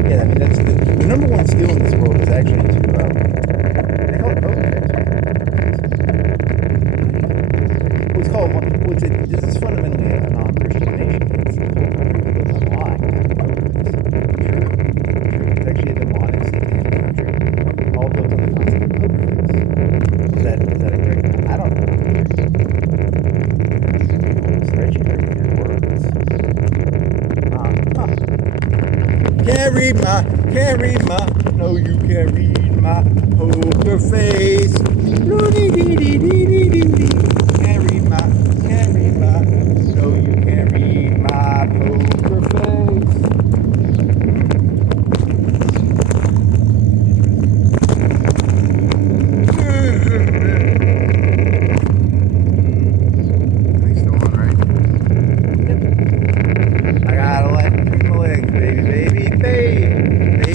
Yeah, I mean that's the number one skill in this world is actually to they call it poker face. What's called this is fundamentally a non-Christian nation. It's a whole country built on lying. True. It's actually a demonic satanic country, all built on the concept of poker face. Is that a correct? I don't know. Stretch your words. Can't read my, no you can't read my poker face. Can't read my, no you can't read my poker face. He's still on, right? Yep. I gotta let between my legs, baby, baby, baby.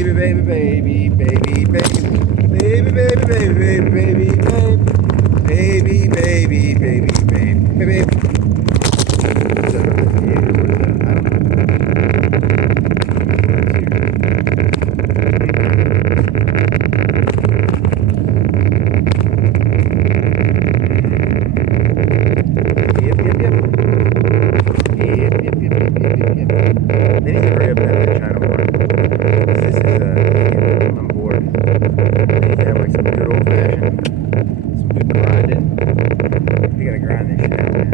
Baby, baby, baby, baby, baby, baby, baby, baby, baby, baby, baby, baby, baby, baby, baby. They need to hurry up and have that China one. This is I'm bored. They need to have like some good old fashioned, some good grinding. You gotta grind this shit out, man.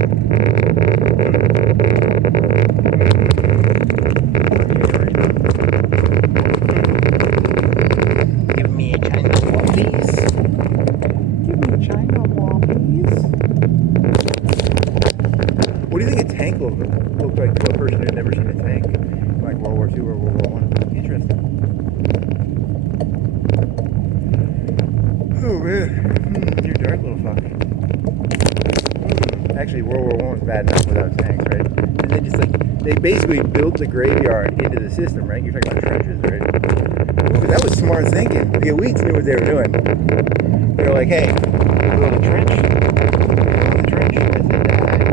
Give me a China wall, please. Give me a China wall, please. What do you think a tank look like to a person who'd never seen a tank? Like World War II or World War I? Interesting. Oh man, you're a dark little fuck. Actually, World War I was bad enough without tanks, right? And they just they basically built the graveyard into the system, right? You're talking about trenches, right? Ooh, that was smart thinking. The elites knew what they were doing. They were like, hey, build a trench. Build a trench as they die.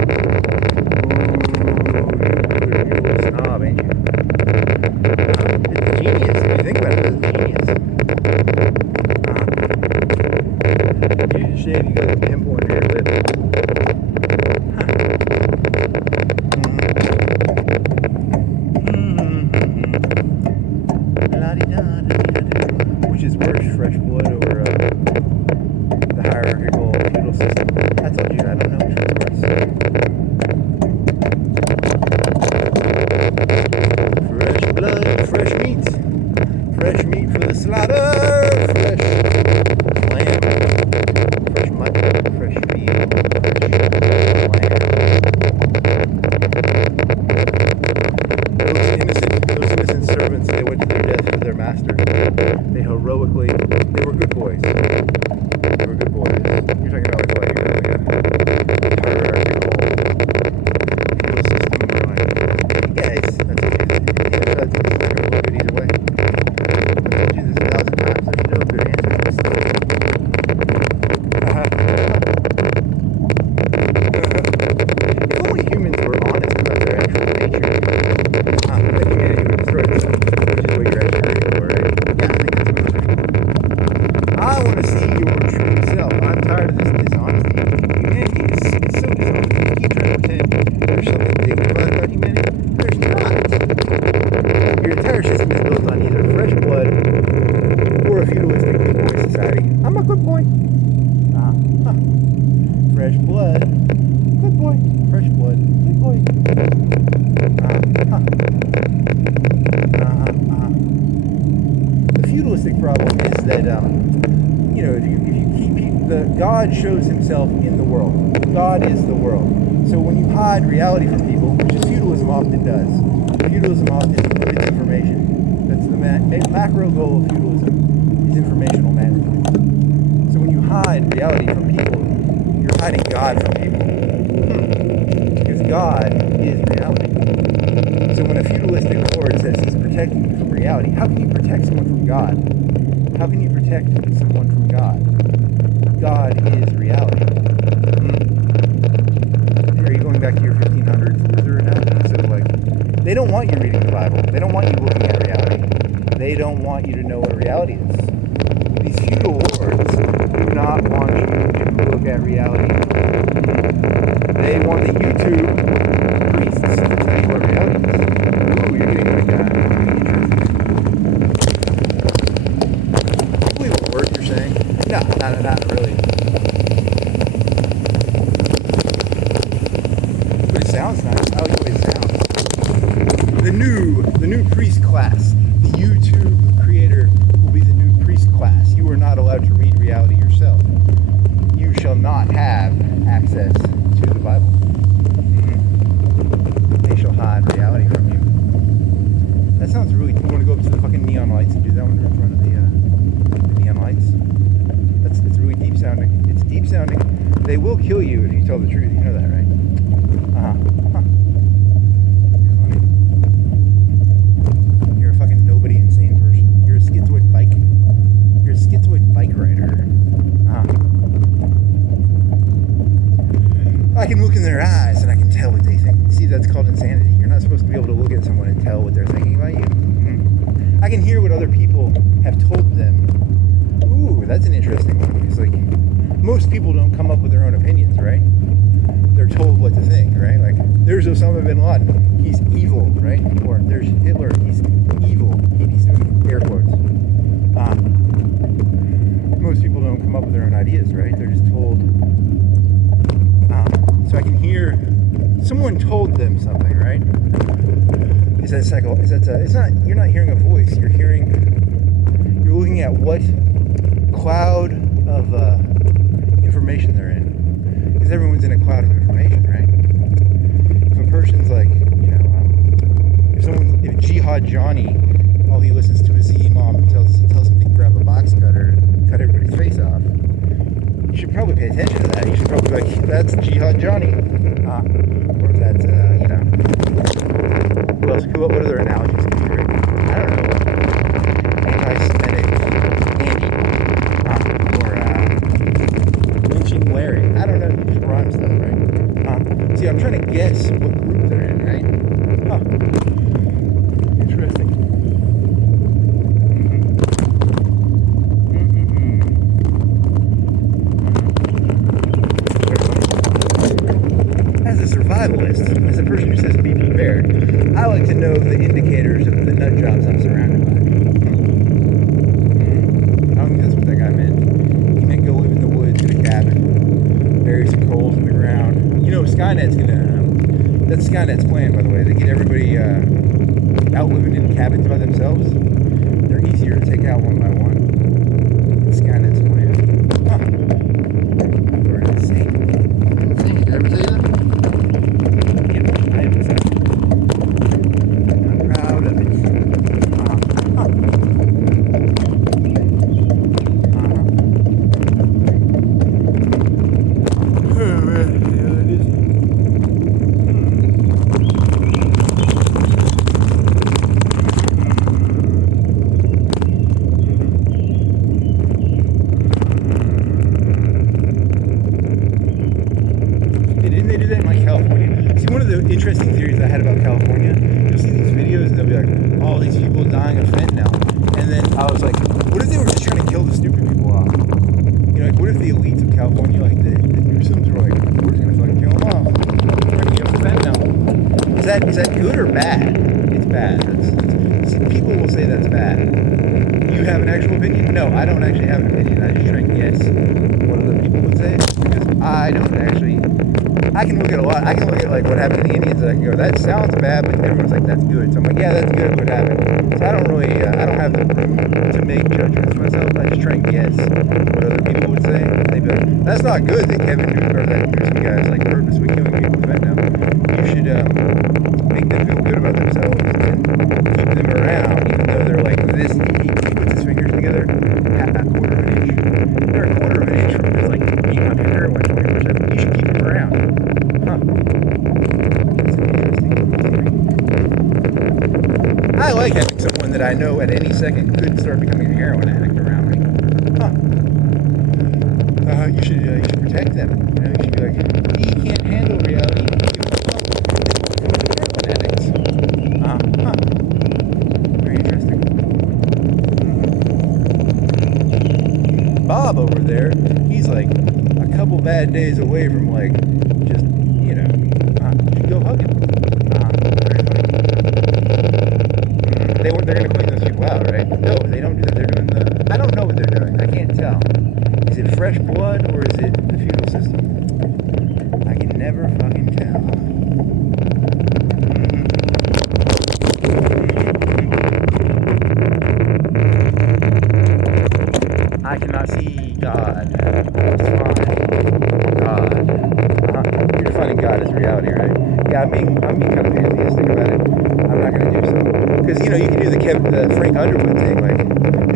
You're a little snob, ain't you? It's genius. If you think about it, it's genius. You shave, you got a pimple under your lip. blood or the hierarchical feudal system. I told you, I don't know which one's worse. Fresh blood, fresh meat. Fresh meat for the slaughter. Fresh lamb. Fresh mutton. Fresh veal. Fresh lamb. Those innocent servants, they went to their death for their master. They heroically, they were good boys. They were good boys. You're talking about like a hierarchical system. Guys, I told you this. It's not going to look good either way. I told you this 1,000 times. There's no good answer to this stuff. If only humans were honest about their actual nature, then humanity would destroy itself, which is what you're actually reading for, right? Yeah, I think that's what I'm reading. I want to see your true self. I'm tired of this dishonesty. Humanity is so dishonest. You keep trying to pretend there's something big about humanity. There's not. Your entire system is built on either fresh blood or a feudalistic good boy society. I'm a good boy. Fresh blood. Good boy. Fresh blood. Good boy. The feudalistic problem is that, if you keep God shows himself in the world. God is the world. So when you hide reality from people, which is feudalism often does, feudalism often avoids information. That's the macro goal of feudalism, is informational management. So when you hide reality from people, you're hiding God from people. Because God is reality. So when a feudalistic lord says he's protecting you from reality, how can you protect someone from God? How can you protect someone from God? God is reality. Are you going back to your 1500s Luther now? So they don't want you reading the Bible. They don't want you looking at reality. They don't want you to know what reality is. These feudal lords do not want you to look at reality. They want the YouTube priests to tell you what reality is. Ooh, you're getting like that. I believe what word you're saying. No, not really. But it sounds nice. I like the way it sounds. The new priest class. The YouTube creator will be the new priest class. You are not allowed to read reality yourself. You shall not have access to the Bible. They shall hide reality from you. That sounds really. You want to go up to the fucking neon lights and do that one in front of the neon lights? It's really deep sounding. It's deep sounding. They will kill you if you tell the truth. You know that, right? You're a fucking nobody insane person. You're a schizoid bike rider. I can look in their eyes and I can tell what they think. See, that's called insanity. You're not supposed to be able to look at someone and tell what they're thinking about you. I can hear what other people have told them. Ooh, that's an interesting one. It's like, most people don't come up with their own opinions, right? They're told what to think, right? Like, there's Osama bin Laden. He's evil, right? Or there's Hitler. He's evil. He's doing air quotes. Most people don't come up with their own ideas, right? They're just told. So I can hear someone told them something, right? It's not. You're not hearing a voice. You're looking at what cloud of information they're in. Because everyone's in a cloud of information, right? If a person's like, if Jihad Johnny, all he listens to is the imam who tells him to grab a box cutter and cut everybody's face off, you should probably pay attention to that. You should probably be like, that's Jihad Johnny. Or if that's, who else? What other analogies can you bring? I don't know. Anti-Semitic Andy. Or lynching Larry. I don't know. You just rhyme stuff, right? See, I'm trying to guess what group they're in, right? Interesting. As a survivalist, as a person who says be prepared, I like to know the indicators of the Skynet's plan, by the way. They get everybody out living in cabins by themselves. They're easier to take out one by one. Skynet's plan. Huh. Or insane. Did I ever tell you that? Yeah, I haven't said it. I'm proud of it. Interesting theories I had about California. You'll see these videos and they'll be like, oh, these people dying of fentanyl. And then I was like, what if they were just trying to kill the stupid people off? You know, like, what if the elites of California, like the Newsoms, were like, we're just gonna fucking kill them off. We're gonna give them fentanyl. Is that good or bad? It's bad. People will say that's bad. You have an actual opinion? No, I don't actually have an opinion. I just try and guess what other people would say because I don't actually. I can look at a lot. I can look at like what happened to the Indians, and I can go, that sounds bad, but everyone's like, that's good. So I'm like, yeah, that's good. What happened? So I don't really, I don't have the room to make judgments myself. I just try and guess what other people would say. They'd be like, that's not good that Kevin Newsom or that Newsom guy is like purposely killing people with fentanyl. You should make them feel good about themselves and keep them around, even though they're like this. He puts his fingers together, a quarter of an inch. They're a quarter of an inch from just like being on heroin 24/7. You should keep them around. Huh. That's an interesting theory. I like having someone that I know at any second could start becoming a heroin addict around me. Huh. You should protect them. You know, you should be like, he can't handle reality. Heroin addicts. Huh. Very interesting. Bob over there, he's like a couple bad days away from like just, you know, you should go hug him. Very funny. They're gonna clean those people out, right? No, they don't do that. They're doing I don't know what they're doing. I can't tell. Is it fresh blood or is it the feudal system? I can never fucking tell. I cannot see God. It's fine. God. You're defining God as reality, right? Yeah, I'm being kind of atheistic about it. I'm not going to do so. Because, you know, you can do the Frank Underwood thing, like,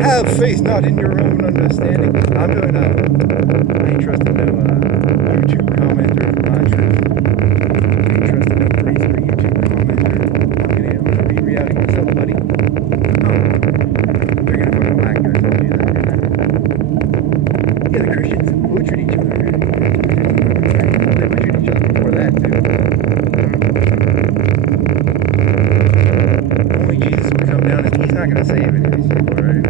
have faith not in your own understanding. I'm doing I ain't trusting no YouTube commenter for my truth. I ain't trusting no priest or YouTube commenter. I'm going to read reality myself, buddy. Oh. They're going to fucking whack you. I told you that, didn't I? Yeah, the Christians butchered each other. They butchered each other before that, too. Only Jesus would come down and he's not going to save any of these people, right?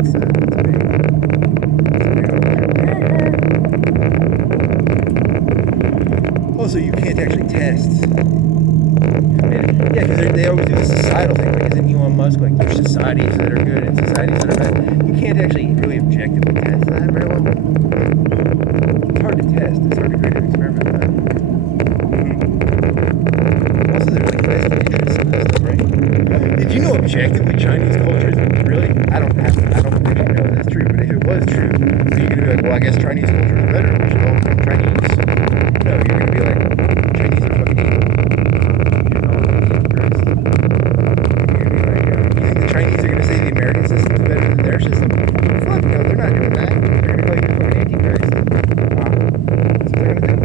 It's a big also, you can't actually test. Yeah, because they always do the societal thing. Like, isn't Elon Musk like, there's societies that are good and societies that are bad? You can't actually really objectively test that very well. It's hard to test. It's hard to create an experiment with that. Also, there's like vested interests in that stuff, right? Did you know objectively Chinese culture is really? I don't actually know if that's true, but if it was true, so you're gonna be like, well, I guess Chinese culture is better. We should all become Chinese. No, you're gonna be like, Chinese are fucking evil. You're not Christ. You're gonna be like, you think the Chinese are gonna say the American system is better than their system? Fuck no, they're not doing that. They're gonna call you fucking Antichrist. That's what they're gonna do.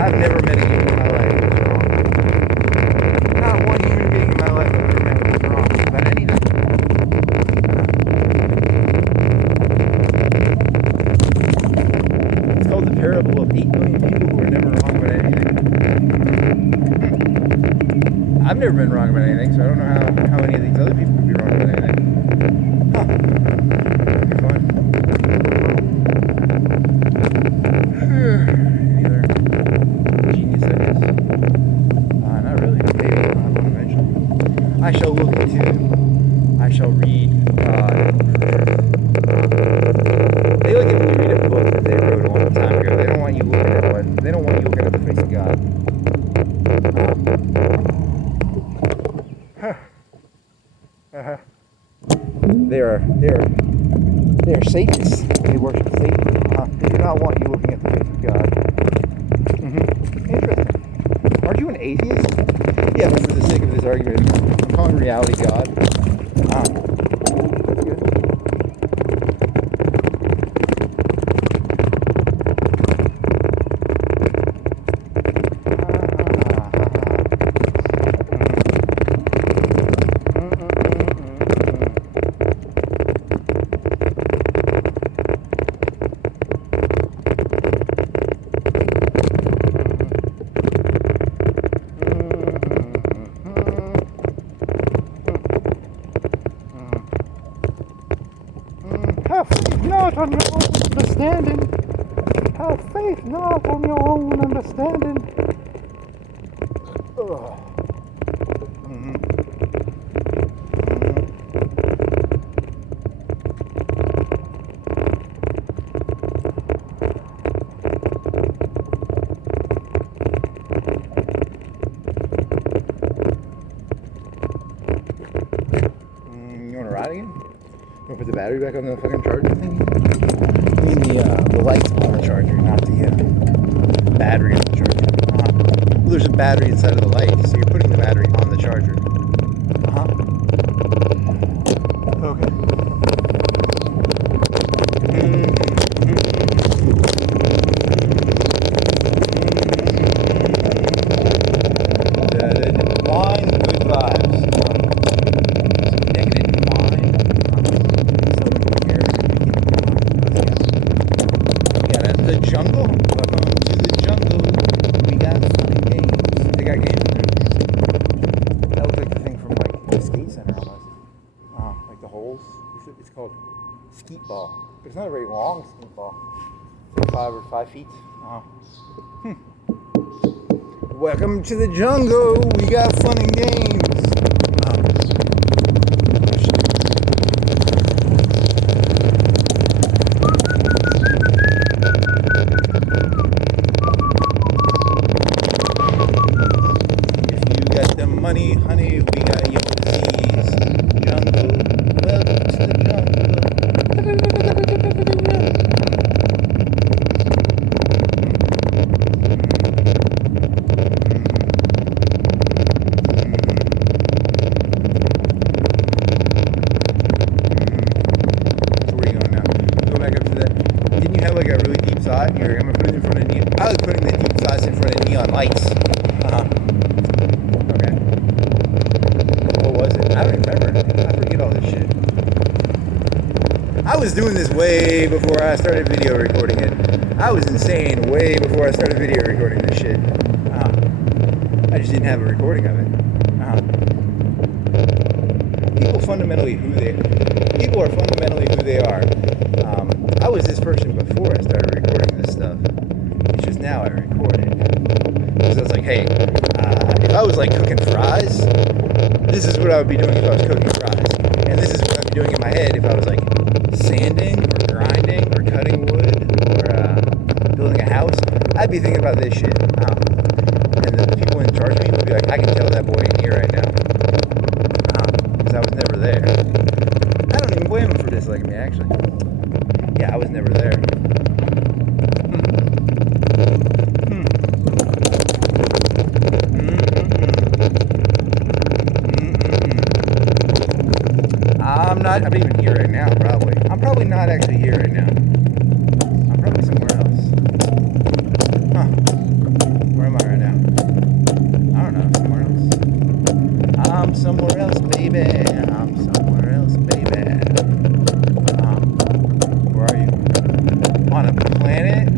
I've never met a human in my life who was wrong. Not one human being in my life I've ever met who was wrong about anything. It's called the parable of 8 million people who are never wrong about anything. I've never been wrong about anything, so I don't know how any of these other people could be wrong about anything. Huh. That'd be fun. Any other genius ideas? Not really. Maybe I'll have one eventually. I shall look into, I shall read God. They like it when you read a book that they wrote a long time ago. They don't want you looking at the face of God. They're Satanists. They worship Satan. They do not want you looking at the face of God. Interesting. Aren't you an atheist? Yeah, but for the sake of this argument, I'm calling reality God. That's good. Have faith not on your own understanding. Have faith not on your own understanding. Ugh. You want to ride again? You want to put the battery back on the fucking charger thing? I mean the lights on the charger, not the battery on the charger. Well, there's a battery inside of the light, so you're putting the battery on the charger. Okay. Wine, good vibes. Negative wine. The jungle. Welcome to the jungle. We got funny games. They got games in there. That looks like the thing from like the skate center almost. Like the holes. It's called skeet ball. But it's not a very long skeet ball. It's like 5 feet. Welcome to the jungle. We got fun and games. Money, honey, we got your disease. Jungle, welcome to the jungle. So where are you going now? Go back up to that. Didn't you have like a really deep thought? Here, I'm gonna put it in front of neon. I was putting the deep thoughts in front of neon lights. I don't remember. I forget all this shit. I was doing this way before I started video recording it. I was insane way before I started video recording this shit. I just didn't have a recording of it. People are fundamentally who they are. I was this person before I started recording this stuff. It's just now I record it. Because I was like, hey, if I was like cooking fries, this is what I would be doing if I was cooking fries. And this is what I'd be doing in my head if I was like sanding or grinding or cutting wood or building a house. I'd be thinking about this shit. And the people in charge of me would be like, I can tell that boy ain't here right now. Because I was never there. I don't even blame him for disliking me, actually. Yeah, I was never there. I'm not even here right now, probably. I'm probably not actually here right now. I'm probably somewhere else. Where am I right now? I don't know, somewhere else. I'm somewhere else, baby. I'm somewhere else, baby. Where are you? On a planet?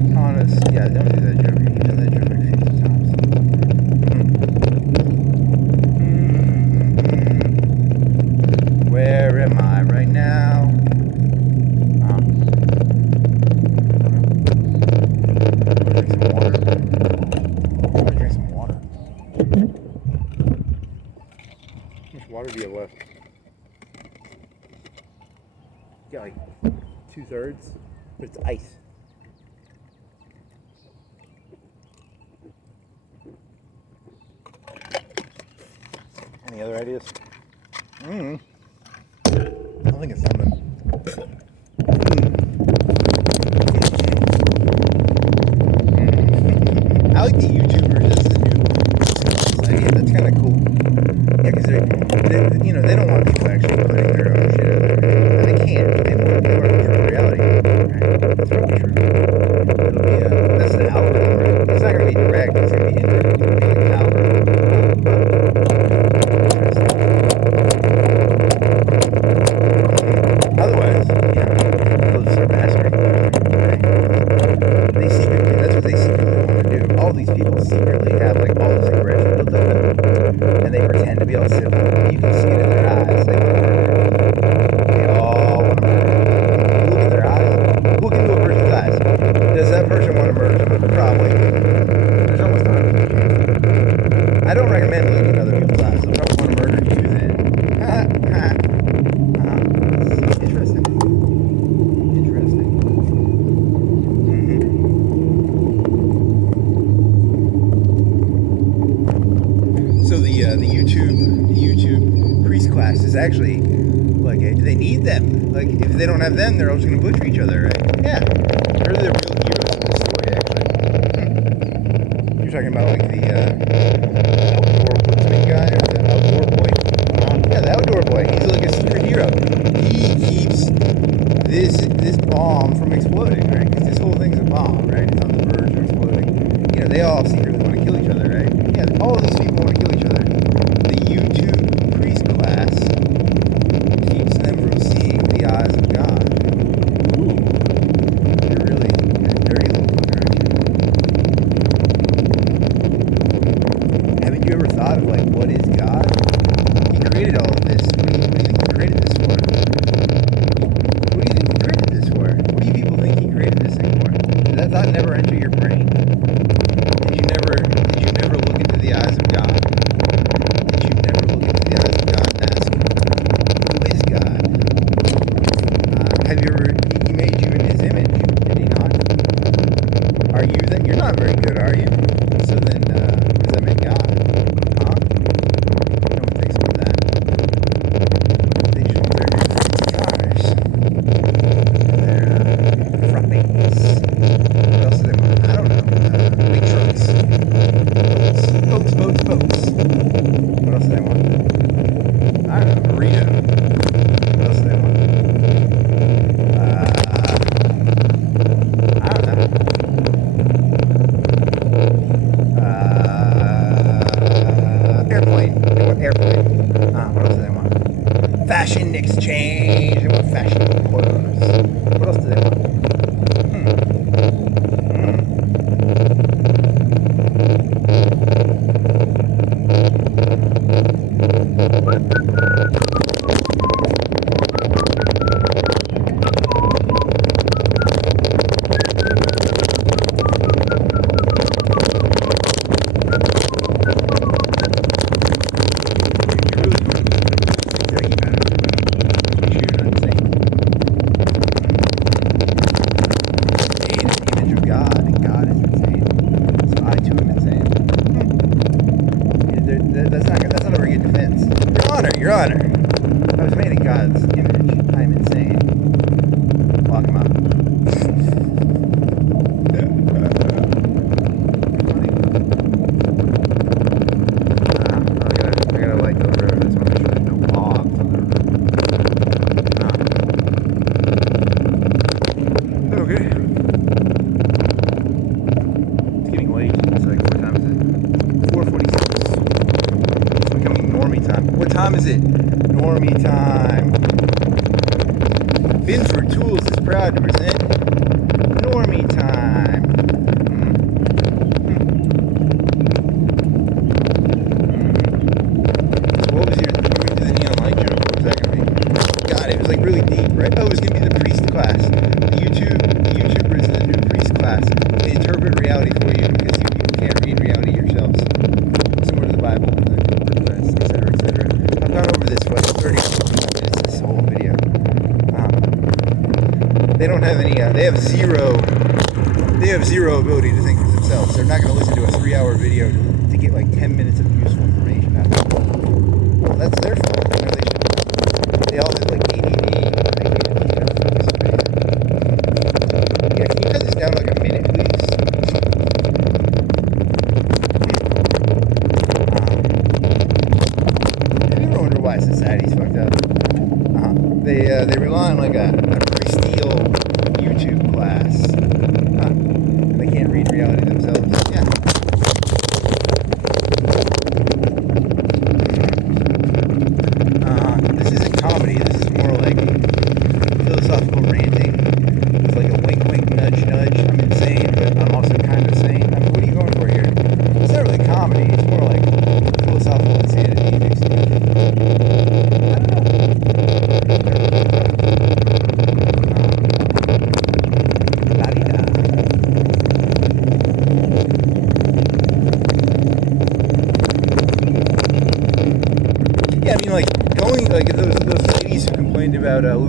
Yeah, don't do that joke. You've done that joke like 50 times. Where am I right now? Drink some water. Drink some water. How much water do you have left? You got like 2/3, but it's ice. Any other ideas? I think it's something. secretly have like all this aggression built up in them, and they pretend to be all civil. You can see it in their eyes. They want to murder. They all want to murder. Look at their eyes. Look into a person's eyes. Does that person want to murder someone? Probably. There's almost 100% chance. I don't recommend looking in other people's eyes. They'll probably want to murder you then. Interesting. Interesting. So the YouTube priest class is actually like they need them. Like if they don't have them, they're all just gonna butcher each other, right? Yeah, they're the real heroes of the story, actually. You're talking about like the outdoor woodsman guy or the outdoor boy? Yeah, the outdoor boy. He's like a secret hero. He keeps this bomb from exploding, right? Because this whole thing's a bomb, right? It's on the verge of exploding. You know, they all secretly want to kill each other, right? Yeah, all of these people want to kill each other. The YouTube priest class keeps them from seeing the eyes of God. Ooh, you're really a dirty little fucker, aren't you? Haven't you ever thought of like, what is God? He created all of this. What do you think he created this for? What do you think he created this for? What do you people think he created this thing for? Did that thought never enter your brain? Did you never look into the eyes of God? Did you never look into the eyes of God and ask, who is God? Have you ever, he made you in his image, did he not? Are you that, you're not very good, are you? So then, does that make God? Huh? No one thinks about that. They just want their cars. Their front names. What else do they want? I don't know. Big trucks. Boats. What else do they want? I don't know. Burrito. What else do they want? I don't know. Airplane. They want airplane. What else do they want? Fashion exchange. They want fashion clothes. What else do they want? That's not a very good defense. Your Honor. I was made in God's image. I'm insane. Lock him up. I gotta like go through this one. Make sure there's no logs on the Okay. It's getting late. It's like, what time is it? 4:46. It's becoming normie time. What time is it? Normie time. Binford Tools is proud to present Normie Time. So what was your, when we did the neon light joke, what was that going to be? God, it was like really deep, right? Oh, it was going to be the priest class. The YouTubers in the new priest class. They interpret reality for you because you can't read reality yourselves. Similar to the Bible, etc., etc. I've gone over this for like 30 minutes, this whole video. They don't have any, they have zero ability to think for themselves. They're not going to listen to a 3-hour video to get like 10 minutes of useful information out of it. Well, that's their fault. You know, they all have like ADD. They can't focus space. Yeah, can you cut this down to like a minute, please? Have you ever wondered why society's fucked up? They rely on like a presteel YouTube class. And they can't read reality themselves. Yeah. This isn't comedy, this is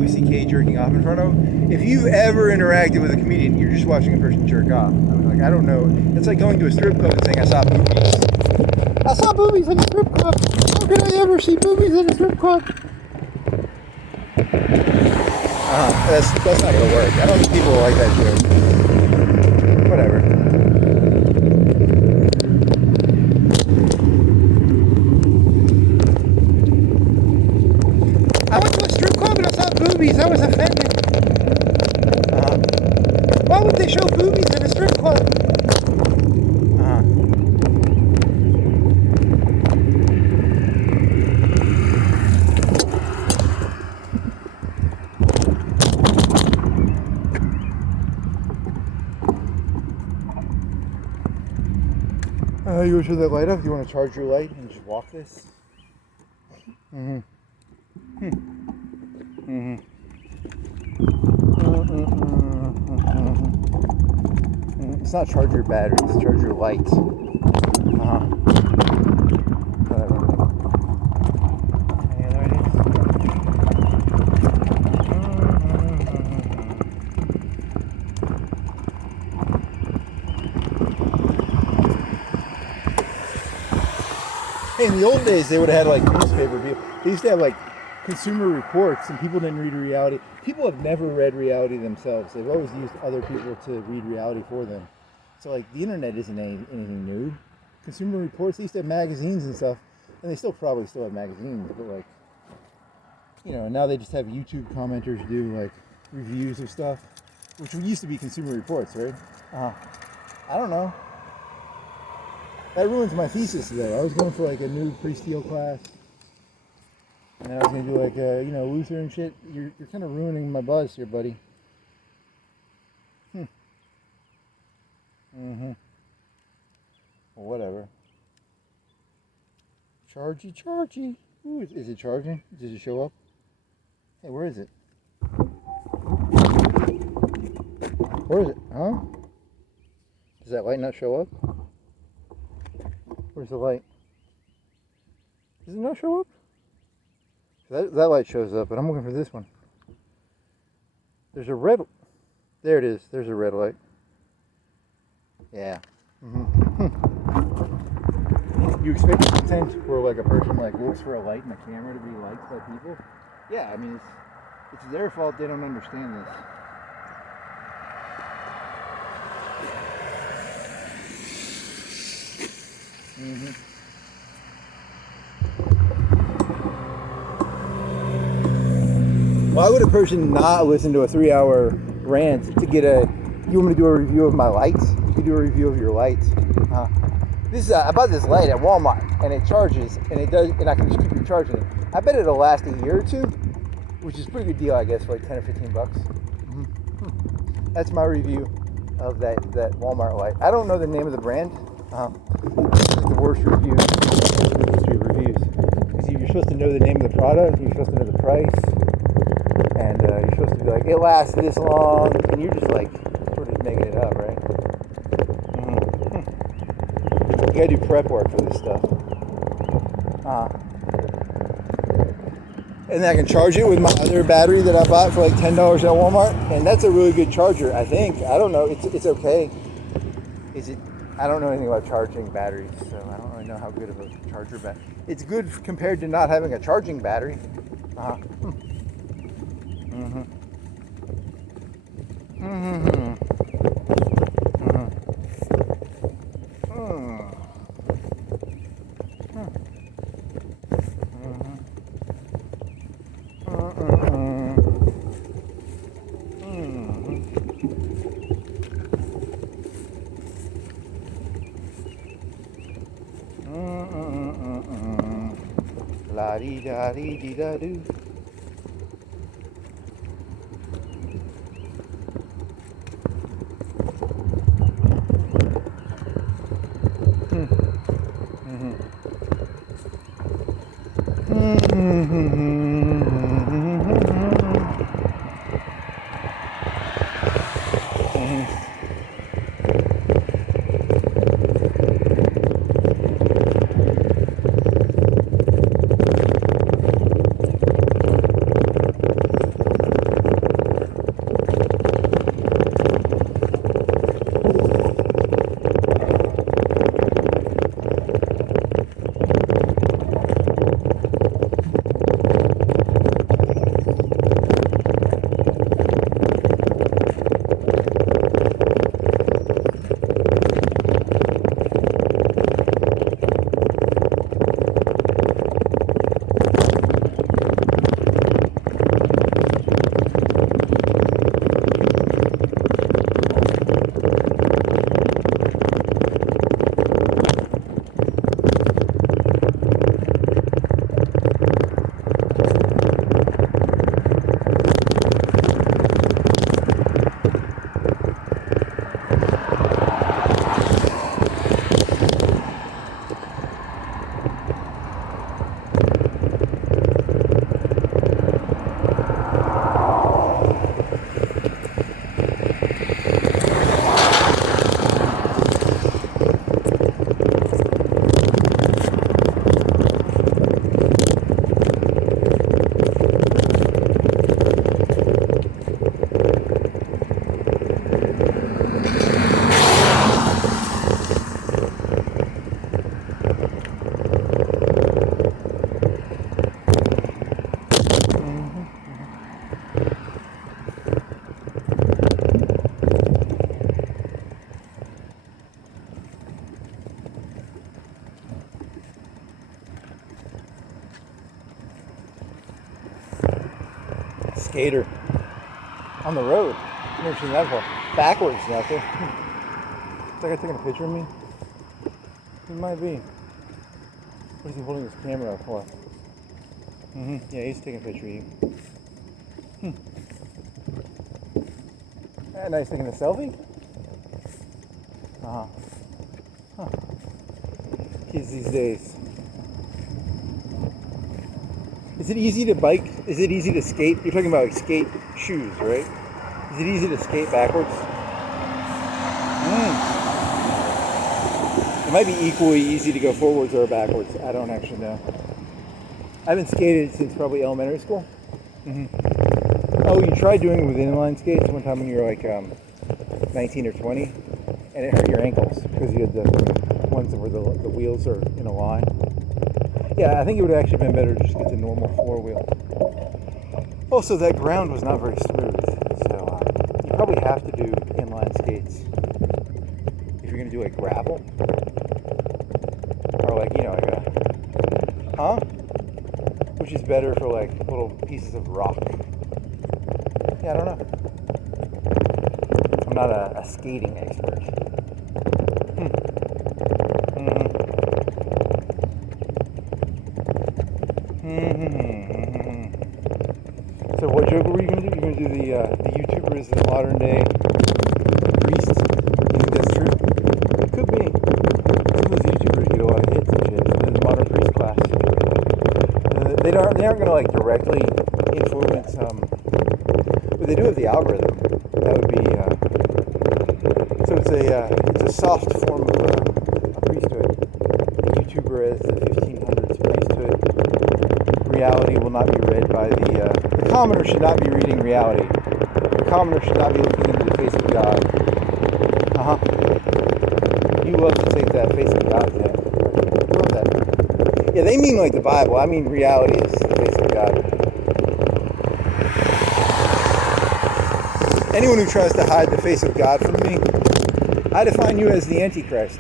Louis C.K. jerking off in front of him. If you've ever interacted with a comedian, you're just watching a person jerk off. I mean, like, I don't know. It's like going to a strip club and saying, I saw boobies. I saw boobies in a strip club. How could I ever see boobies in a strip club? That's not gonna work. I don't think people will like that joke. Whatever. I went to a strip club and I saw boobies. I was offended. Why would they show boobies in a strip club? You want to turn that light up? Do you want to charge your light and just walk this? It's not charge your battery, it's charge your light. Whatever. Any other ideas? Hey, in the old days, they would have had like newspaper people. They used to have like consumer reports, and people didn't read reality. People have never read reality themselves. They've always used other people to read reality for them. So like the internet isn't anything new. Consumer reports, they used to have magazines and stuff, and they probably still have magazines, but like, you know, now they just have YouTube commenters do like reviews of stuff, which used to be consumer reports, right? I don't know. That ruins my thesis though. I was going for like a new pre-steel class, and I was going to do like you know, Luther and shit. You're kind of ruining my buzz here, buddy. Well, whatever. Chargy. Ooh, is it charging? Does it show up? Hey, where is it? Where is it? Huh? Does that light not show up? Where's the light? Does it not show up? That light shows up, but I'm looking for this one. There's a red... There it is. There's a red light. Yeah. You expect content where like a person like looks for a light in the camera to be liked by people? Yeah, I mean, it's their fault they don't understand this. Why would a person not listen to a 3-hour rant to get you want me to do a review of my lights? You can do a review of your lights. This is I bought this light at Walmart, and it charges, and I can just keep recharging it. I bet it'll last a year or two, which is a pretty good deal, I guess, for like 10 or 15 bucks. That's my review of that Walmart light. I don't know the name of the brand. This is the worst review in the history of reviews. Because you're supposed to know the name of the product, you're supposed to know the price, and you're supposed to be like, it lasts this long, and you're just like sort of making it up, right? You gotta do prep work for this stuff. And then I can charge it with my other battery that I bought for like $10 at Walmart, and that's a really good charger, I think. I don't know, it's okay. I don't know anything about charging batteries, so I don't really know how good of a charger battery. It's good compared to not having a charging battery. La-dee-da-dee-dee-da-doo. skater on the road. I've never seen that before. Backwards now too. Is that guy taking a picture of me? He might be. What is he holding his camera up for? Yeah, he's taking a picture of you. Nice taking a selfie? Huh. Kids these days. Is it easy to bike? Is it easy to skate? You're talking about like skate shoes, right? Is it easy to skate backwards? It might be equally easy to go forwards or backwards. I don't actually know. I haven't skated since probably elementary school. Oh, you tried doing it with inline skates one time when you were like 19 or 20, and it hurt your ankles because you had the ones where the wheels are in a line. Yeah, I think it would have actually been better to just get the normal four-wheel. Also, that ground was not very smooth, so you probably have to do inline skates if you're going to do like gravel. Or like, which is better for like little pieces of rock. Yeah, I don't know. I'm not a skating expert. So what joke were you going to do? You're going to do the YouTuber is the modern day priest? You think that's true? It could be. Some of those YouTubers get a lot of hits and shit. In the modern priest class. They aren't going to like directly influence. But they do have the algorithm. That would be. So it's a soft form of a priesthood. The YouTuber as the 1500s priesthood. Reality will not be read by the commoner should not be reading reality. The commoner should not be looking into the face of God. You love to take that face of God thing. You love that. Yeah, they mean like the Bible. I mean reality is the face of God. Anyone who tries to hide the face of God from me, I define you as the Antichrist.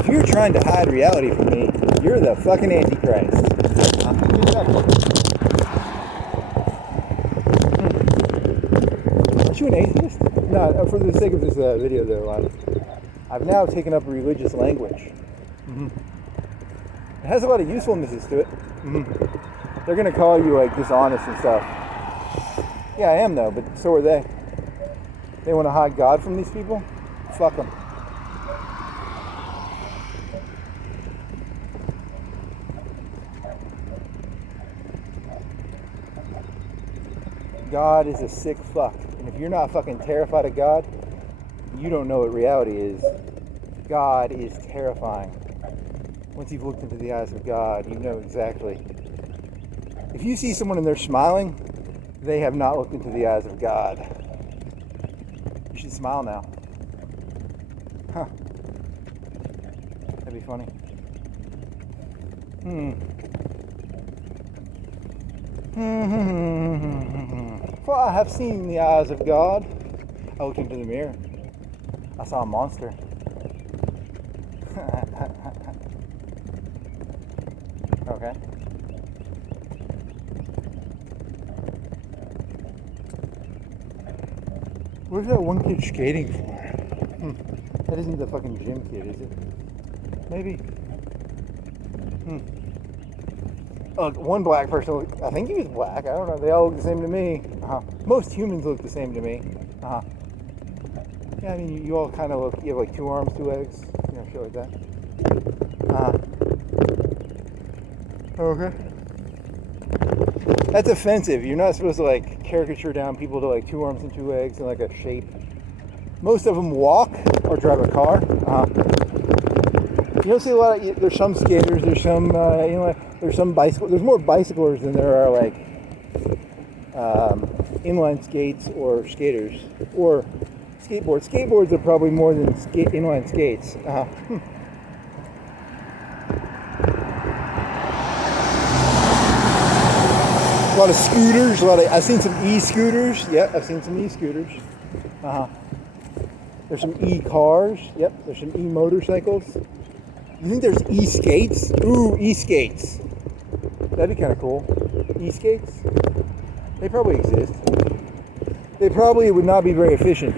If you're trying to hide reality from me, you're the fucking Antichrist. Aren't you an atheist? No, for the sake of this video though, I've now taken up religious language. It has a lot of usefulnesses to it. They're going to call you like dishonest and stuff. Yeah, I am though, but so are they. They want to hide God from these people? Fuck them. God is a sick fuck. And if you're not fucking terrified of God, you don't know what reality is. God is terrifying. Once you've looked into the eyes of God, you know exactly. If you see someone and they're smiling, they have not looked into the eyes of God. You should smile now. Huh. That'd be funny. For I have seen the eyes of God. I looked into the mirror. I saw a monster. Okay. What is that one kid skating for? That isn't the fucking gym kid, is it? Maybe. One black person, I think he was black, I don't know, they all look the same to me. Most humans look the same to me. Yeah, I mean, you all kind of look, you have like 2 arms, 2 legs, shit like that. Okay. That's offensive. You're not supposed to like caricature down people to like 2 arms and 2 legs and like a shape. Most of them walk or drive a car. You don't see a lot of, there's some skaters, there's some, there's some bicycle, there's more bicyclers than there are like inline skates or skaters or skateboards. Skateboards are probably more than inline skates. A lot of scooters, I've seen some e-scooters. Yeah, I've seen some e-scooters. There's some e-cars. Yep, there's some e-motorcycles. You think there's e-skates? Ooh, e-skates. That'd be kind of cool. E-skates? They probably exist. They probably would not be very efficient.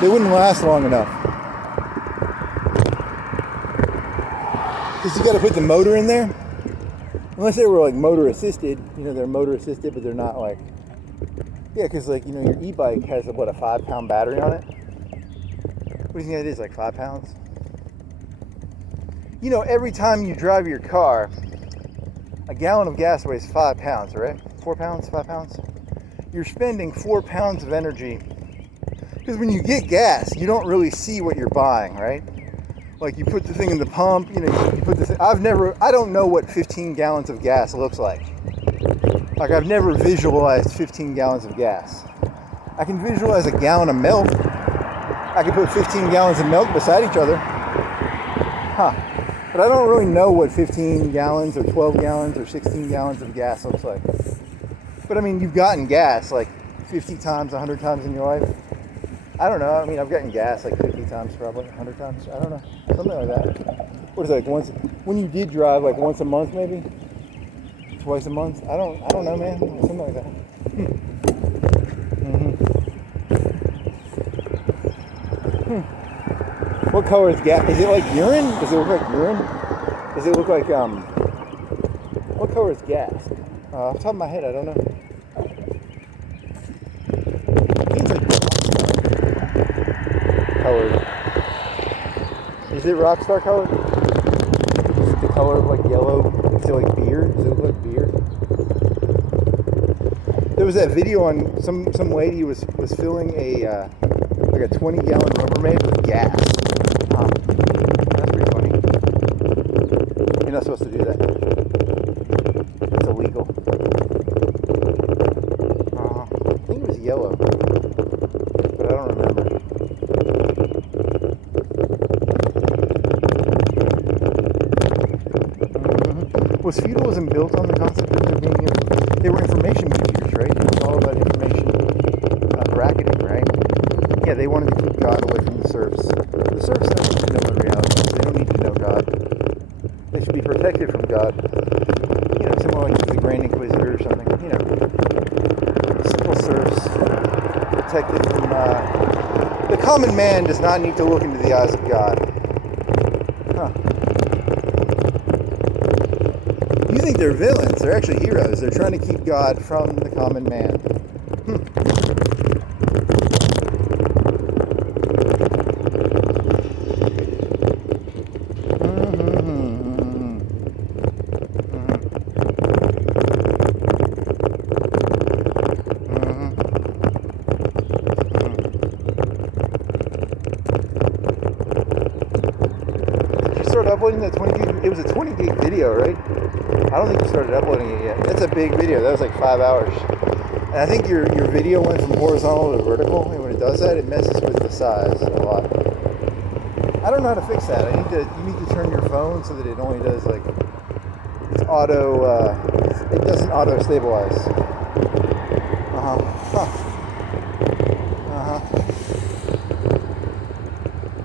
They wouldn't last long enough. Because you got to put the motor in there. Unless they were like motor assisted. You know, they're motor assisted, but they're not like... Yeah, because like, you know, your e-bike has what, a 5-pound battery on it? What do you think that is, like 5 pounds? You know, every time you drive your car, a gallon of gas weighs 5 pounds, right? 4 pounds, 5 pounds? You're spending 4 pounds of energy. Because when you get gas, you don't really see what you're buying, right? Like you put the thing in the pump, you know, you put the thing, I don't know what 15 gallons of gas looks like. Like I've never visualized 15 gallons of gas. I can visualize a gallon of milk. I can put 15 gallons of milk beside each other. Huh. But I don't really know what 15 gallons or 12 gallons or 16 gallons of gas looks like. But I mean, you've gotten gas like 50 times, 100 times in your life. I don't know. I mean, I've gotten gas like 50 times, probably 100 times. I don't know. Something like that. What is it, like once, when you did drive, like once a month maybe? Twice a month? I don't know, man. Something like that. What color is gas? Is it like urine? Does it look like urine? Does it look like, what color is gas? Off the top of my head, I don't know. It's like colored. Is it Rockstar colored? Is it the color of like yellow? Is it like beer? Does it look like beer? There was that video on some lady was filling a like a 20-gallon Rubbermaid with gas. That's pretty funny. You're not supposed to do that. It's illegal. I think it was yellow, but I don't remember. Was feudalism built on the concept of there being, they were information meteors, right? It was all about information bracketing, right? Yeah, they wanted to keep God away from the serfs. The serfs don't need to know the reality. They don't need to know God. They should be protected from God. You know, similar like the Grand Inquisitor or something. You know, simple serfs protected from. The common man does not need to look into the eyes of God. Huh. You think they're villains? They're actually heroes. They're trying to keep God from the common man. Uploading that 20 gig, it was a 20 gig video, right? I don't think you started uploading it yet. That's a big video. That was like 5 hours. And I think your video went from horizontal to vertical, and when it does that, it messes with the size a lot. I don't know how to fix that. You need to turn your phone so that it only does like, it's auto, it doesn't auto stabilize.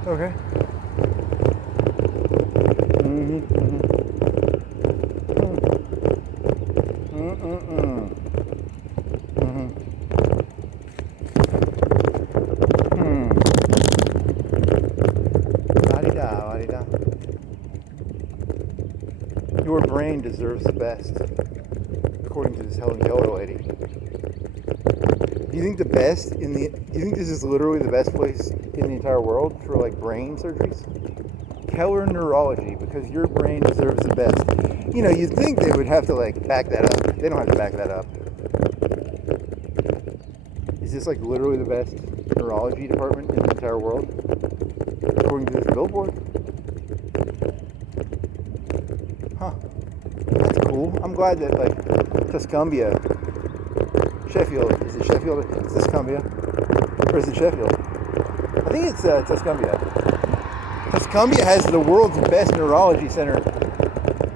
Okay. Your brain deserves the best, according to this Helen Keller lady. Do you think you think this is literally the best place in the entire world for like brain surgeries? Keller Neurology, because your brain deserves the best. You know, you'd think they would have to like back that up. They don't have to back that up. Is this like literally the best neurology department in the entire world? According to this billboard? Huh. That's cool. I'm glad that like Tuscumbia, Sheffield, is it Sheffield? It's Tuscumbia. Or is it Sheffield? I think it's Tuscumbia. Tuscumbia has the world's best neurology center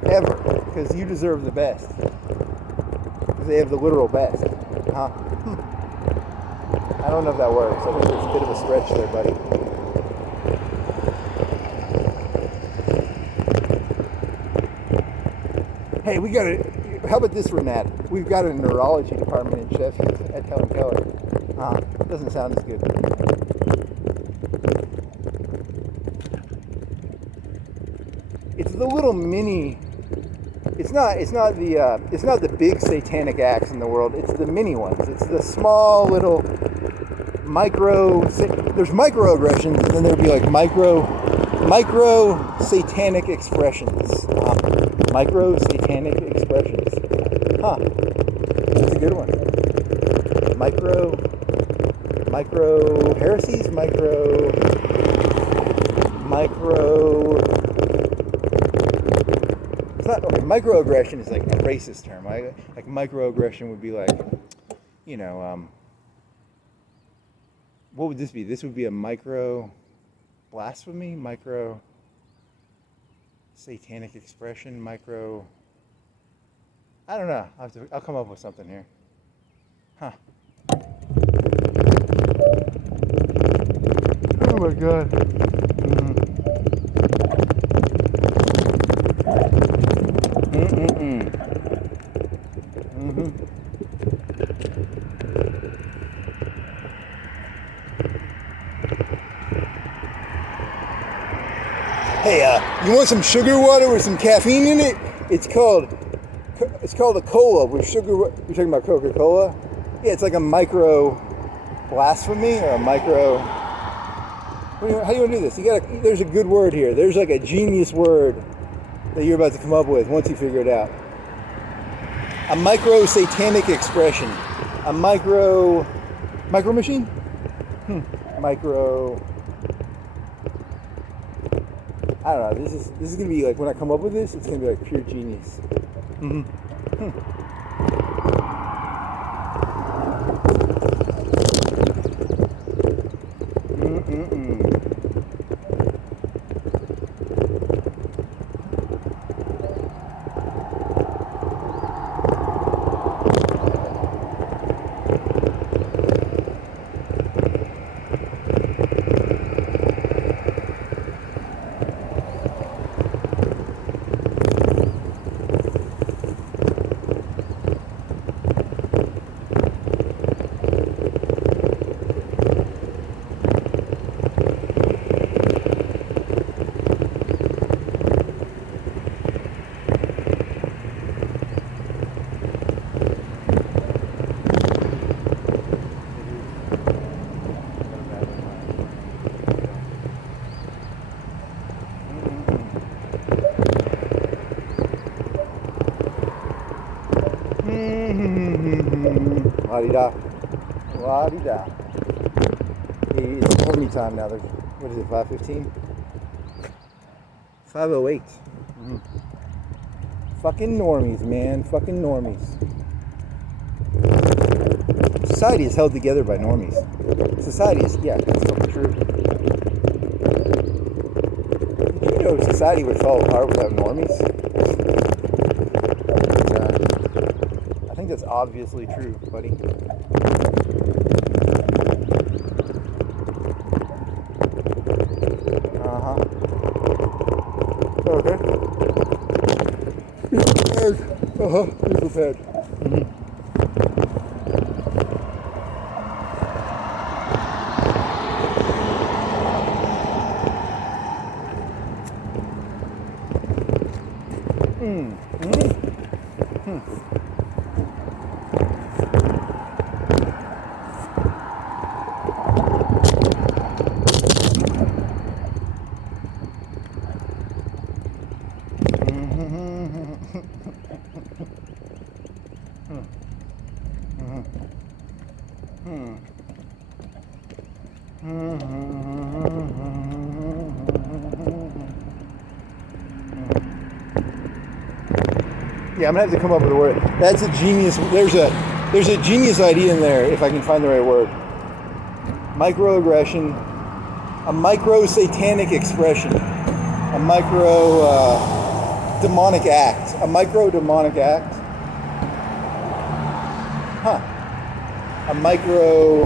ever, because you deserve the best. Because they have the literal best. Huh? I don't know if that works. I think there's a bit of a stretch there, buddy. Hey, we got it. How about this, Renat? We've got a neurology department in Sheffield at Helen Keller. Doesn't sound as good. It's the little mini. It's not the big satanic acts in the world. It's the mini ones. It's the small little micro. There's microaggressions, and then there'd be like micro satanic expressions. Micro satanic expressions. That's a good one. Micro heresies. Micro. It's not okay. Microaggression is like a racist term. Like microaggression would be like, what would this be? This would be a micro blasphemy, micro satanic expression, micro. I don't know. I'll come up with something here. Oh my God. Hey, you want some sugar water with some caffeine in it? It's called a cola with sugar. You're talking about Coca-Cola? Yeah, it's like a micro blasphemy or a micro. How do you want to do this? There's a good word here. There's like a genius word that you're about to come up with once you figure it out. A micro satanic expression. A micro machine? Micro. I don't know. This is gonna be like, when I come up with this, it's gonna be like pure genius. La-di-da. It's horny time now. What is it, 5:15? 5:08. Fucking normies, man. Fucking normies. Society is held together by normies. Society is, yeah, that's so true. Did you know society would fall apart without normies? I think that's obviously true, buddy. Okay. Be prepared. Be prepared. Yeah, I'm gonna have to come up with a word. That's a genius. There's a genius idea in there if I can find the right word. Microaggression, a micro satanic expression, a micro demonic act, a micro demonic act. A micro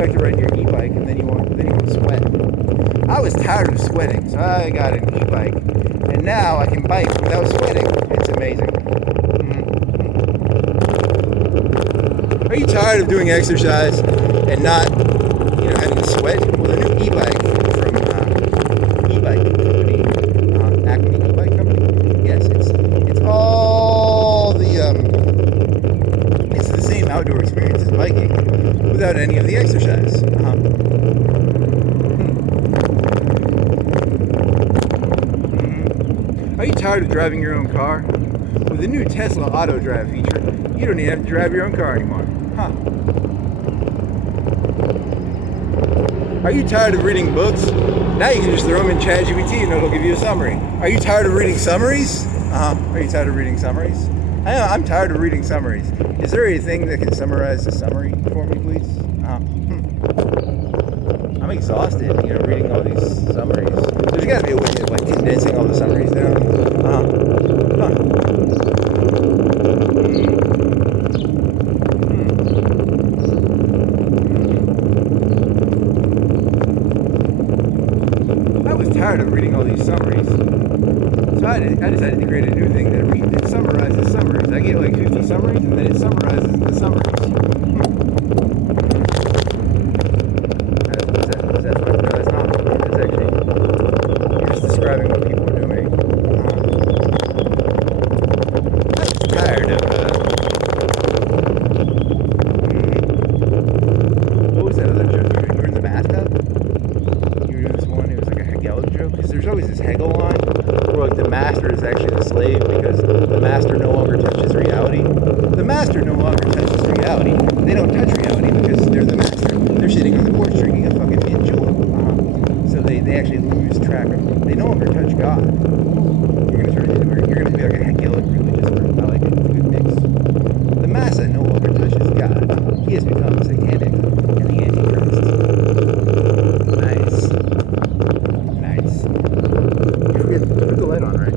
back to riding your e-bike, and then you won't sweat. I was tired of sweating, so I got an e-bike, and now I can bike without sweating. It's amazing. Are you tired of doing exercise and not, having to sweat? Well, the new e-bike from e-bike company, Acme e-bike company. Yes, it's all the it's the same outdoor experience as biking without any of the exercise. Are you tired of driving your own car? With the new Tesla auto drive feature, you don't even have to drive your own car anymore. Huh. Are you tired of reading books? Now you can just throw them in ChatGPT and it'll give you a summary. Are you tired of reading summaries? Are you tired of reading summaries? I know, I'm tired of reading summaries. Is there anything that can summarize the summary for me, please? I'm exhausted, reading all these summaries. There's got to be a way of condensing all the summaries down. I was tired of reading all these summaries, so I decided to create a new thing that summarizes summaries. I get like 50 summaries, and then it summarizes the summaries. Is that fun? No, that's not. That's actually, you're just describing what people are doing. I was tired of, what was that other joke? You were in the bathtub? You were doing this one, it was like a Hegel joke, because there's always this Hegel line, where like the master is actually the slave, because the master no longer touches reality. The master no longer touches reality. They don't touch reality because they're the master. They're sitting on the porch drinking a fucking mint julep. So they actually lose track of it. They no longer touch God. You're gonna be like a Hegelic religious group. I like it. It's a good mix. The massa no longer touches God. He has become satanic and the Antichrist. Nice. Put the light on, right?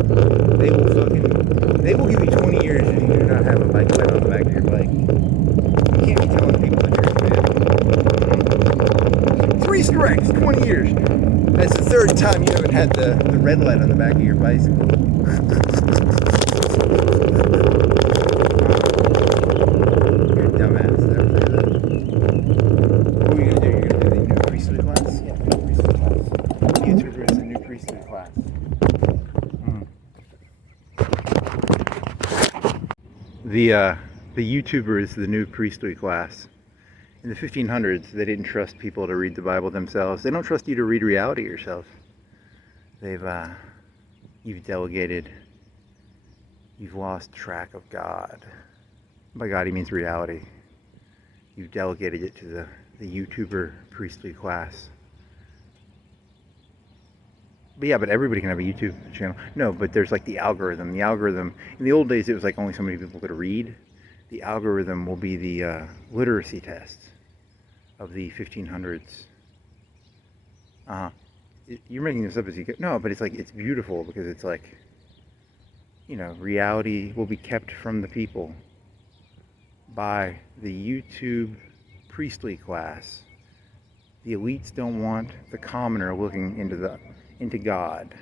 They will give you 20 years if you do not have a bike light on the back of your bike. You can't be telling people the truth, man. 3 strikes, 20 years. That's the 3rd time you haven't had the red light on the back of your bicycle. You're a dumbass. What are you going to do? You're going to do the new priesthood class? Yeah, new priesthood class. YouTuber is a new priesthood class. The YouTuber is the new priesthood class. In the 1500s, they didn't trust people to read the Bible themselves. They don't trust you to read reality yourself. You've delegated, you've lost track of God. By God, he means reality. You've delegated it to the YouTuber priestly class. But yeah, but everybody can have a YouTube channel. No, but there's like the algorithm. The algorithm, in the old days, it was like only so many people could read. The algorithm will be the literacy test of the 1500s. You're making this up as you go. No, but it's like, it's beautiful because it's like, reality will be kept from the people by the YouTube priestly class. The elites don't want the commoner looking into God.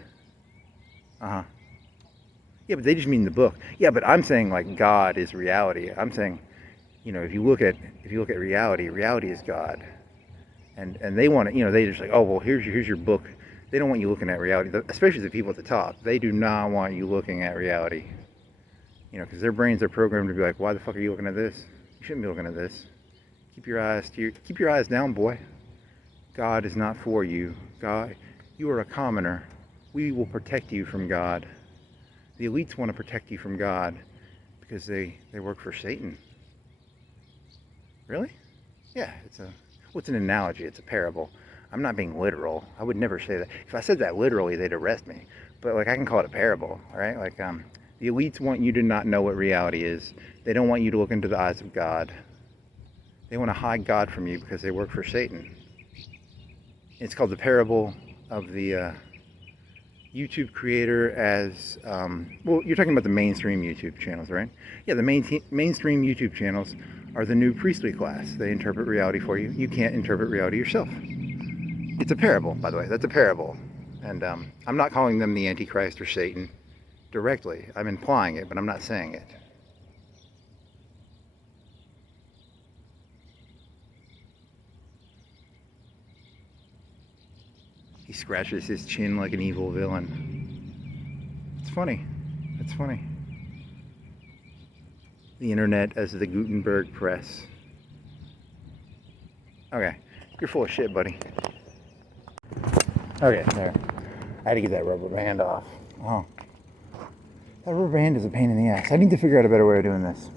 Yeah, but they just mean the book. Yeah, but I'm saying like God is reality. I'm saying, if you look at reality, reality is God. And they want to, they just like, oh well, here's your book. They don't want you looking at reality, especially the people at the top. They do not want you looking at reality. Because their brains are programmed to be like, why the fuck are you looking at this? You shouldn't be looking at this. Keep your eyes down, boy. God is not for you. God, you are a commoner. We will protect you from God. The elites want to protect you from God because they work for Satan. Really? Yeah, it's an analogy. It's a parable. I'm not being literal. I would never say that. If I said that literally, they'd arrest me. But I can call it a parable, all right? The elites want you to not know what reality is. They don't want you to look into the eyes of God. They want to hide God from you because they work for Satan. It's called the parable of the YouTube creator as, well, you're talking about the mainstream YouTube channels, right? Yeah, the mainstream YouTube channels are the new priestly class. They interpret reality for you. You can't interpret reality yourself. It's a parable, by the way. That's a parable. And I'm not calling them the Antichrist or Satan directly. I'm implying it, but I'm not saying it. He scratches his chin like an evil villain. It's funny. It's funny. The internet as the Gutenberg press. Okay, you're full of shit, buddy. Okay, there. I had to get that rubber band off. Oh. That rubber band is a pain in the ass. I need to figure out a better way of doing this.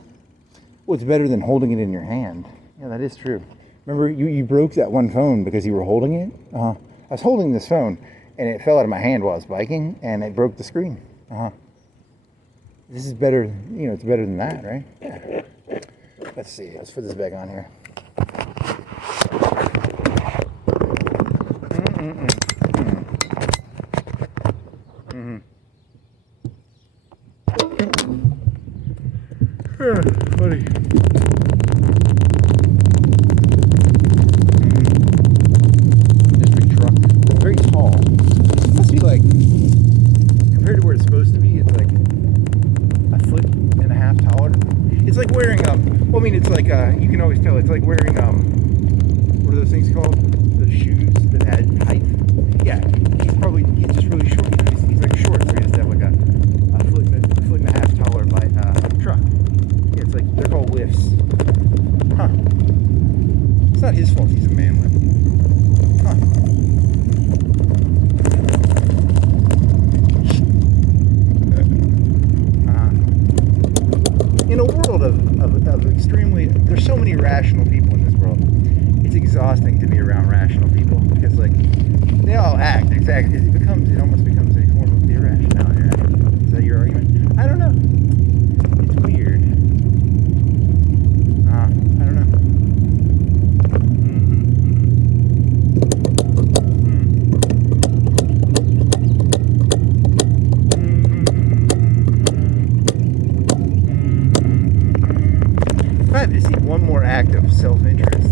Well, it's better than holding it in your hand. Yeah, that is true. Remember, you broke that one phone because you were holding it? I was holding this phone, and it fell out of my hand while I was biking, and it broke the screen. This is better, you know, it's better than that, right? Yeah. Let's see, let's put this back on here. Buddy. This big truck. It's very tall. It must be like, compared to where it's supposed to be, it's like a foot and a half taller. It's like wearing well, I mean, it's like you can always tell it's like wearing what are those things called? The shoes that add height. Yeah, he's just really short. You know, he's like short, so he has to have like a foot and a half taller by truck. Yeah, it's like they're called lifts. Huh? It's not his fault. He's a manlet. Huh? In a world of extremely, there's so many rational people in this world. It's exhausting to be around rational people because, like, they all act exactly. It almost becomes a form of irrationality. Right? Is that your argument? I don't know. It's weird. I don't know. I have to see one more act of self-interest.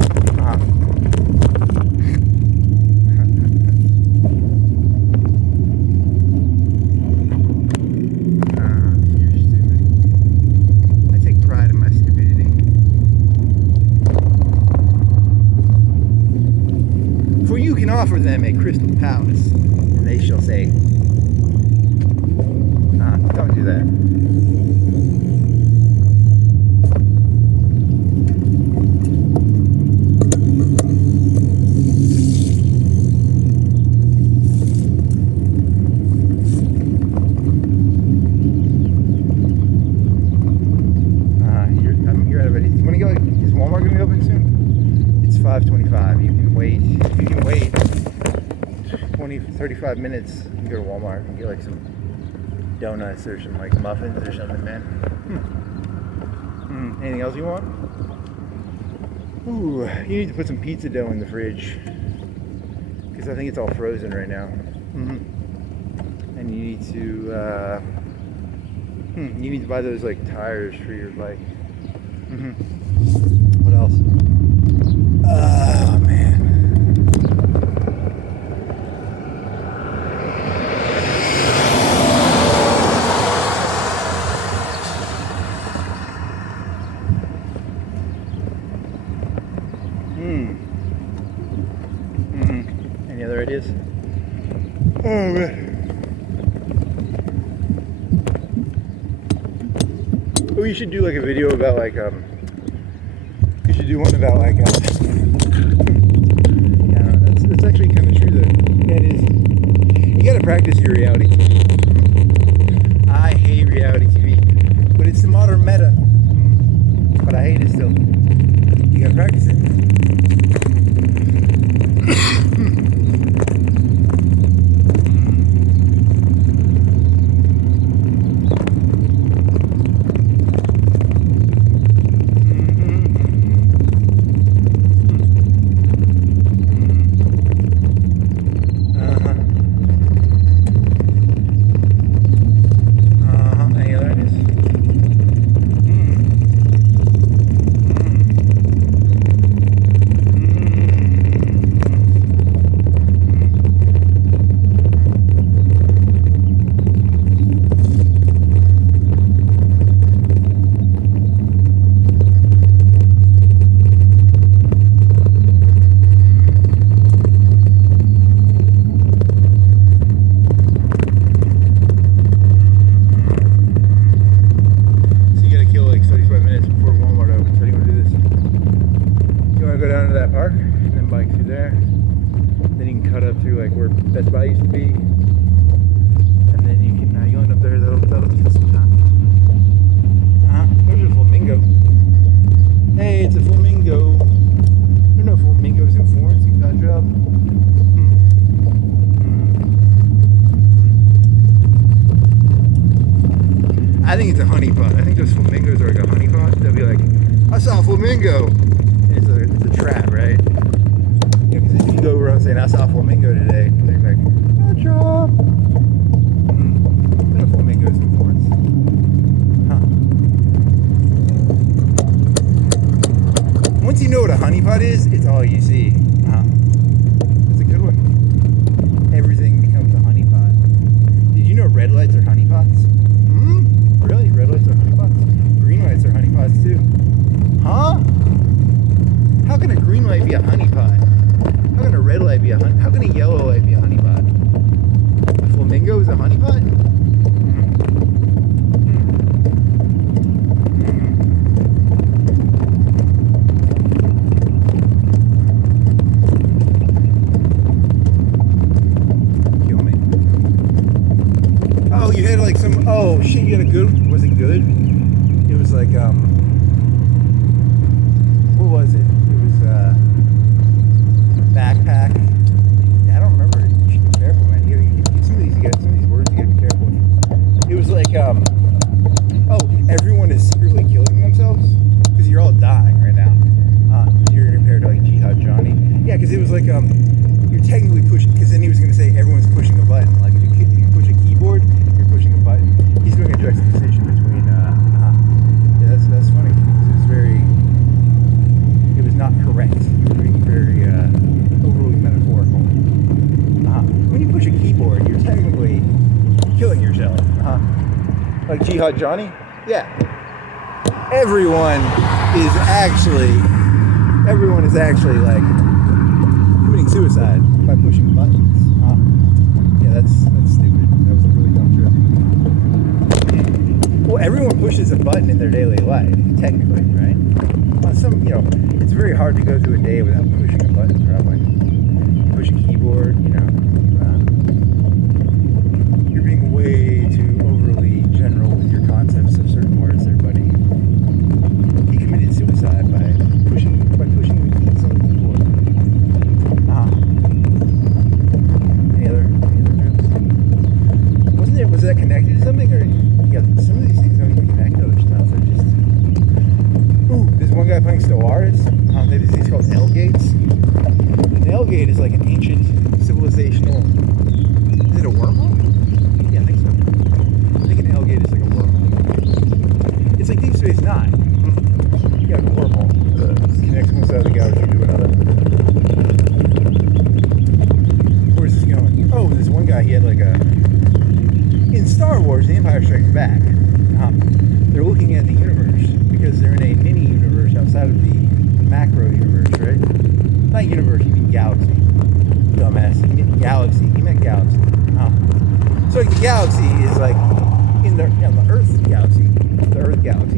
You're stupid. I take pride in my stupidity. For you can offer them a crystal palace, and they shall say, don't do that. When you go, is Walmart going to be open soon? It's 5:25. You can wait. If you can wait 35 minutes, you can go to Walmart and get like some donuts or some like muffins or something, man. Anything else you want? Ooh, you need to put some pizza dough in the fridge because I think it's all frozen right now. And you need to buy those like tires for your bike. What else? Oh man. Any other ideas? Oh man. Oh, you should do like a video about like you should do one about like yeah, that's actually kind of true though. Yeah, it is. You gotta practice your reality TV. I hate reality TV, but it's the modern meta. But I hate it still. You gotta practice it. and then bike through there. Then you can cut up through like where Best Buy used to be, and then you can you'll end up there. That'll kill some time. There's a flamingo. Hey, it's a flamingo. There are no flamingos in Florence. You got a job. I think it's a honeypot. I think those flamingos are like a honeypot. They'll be like, I saw a flamingo. And it's a trap, right? You know, because if you go around saying, I saw a flamingo today, they're like, good job. No flamingos in Florence. Once you know what a honeypot is, it's all you see. That's a good one. Everything becomes a honeypot. Did you know red lights are honeypots? Really? Red lights are honeypots? Green lights are honeypots too. Huh? How can a green light be a honeypot? How can a red light be a honeypot? How can a yellow light be a honeypot? A flamingo is a honeypot? You had like some, oh shit, you had a good, was it good? It was like, what was it? It was, backpack. Yeah, I don't remember. You should be careful, man. Some of these words you gotta be careful with. It was like, oh, everyone is secretly killing themselves? Because you're all dying right now. You're compared to like Jihad Johnny. Yeah, because it was like, you're technically pushing, because then he was gonna say everyone's pushing a button. Like if you push a keyboard, pushing a button. He's doing a juxtaposition between, yeah, that's funny. It was not correct. He was being very, overly metaphorical. When you push a keyboard, you're technically killing yourself. Like Jihad Johnny? Yeah. Everyone is actually like committing suicide by pushing buttons. Yeah, that's stupid. That was a really dumb joke. Well, everyone pushes a button in their daily life, technically, right? It's very hard to go through a day without pushing a button, probably. Push a keyboard, You're being way too overly general with your concepts of certain words there, buddy. He committed suicide by pushing the keys on the keyboard. Any other jokes? Was that connected to something, or some of these things don't even connect to other stuff. They're just. Ooh, there's one guy playing Stellaris. Maybe these called L-gates. An L-gate is like an ancient civilizational. Is it a wormhole? Yeah, I think so. I think an L-gate is like a wormhole. It's like Deep Space Nine. You got a wormhole. Connects one side of the galaxy to another. Where's this going? Oh, this one guy, he had like a. In Star Wars, The Empire Strikes Back, they're looking at the universe because they're in a mini universe outside of the macro universe, right? Not universe, you mean galaxy. Dumbass. He meant galaxy. So the galaxy is like on the Earth galaxy,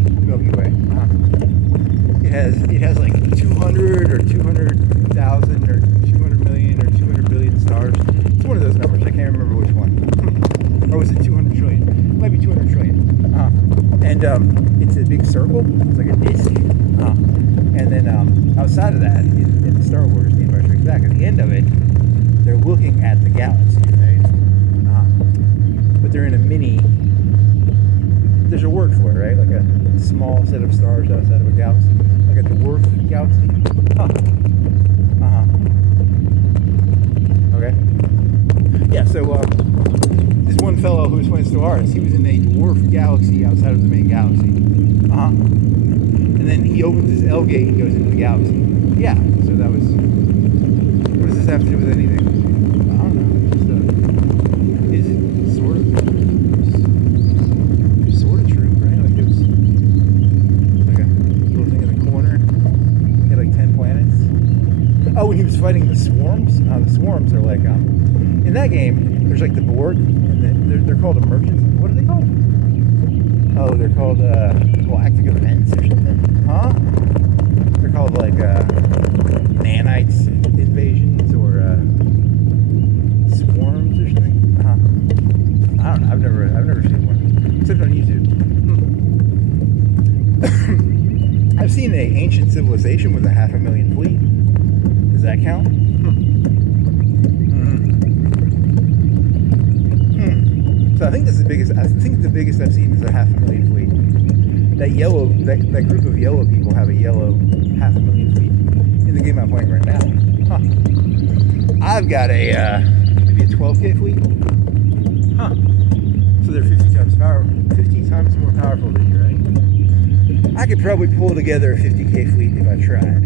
the Milky Way. It has like 200 or 200,000 or 200 million or 200 billion stars. It's one of those numbers. I can't remember which one. Or was it 200 trillion? It might be 200 trillion. And it's a big circle. It's like a disc. And then outside of that, in Star Wars, The Empire Strikes Back, at the end of it, they're looking at the galaxy, right? But they're in a mini. There's a word for it, right? Like a small set of stars outside of a galaxy, like a dwarf galaxy. Okay. Yeah. So. This one fellow who was playing Stellaris, he was in a dwarf galaxy outside of the main galaxy. And then he opens his L gate and goes into the galaxy. Yeah, so that was. What does this have to do with anything? I don't know. Is it sort of true, right? Like it was like a little thing in the corner. He had like 10 planets. Oh, and he was fighting the swarms. The swarms are like in that game. There's like the Borg. They're called emergent. What are they called? Oh, they're called galactic events or something. They're called like nanites invasions or swarms or something. I don't know. I've never seen one except on YouTube. I've seen an ancient civilization with a 500,000 fleet. Does that count? So I think this is the biggest. I think the biggest I've seen is a 500,000 fleet. That group of yellow people have a yellow 500,000 fleet in the game I'm playing right now. I've got a maybe a 12K fleet. So they're 50 times more powerful than you, right? I could probably pull together a 50K fleet if I tried.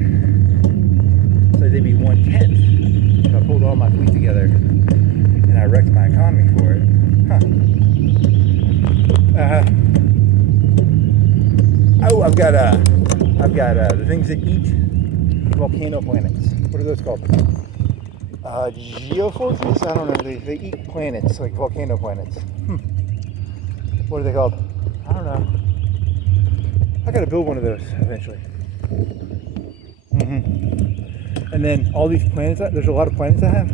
So they'd be 1/10 if I pulled all my fleet together and I wrecked my economy for it. Oh, I've got the things that eat volcano planets. What are those called? Geoforces? I don't know. They eat planets, like volcano planets. What are they called? I don't know. I gotta build one of those eventually. And then all these planets, there's a lot of planets I have.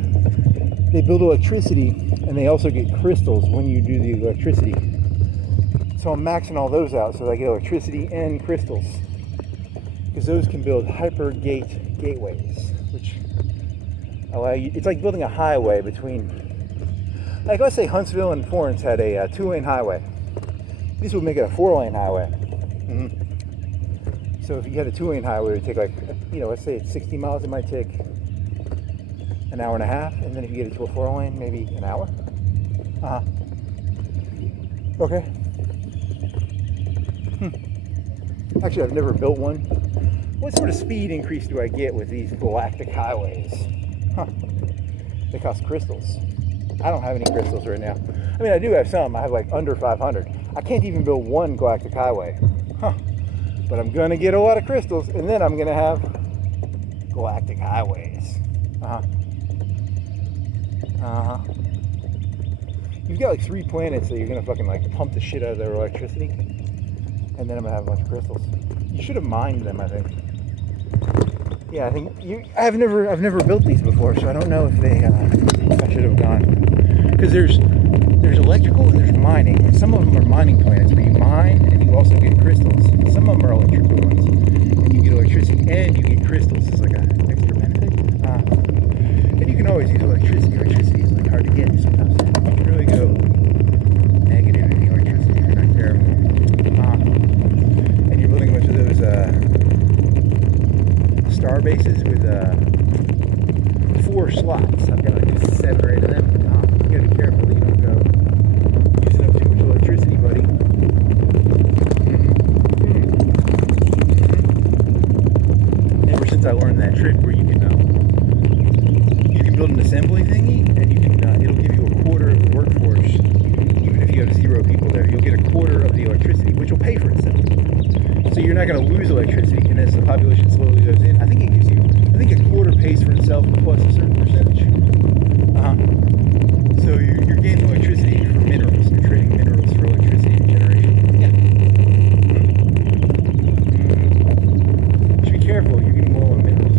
They build electricity, and they also get crystals when you do the electricity. So I'm maxing all those out so that I get electricity and crystals. Because those can build gateways, which allow you, it's like building a highway between, like let's say Huntsville and Florence had a 2-lane highway. This would make it a 4-lane highway. So if you had a 2-lane highway, it would take like, let's say it's 60 miles, it might take an hour and a half. And then if you get it to a 4-lane, maybe an hour. Okay. Actually, I've never built one. What sort of speed increase do I get with these galactic highways? They cost crystals. I don't have any crystals right now. I mean, I do have some. I have like under 500. I can't even build one galactic highway. But I'm gonna get a lot of crystals, and then I'm gonna have galactic highways. You've got like 3 planets that you're gonna fucking like pump the shit out of their electricity, and then I'm gonna have a bunch of crystals. You should have mined them, I think. Yeah, I think I've never built these before, so I don't know if I should have gone. Because there's electrical and there's mining. Some of them are mining planets where you mine and you also get crystals. Some of them are electrical ones, and you get electricity and you get crystals as like an extra benefit. And you can always use electricity. Electricity is like hard to get sometimes. You can really go negative in the electricity if you're not careful. And you're building a bunch of those star bases with 4 slots. I've got like 7 or 8 of them. You gotta be careful that you don't go using up too much electricity, buddy. Ever since I learned that trick where you can build an assembly thingy, and you can it'll give you a quarter of the workforce, even if you have 0 people there. You'll get a quarter of the electricity, which will pay for itself. So you're not going to lose electricity, and as the population slowly goes in, I think a quarter pays for itself plus a certain percentage. So you're gaining electricity from minerals. You're trading minerals for electricity generation. Yeah. Just be careful. You're getting low on minerals.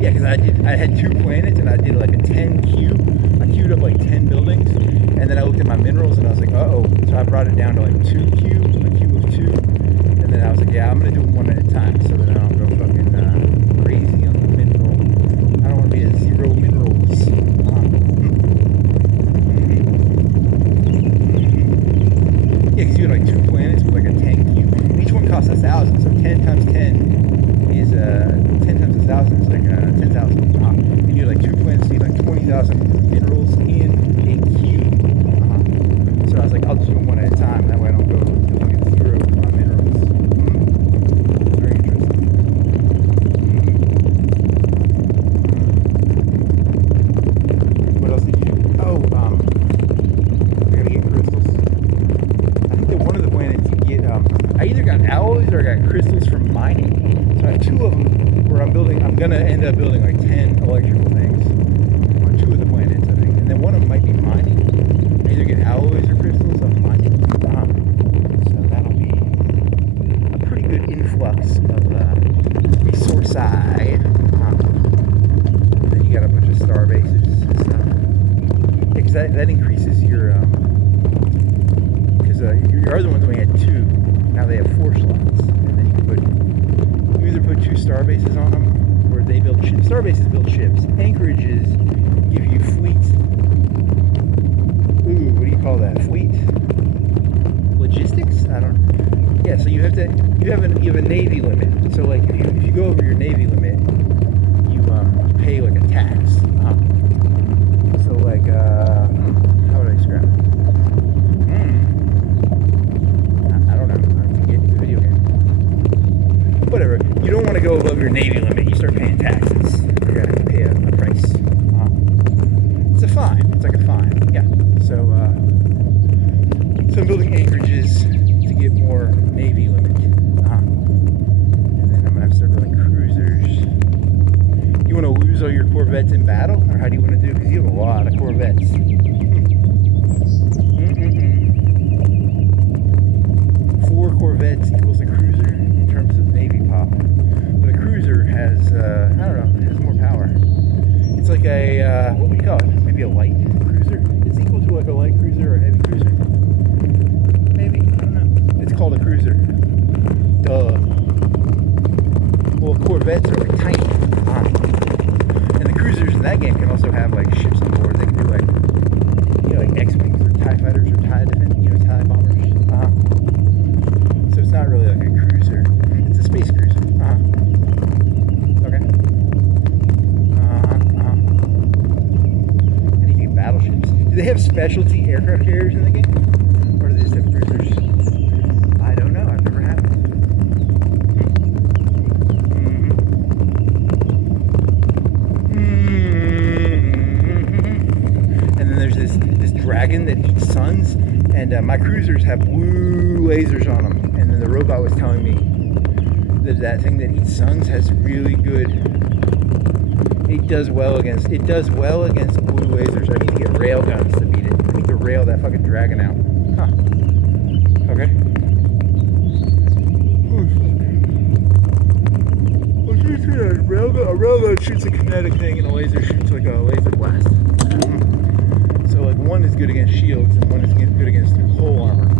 Yeah, because I had 2 planets, and I did like a 10 cube. I queued up like 10 buildings, and then I looked at my minerals, and I was like, uh-oh. So I brought it down to like 2 cubes, a cube of 2. And then I was like, yeah, I'm going to do them one at a time so that I don't go fucking crazy on the mineral. I don't want to be at 0 minerals. Yeah, because you had like 2 planets with like a 10 cube. Each one costs 1,000, so 10 times 10 is 10 times 1,000 is like 10,000. And you had like 2 planets, so you need like 20,000 minerals in a cube. So I was like, I'll just do them one at a time. That way I don't go to fucking 0 with my minerals. Very interesting. What else did you do? Oh, I gotta get crystals. I think that one of the planets you get, I either got alloys or I got crystals from mining. So I have 2 of them where I'm gonna end up building like 10 electrical things on 2 of the planets, I think. And then one of them might be mining. I either get alloys or crystals on mining. So that'll be a pretty good influx of resources psi. And then you got a bunch of star bases and stuff. Yeah, because that increases your your other ones only had 2. Now they have 4 slots, and then you either put 2 star bases on them, or they build ships. Star bases build ships. Anchorages give you fleet. Ooh, what do you call that? Fleet logistics? I don't know. Yeah, so you have a navy limit. So like if you go over your navy limit, you pay like a tax. So like how would I describe it? I don't know. I forget the video game. Whatever. You don't want to go above your navy limit. You start paying taxes. You gotta pay a price. It's a fine. It's like a fine. Yeah. So I'm building anchorages to get more navy limit. And then I'm gonna have to start building cruisers. You want to lose all your corvettes in battle, or how do you want to do it? Because you have a lot of corvettes. 4 corvettes equals a cruiser in terms of navy pop. But a cruiser has, I don't know, it has more power. It's like a, what would you call it? Maybe a light cruiser? It's equal to like a light cruiser or a heavy cruiser. Maybe, I don't know. It's called a cruiser. Duh. Well, corvettes are like tiny. And the cruisers in that game can also have like ships on board. They can do like, like X-Wings or TIE fighters or TIE bombers. So it's not really like a cruiser. It's a space cruiser. Okay. Anything battleships? Do they have specialty aircraft carriers in the game? Or do they just have cruisers? I don't know. I've never had them. And then there's this dragon that eats suns, and my cruisers have blue lasers on them. And then the robot was telling me that thing that eats suns has really good. It does well against blue lasers. I need to get rail guns to beat it. I need to rail that fucking dragon out. Huh. Okay. A railgun shoots a kinetic thing, and a laser shoots like a laser blast. So like one is good against shields, and one is good against whole armor.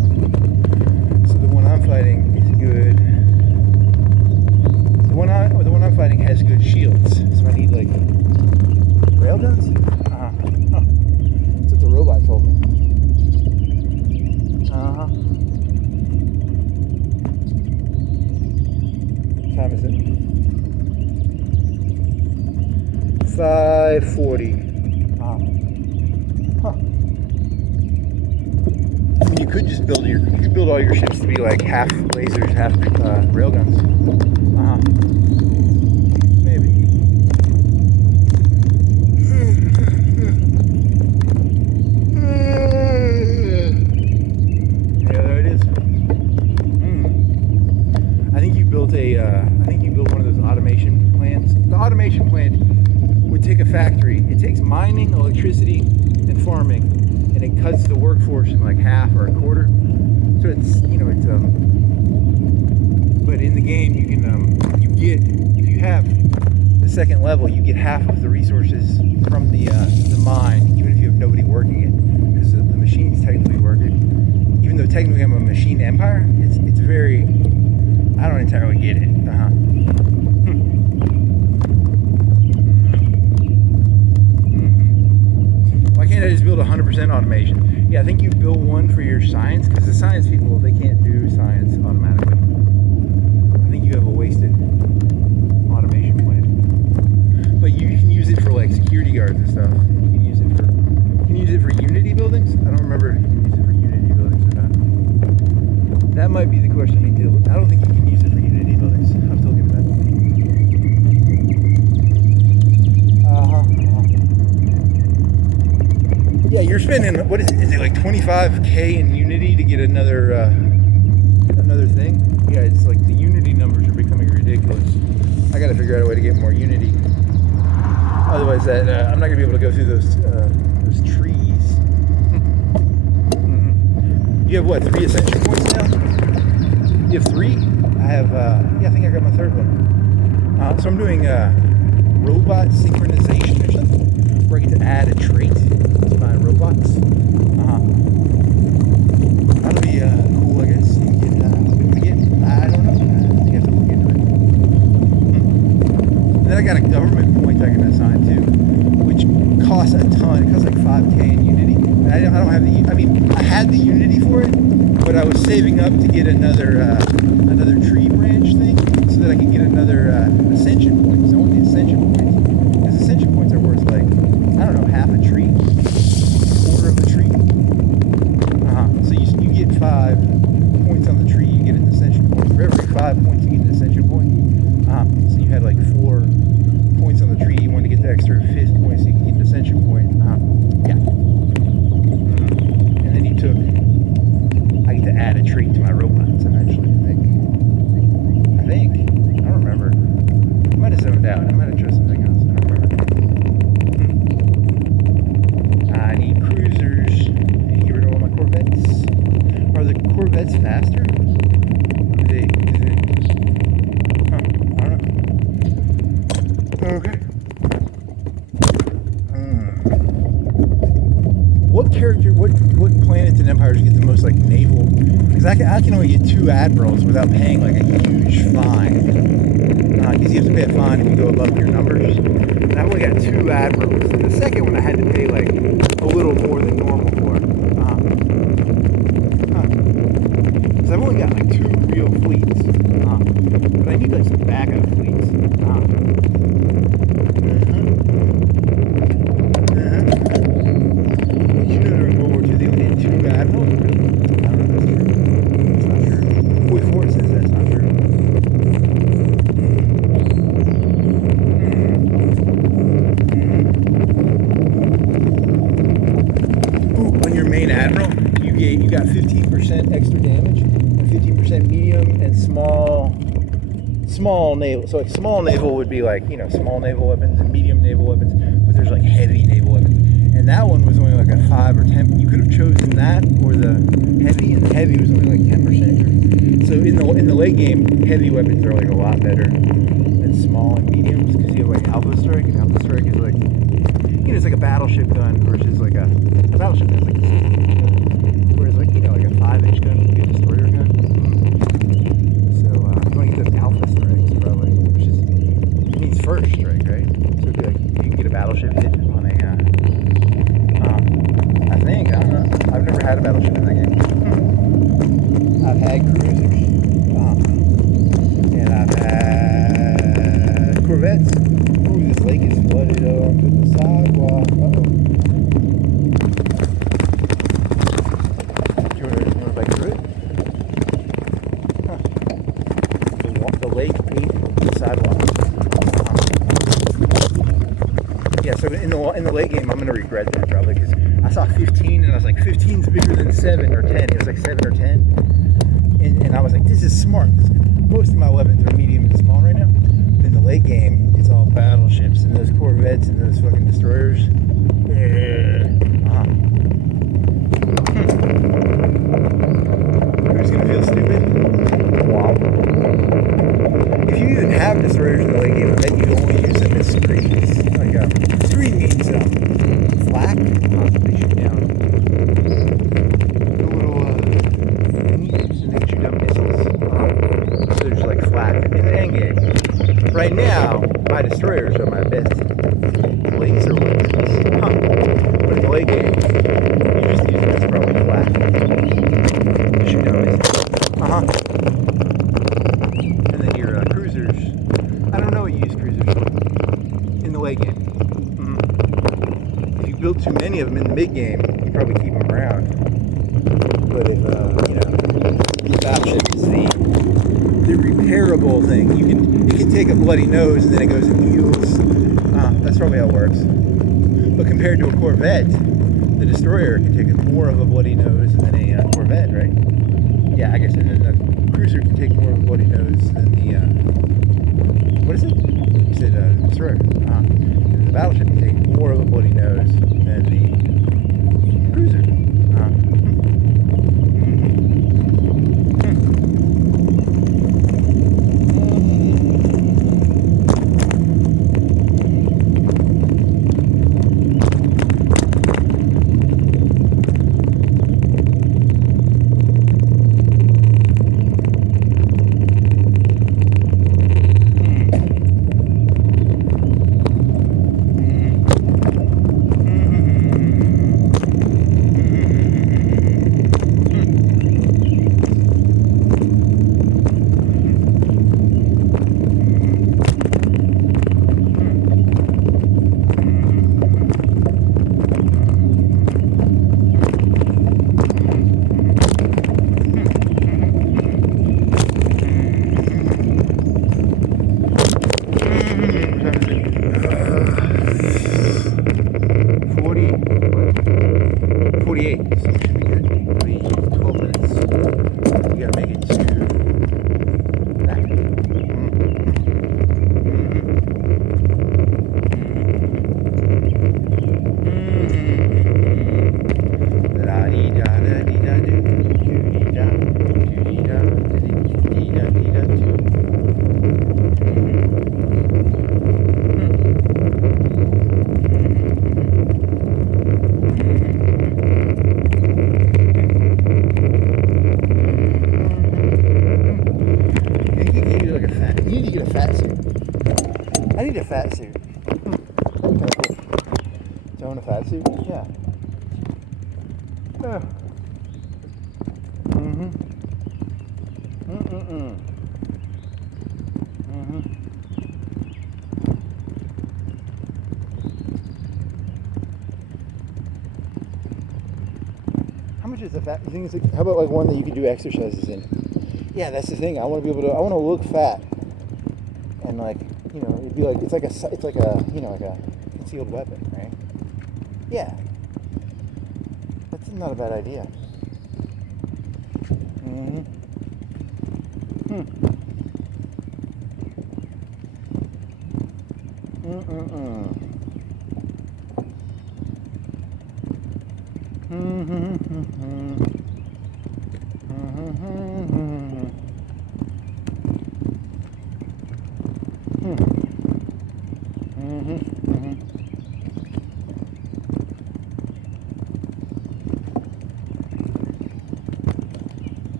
So the one I'm fighting is good. The one I'm fighting has good shields. So I need like railguns. That's what the robot told me. What time is it? 5:40. I mean, you could just build all your ships to be like half lasers, half railguns. Maybe. Yeah, there it is. I think you built one of those automation plants. The automation plant would take a factory. It takes mining, electricity, and farming, and it cuts the workforce in like half or a quarter. So it's but in the game you can if you have the second level, you get half of the resources from the mine, even if you have nobody working it, because the machines technically work it. Even though technically I'm a machine empire, it's very, I don't entirely get it. Why can't I just build 100% automation? Yeah, I think you build one for your science, because the science people, they can't do science automatically. I think you have a wasted automation plan. But you can use it for like security guards and stuff. You can use it for Unity buildings. I don't remember if you can use it for Unity buildings or not. That might be the question I need to deal with. I don't think you can use it for Unity buildings. I'm still getting that. Yeah, you're spending, what is it like 25K in Unity to get another thing? Yeah, it's like the Unity numbers are becoming ridiculous. I gotta figure out a way to get more Unity. Otherwise, I'm not gonna be able to go through those trees. You have what, 3 ascension points now? You have 3? I have, yeah, I think I got my 3rd one. So I'm doing robot synchronization or something, where I get to add a trait to my robots. That'll be cool, I guess. You get, I don't know. You have to look into it. And then I got a government point I can assign to, which costs a ton. It costs like $5K in Unity. And I don't have the. I mean, I had the Unity for it, but I was saving up to get another tree branch thing, so that I could get another ascension points. I want the ascension points, because ascension points are worth like, I don't know, half a tree, quarter of a tree. So you get 5 points on the tree, you get an ascension point. For every 5 points, you get an ascension point. So you had like 4 points on the tree. You wanted to get the extra 5th point, so you can get an ascension point. Yeah. And then I get to add a trait to my robots eventually. I think. I don't remember. I might have zoned out. I might have tried something else. I don't remember. I need cruisers. I need to get rid of all my Corvettes. Are the Corvettes faster? I don't know. Okay. What planets and empires get the most like naval? Because I can only get 2 admirals without paying like a huge fine. Because you have to pay a fine if you go above your numbers. And I've only got 2 admirals. And the second one I had to pay like a little more than normal for. Because I've only got like 2 real fleets. But I need like some backup fleets. You got 15% extra damage, and 15% medium and small naval. So like small naval would be like, small naval weapons and medium naval weapons, but there's like heavy naval weapons. And that one was only like a 5 or 10. You could have chosen that or the heavy, and the heavy was only like 10%. So in the late game, heavy weapons are like a lot better than small and mediums, because you have like Alpha Strike, and Alpha Strike is like, it's like a battleship gun versus like a battleship gun is like a 6-inch gun. Whereas like, like a 5-inch gun would be a destroyer gun. So you want to get those Alpha Strikes probably, which means first strike, right? So it'd be like, you can get a battleship hit on a, I don't know. I've never had a battleship in that game. I've had cruisers. And I've had Corvettes. Ooh, this lake is flooded onto the sidewalk. Uh-oh. You want to bike through it? Huh. The lake ate the sidewalk. Yeah, so in the late game, I'm going to regret that probably, because I saw 15 and I was like, 15's bigger than 7 or 10. It was like 7 or 10. And I was like, this is smart, because most of my weapons are medium and small right now. But in the late game, it's all battleships and those Corvettes and those fucking destroyers. Who's gonna feel stupid? Wow. If you even have destroyers in the late game, I bet you only use them as screens. Like screen means flak. They shoot down the little meters and they can shoot down missiles. So there's like flak in the end game. Right now, my destroyers are my best laser weapons. But in the late game, you just use them as probably flak. Shoot down missiles. And then your cruisers. I don't know what you use cruisers for in the late game. If you build too many of them in the mid game, you probably keep them around. But if the battleship is the repairable thing, it can take a bloody nose and then it goes and heals. That's probably how it works. But compared to a Corvette, the destroyer can take more of a bloody nose than a Corvette, right? Yeah, I guess. And then the cruiser can take more of a bloody nose than the what is it? You said destroyer. And the battleship can take more of a bloody nose than the cruiser. so it should be good. It'll be 12 minutes. You gotta make it to that. You need to get a fat suit. I need a fat suit. Do you want a fat suit? Yeah. How much is a fat? You think it's like, how about like one that you could do exercises in? Yeah, that's the thing. I want to be able to. I want to look fat, and like, you know, it'd be like it's like a you know, like a concealed weapon, right? Yeah, that's not a bad idea.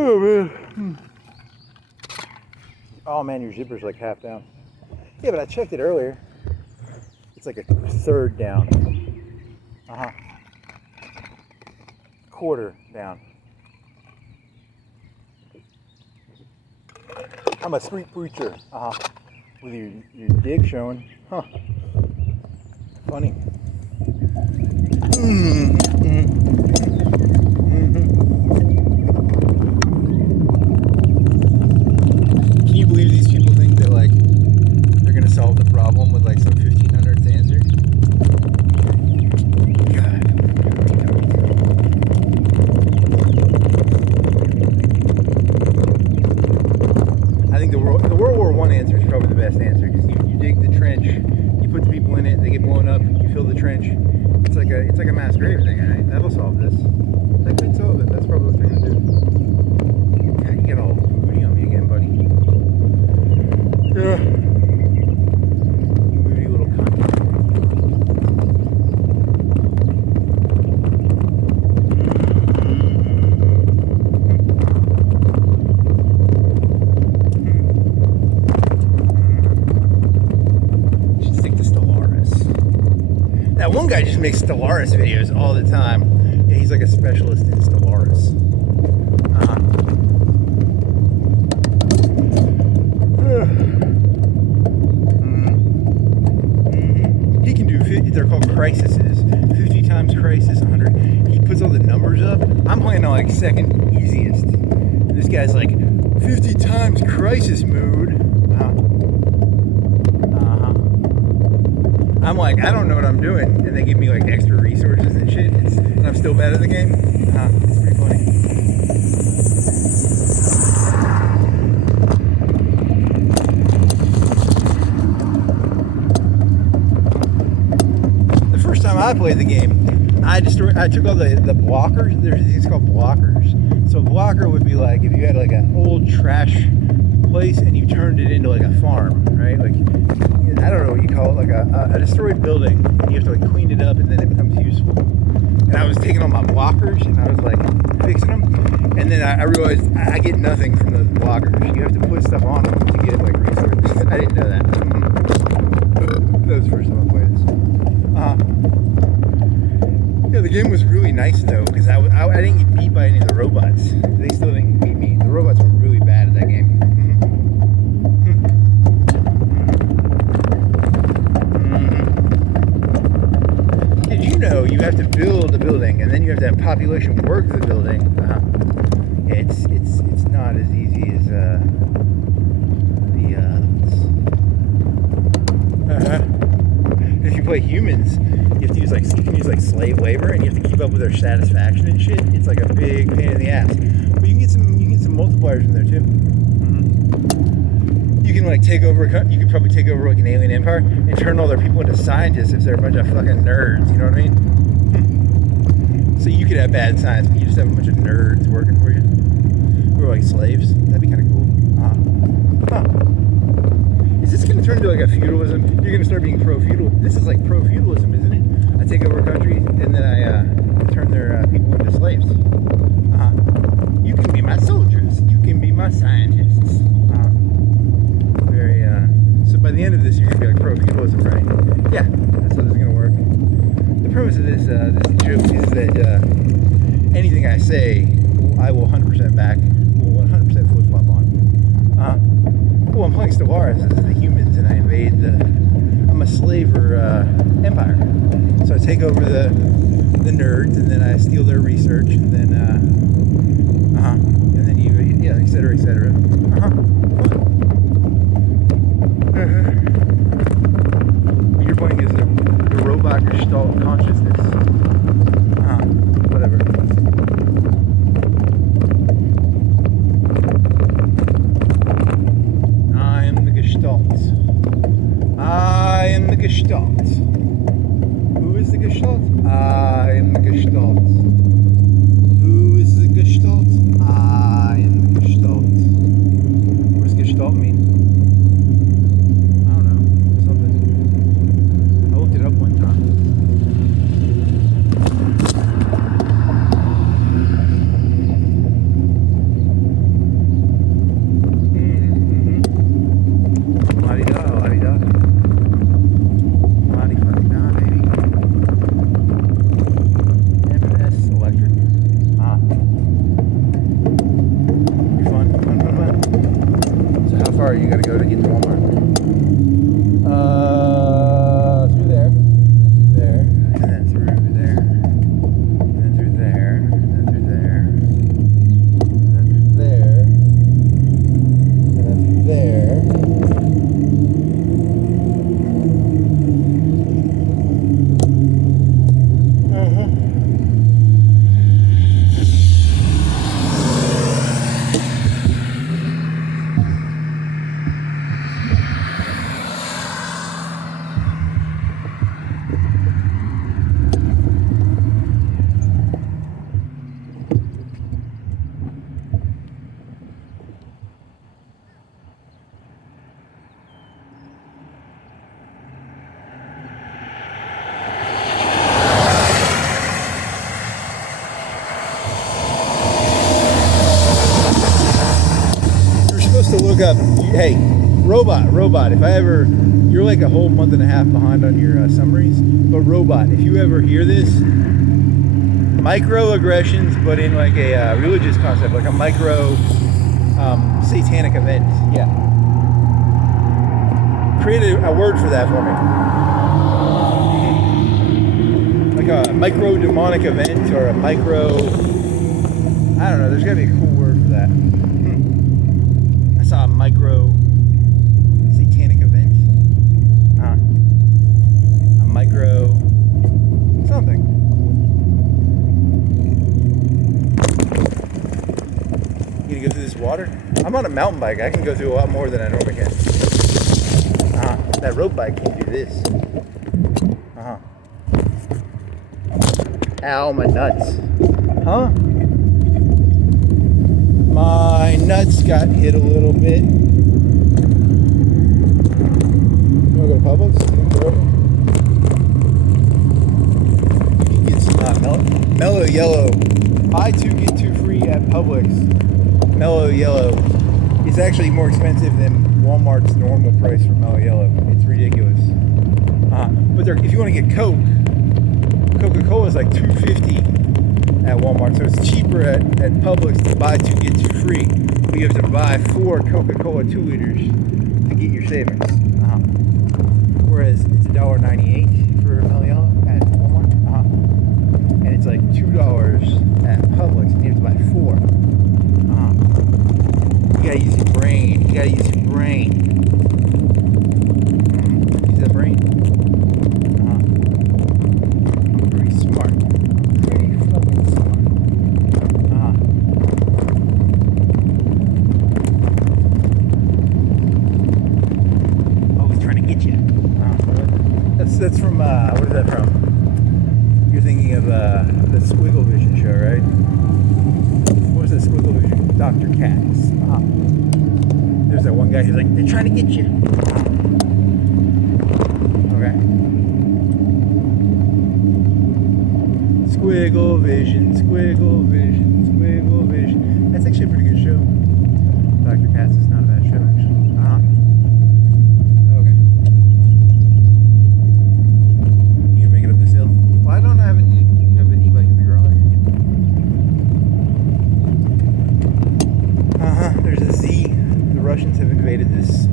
Oh man. Oh man, your zipper's like half down. Yeah, but I checked it earlier. It's like a third down. Quarter down. I'm a street preacher. With your dick showing. Huh. Funny. Can you believe these people think that like they're gonna solve the problem with like some 1500th answer? God. I think the World War I answer is probably the best answer because you dig the trench, you put the people in it, they get blown up, you fill the trench. It's like a mass grave thing, right? That'll solve this. That could solve it. That's probably what they're gonna do. God, you get all moody on me again, buddy. Yeah. You moody little cunt. Should stick to Stellaris. That one guy just makes Stellaris videos all the time. Yeah, he's like a specialist in Stellaris. He can do 50, they're called crises. 50 times crisis, 100. He puts all the numbers up. I'm playing on like second easiest. And this guy's like 50 times crisis mode. I'm like, I don't know what I'm doing, and they give me like extra resources and shit, and I'm still bad at the game. It's pretty funny. The first time I played the game, I took all the blockers. There's these called blockers. So a blocker would be like if you had like an old trash place and you turned it into like a farm, right? Like, I don't know what you call it, like a destroyed building, and you have to like clean it up and then it becomes useful. And I was taking all my blockers and I was like fixing them, and then I realized I get nothing from those blockers. You have to put stuff on them to get like resources. I didn't know that. That was the first time I played this. Yeah, the game was really nice though, because I didn't get beat by any of the robots. They still didn't beat me. The robots were really bad at that game. No, you have to build a building, and then you have to have population work the building. It's not as easy as the If you play humans, you have to use you can use slave labor, and you have to keep up with their satisfaction and shit. It's like a big pain in the ass. But you can get some multipliers in there too. You can take over you could probably take over an alien empire and turn all their people into scientists if they're a bunch of fucking nerds. You know what I mean? So you could have bad science, but you just have a bunch of nerds working for you who are like slaves. That'd be kind of cool. Is this going to turn into a feudalism? You're going to start being pro-feudal. This is like pro-feudalism, isn't it? I take over countries and then I turn their people into slaves. You can be my soldiers. You can be my scientists. So by the end of this, you're going to be pro-feudalism, right? Yeah, that's how this is going to work. The premise of this joke is that anything I say, I will 100% back, will 100% flip-flop on. Well, I'm playing Stellaris as the humans, and I invade I'm a slaver empire. So I take over the nerds, and then I steal their research, and then et cetera, et cetera. Your point is the robot gestalt consciousness. Whatever. I am the gestalt. I am the gestalt. Who is the gestalt? I am the gestalt. Who is the gestalt? I am the gestalt. What does gestalt mean? Up one time. La-di-da, la-di-da. La-di-fa-di-da, baby. M&S Electric. Fun. So how far are you gotta go to get to Walmart? Through there. And then through there. And then through there. And then through there. And then through there. And then through there. To look up, hey, robot, if I ever, you're like a whole month and a half behind on your summaries, but robot, if you ever hear this, microaggressions, but in like a religious concept, like a micro satanic event, yeah. Create a word for that for me. Like a micro demonic event or a micro, I don't know, there's gotta be a cool word for that. I saw a micro satanic event. A micro something. You gonna go through this water? I'm on a mountain bike. I can go through a lot more than I normally can. That road bike can do this. Ow, my nuts. Huh? My nuts got hit a little bit. You wanna go to Publix? You can get some mellow yellow. Buy two, get two free at Publix. Mellow yellow is actually more expensive than Walmart's normal price for mellow yellow. It's ridiculous. But if you want to get Coke, Coca-Cola is like $2.50 at Walmart, so it's cheaper at Publix to buy two, get two free. But you have to buy 4 Coca-Cola 2 liters to get your savings. Whereas it's $1.98 for mellow yellow at Walmart. And it's like $2 at Publix, and you have to buy 4. You gotta use your brain. Use that brain. That's from, what is that from? You're thinking of the Squiggle Vision show, right? What was that Squiggle Vision? Dr. Katz. There's that one guy who's like, they're trying to get you. Okay. Squiggle Vision, Squiggle Vision, Squiggle Vision. That's actually a pretty good show. Dr. Katz is not a bad show, actually. Okay. You gonna make it up this hill? Why don't I have an e-bike in the garage? There's a Z. The Russians have invaded this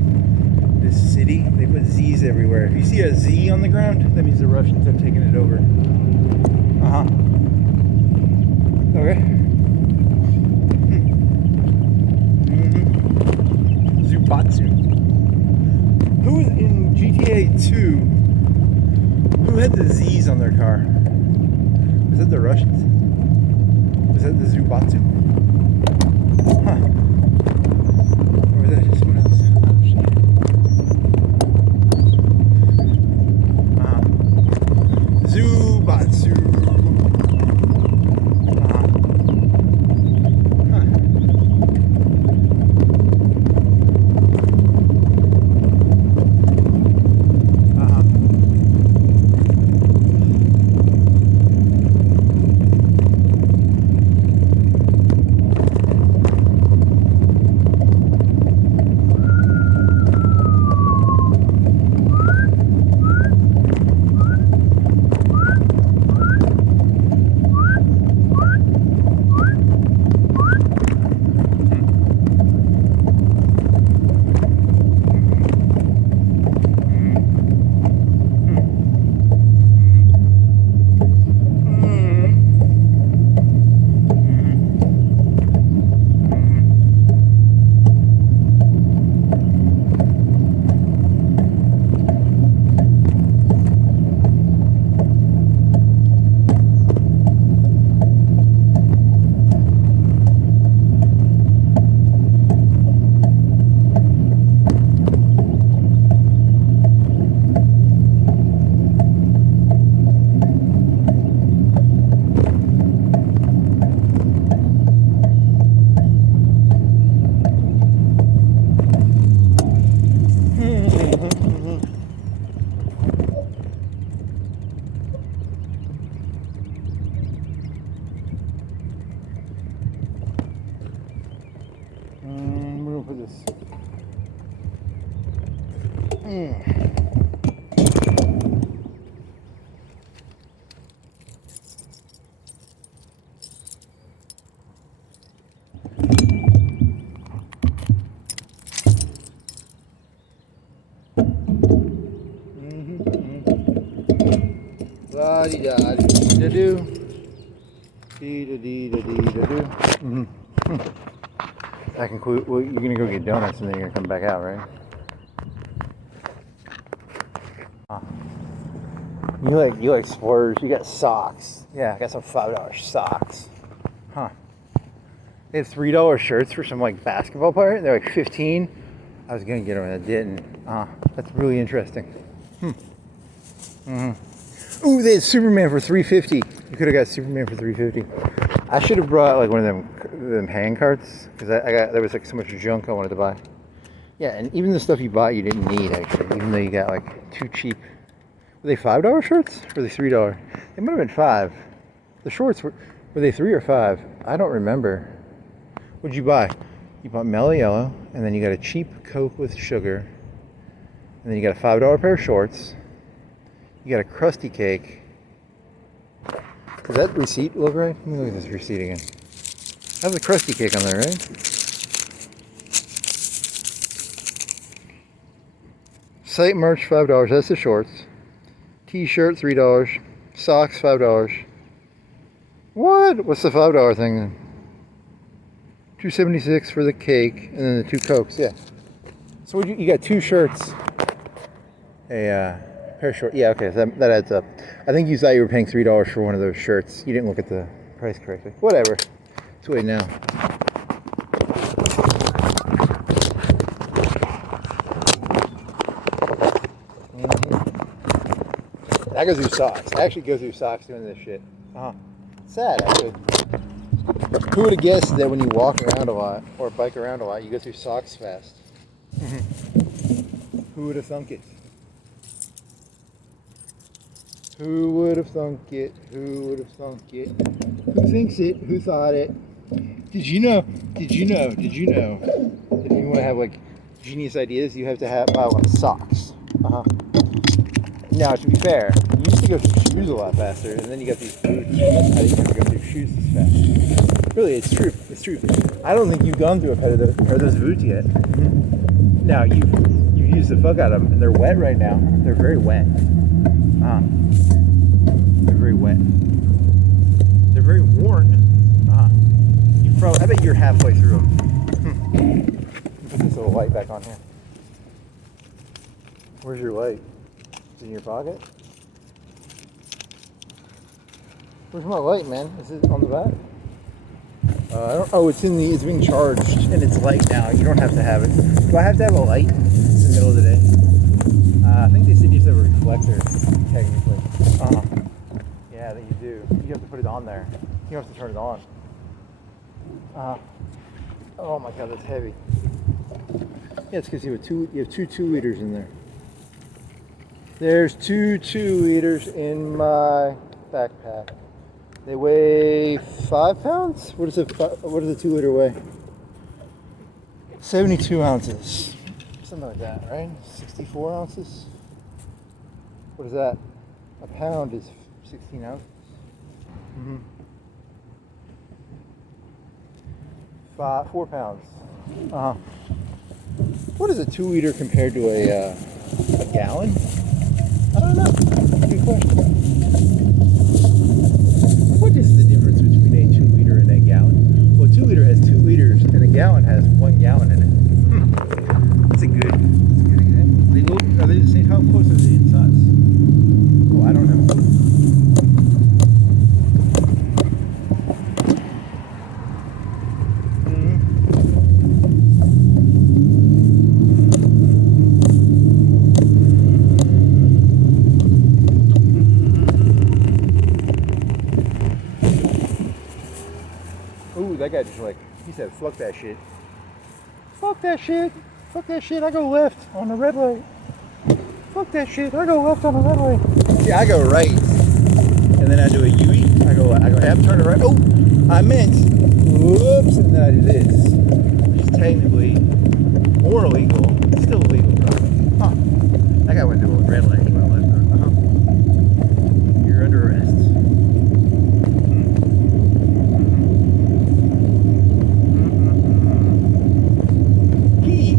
city. They put Z's everywhere. If you see a Z on the ground, that means the Russians have taken it over. Okay. Zubatsu. Who was in GTA 2? Who had the Z's on their car? Was that the Russians? Was that the Zubatsu? Or was that just someone else? Zubatsu. We're gonna put this. La di da di da do. Dee da dee da dee da do. I can quit. Well, you're gonna go get donuts and then you're gonna come back out, right? You like splurge. You got socks. Yeah, I got some $5 socks. Huh. They have $3 shirts for some like basketball player. They're like 15. I was gonna get them and I didn't. That's really interesting. Ooh, they had Superman for $3.50. You could have got Superman for $3.50. I should have brought like one of them hand carts because there was like so much junk I wanted to buy. Yeah, and even the stuff you bought you didn't need actually, even though you got like too cheap. Were they $5 shirts? Or were they $3? They might have been $5. The shorts were they $3 or $5? I don't remember. What'd you buy? You bought Mellow Yellow, and then you got a cheap Coke with sugar, and then you got a $5 pair of shorts. You got a crusty cake. Does that receipt look right? Let me look at this receipt again. How's the crusty cake on there, right? Site merch $5. That's the shorts. T-shirt $3. Socks $5. What? What's the $5 thing then? $2.76 for the cake, and then the 2 Cokes. Yeah. So you got 2 shirts. A pair of shorts. Yeah. Okay. So that adds up. I think you thought you were paying $3 for one of those shirts. You didn't look at the price correctly. Whatever. It's way now. I go through socks. I actually go through socks doing this shit. Sad, actually. Who would have guessed that when you walk around a lot or bike around a lot, you go through socks fast? Who would have thunk it? Who would have thunk it? Who would have thunk it? Who thinks it? Who thought it? Did you know that if you want to have like genius ideas, you have to have buy a lot of socks? Now, to be fair, you used to go through shoes a lot faster, and then you got these boots. I didn't have to go through shoes as fast. Really, it's true. It's true. I don't think you've gone through a pair of those boots yet. Now, you've used the fuck out of them, and they're wet right now. They're very wet. They're very wet. They're very worn. I bet you're halfway through them. Put this little light back on here. Where's your light? Is it in your pocket? Where's my light, man? Is it on the back? It's being charged and it's light now. You don't have to have it. Do I have to have a light in the middle of the day? I think they said you have to have a reflector, technically. Yeah, that you do. You have to put it on there. You have to turn it on. Oh my god, that's heavy. Yeah, it's because you have two 2-liters in there. There's two 2-liters in my backpack. They weigh 5 pounds? What does a 2-liter weigh? 72 ounces. Something like that, right? 64 ounces? What is that? A pound is 16 ounces. 4 pounds. What is a 2-liter compared to a gallon? I don't know. Good question. What is the difference between a 2-liter and a gallon? Well, a 2-liter has 2 liters, and a gallon has 1 gallon in it. That's a good example. Are they the same? How close are they in size? Oh, I don't know. That guy just he said, fuck that shit. Fuck that shit. Fuck that shit. I go left on the red light. Fuck that shit. I go left on the red light. See, I go right. And then I do a U-E. I go, I'm turning right. Oh, I meant, whoops. And then I do this. Which is technically more illegal. Still illegal, bro. That guy went to a red light. He went left. You're under arrest.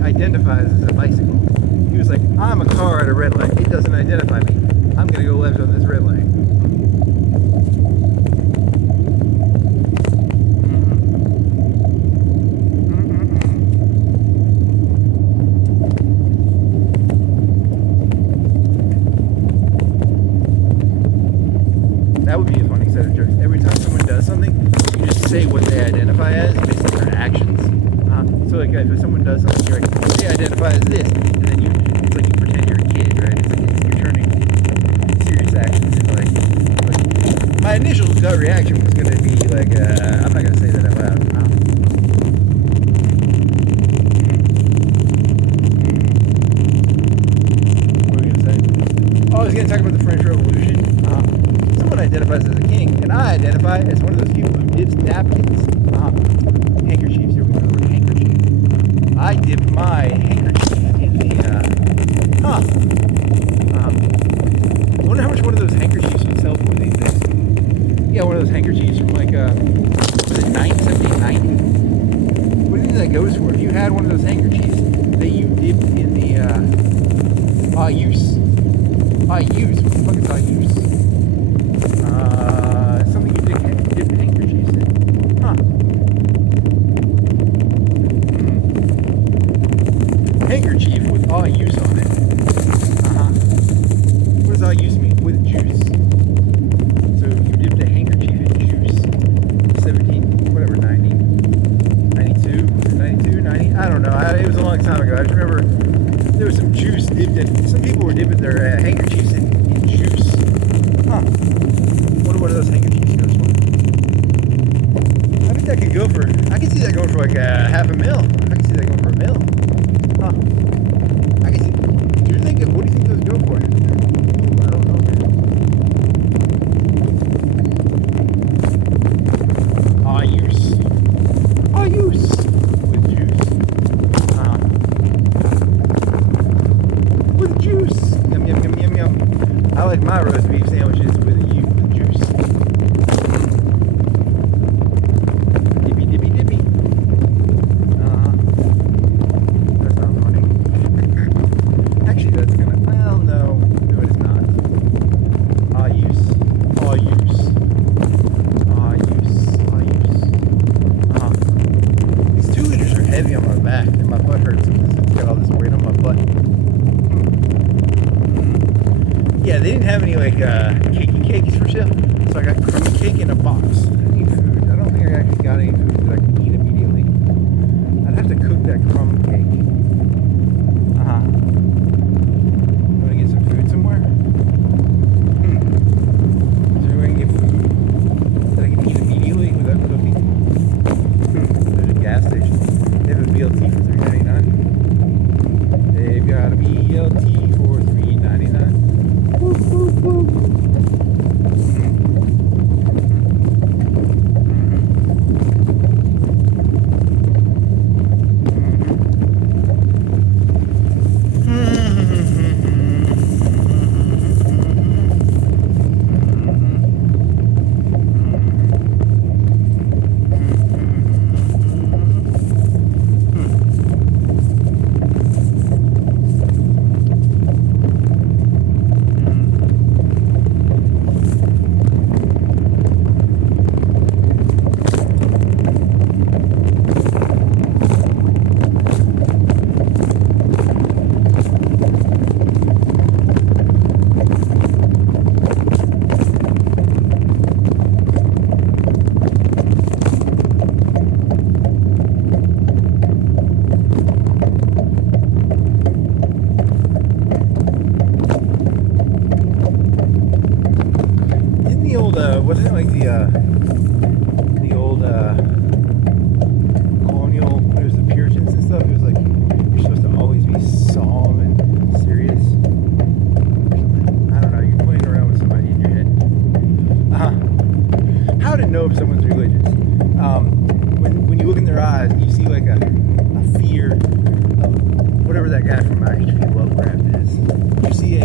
Identifies as a bicycle. He was like, I'm a car at a red light. It doesn't identify me. I'm gonna go left on this red light. That would be a funny set of jokes. Every time someone does something, you just say what they identify as based on their actions. So like if someone does something, you're like, they identify as this, and then it's like you pretend you're a kid, right? It's like you're turning serious actions into like my initial gut reaction was gonna be like, I'm not gonna say that out loud. What were we gonna say? Oh, I was gonna talk about the French Revolution. Someone identifies as a king, and I identify as one of those people who dips napkins. Handkerchiefs, here we go. I dipped my handkerchief in the, I wonder how much one of those handkerchiefs would sell for these days. Yeah, one of those handkerchiefs from like, was it 1790? What do you think that goes for? If you had one of those handkerchiefs that you dipped in the, use. What the fuck is use? Something you dip handkerchiefs in. Handkerchief with use on it. What does use mean? With juice. So you dipped a handkerchief in juice. 90, 92, 90? I don't know. It was a long time ago. I just remember there was some juice dipped in. Some people were dipping their handkerchiefs in juice. Huh. Wonder what those handkerchiefs goes for. I think that could go for. I can see that going for like half a mil. I can see that going for a mil. Huh. I can see. Do you think? What do you think those go for? Ooh, I don't know, man. Ah, use. Ah, use. With juice. With juice. Yum yum yum yum yum. I like my roast beef sandwiches with juice. Dippy dippy dippy. That's not funny. Actually, that's gonna. Well, no, it's not. Ah, use. Ah, use. Ah, use. Ah, use. These 2 liters are heavy on my back, and my butt hurts because it's got all this weight on my butt. Yeah, they didn't have any like cakey cakes for sale, so I got crummy cake in a box. I need food. I don't think I actually got any food that I can eat immediately. I'd have to cook that crumb cake. Want to get some food somewhere? Is there a way to get food that I can eat immediately without cooking? There's a gas station. They have a BLT for $3.99. They've got a BLT for $3.99. Woo, woo, woo. Wasn't it like the old colonial, there's the Puritans and stuff, it was like you're supposed to always be solemn and serious. I don't know, you're playing around with somebody in your head. How to know if someone's religious? When you look in their eyes, you see like a fear of whatever that guy from H.P. Lovecraft is. You see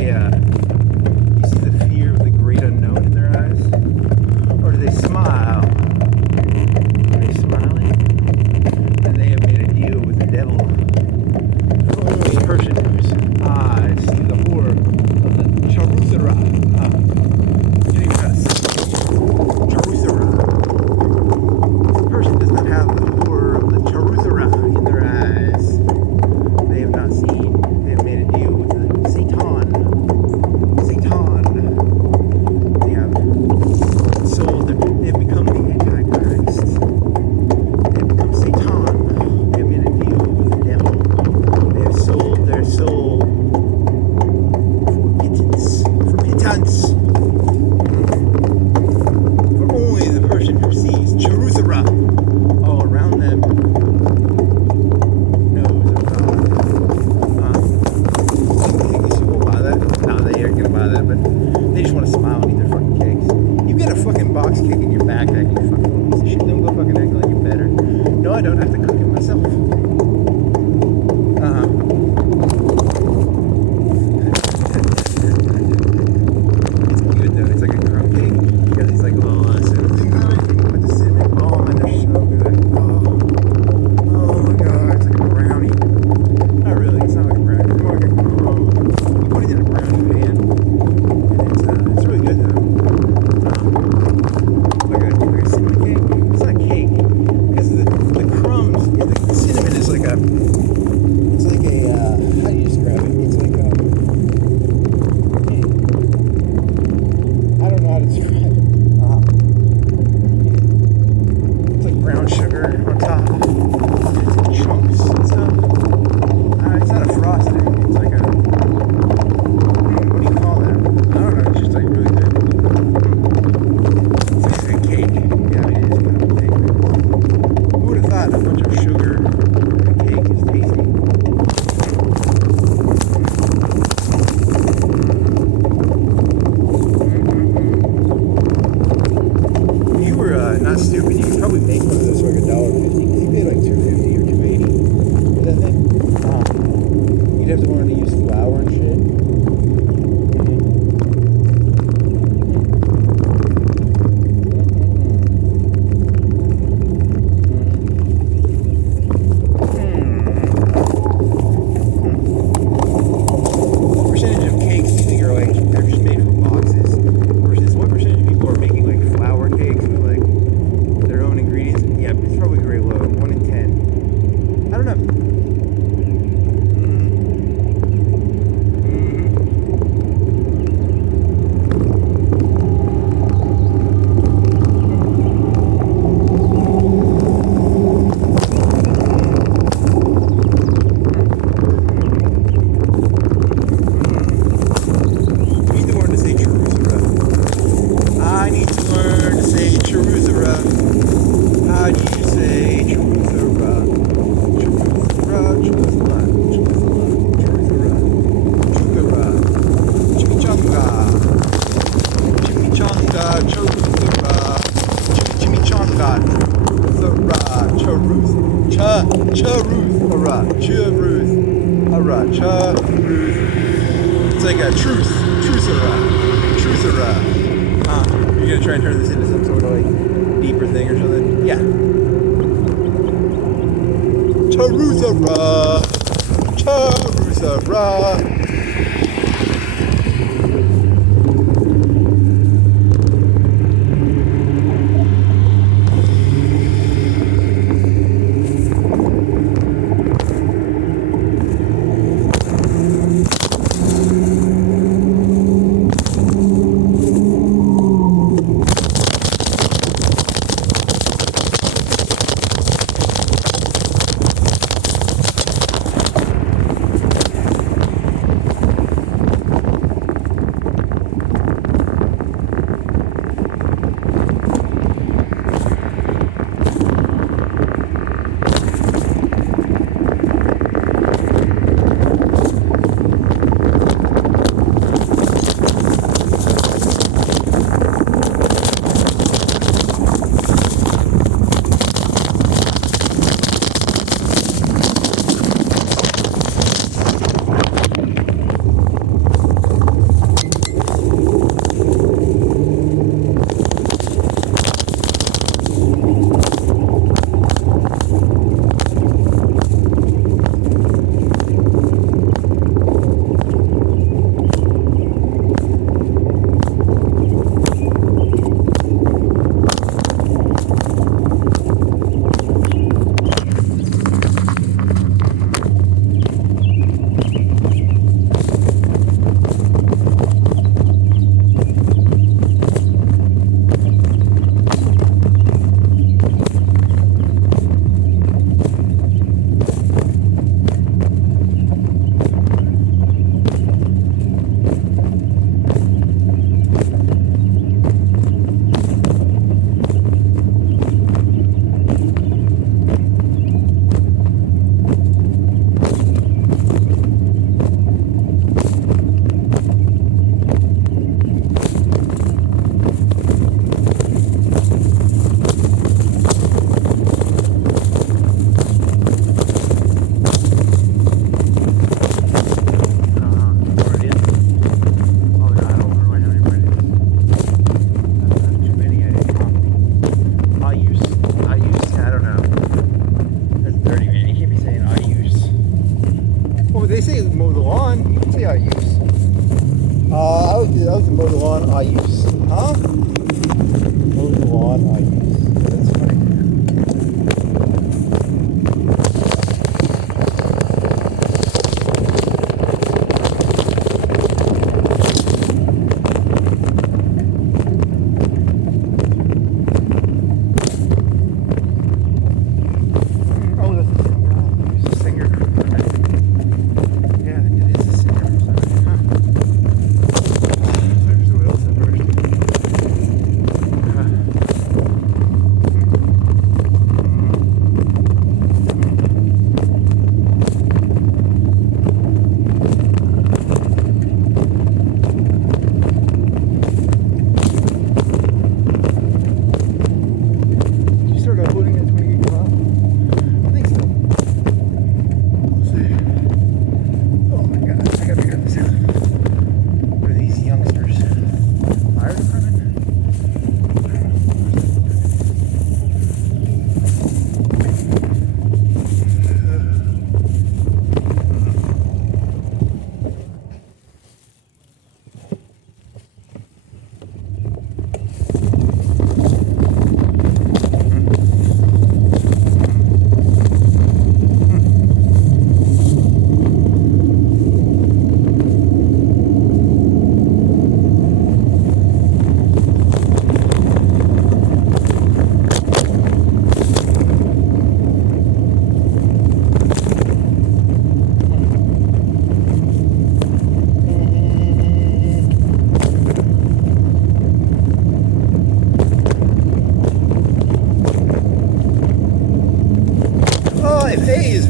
the fear of the great unknown in their eyes? Or do they smile? Are they smiling? And they have made a deal with the devil. Only a person whose eyes see the horror of the Charuthara. You don't even have to say Charuthara. The person does not have the horror of the Charuthara in their eyes. They have not seen. They have made a deal with the Satan. They have sold. They've become the Antichrist. They've become Satan. They've made a deal with the devil. They have sold their soul for pittance. For only the person who sees Jerusalem all around them knows of God. You think these people will buy that? No, they aren't gonna buy that, but they just want to smile and eat their fucking cakes. You got a fucking box kick in your backpack, you fucking piece of shit. Don't go fucking acting like you're better. No, I don't have to cook it myself. It's good though. It's like a crumb cake. You got these like little cinnamon things on it. With the cinnamon. Oh man, they're so good. Oh my god, it's like a brownie. Not really. It's not like a brownie. It's more like a crumb. You put it in a brownie pan, and it's really good though. Like a cinnamon cake. It's not cake because the crumbs. The cinnamon is like a. It's like a. How do you describe it? It's like a. I don't know how to describe it. It's like brown sugar on top. It's in chunks and stuff. It's not a frosting. It's like a. What do you call that? I don't know. It's just like really good. It's like a truth-a-ra. You're gonna try and turn this into some sort of like deeper thing or something? Yeah. Truth-a-ra.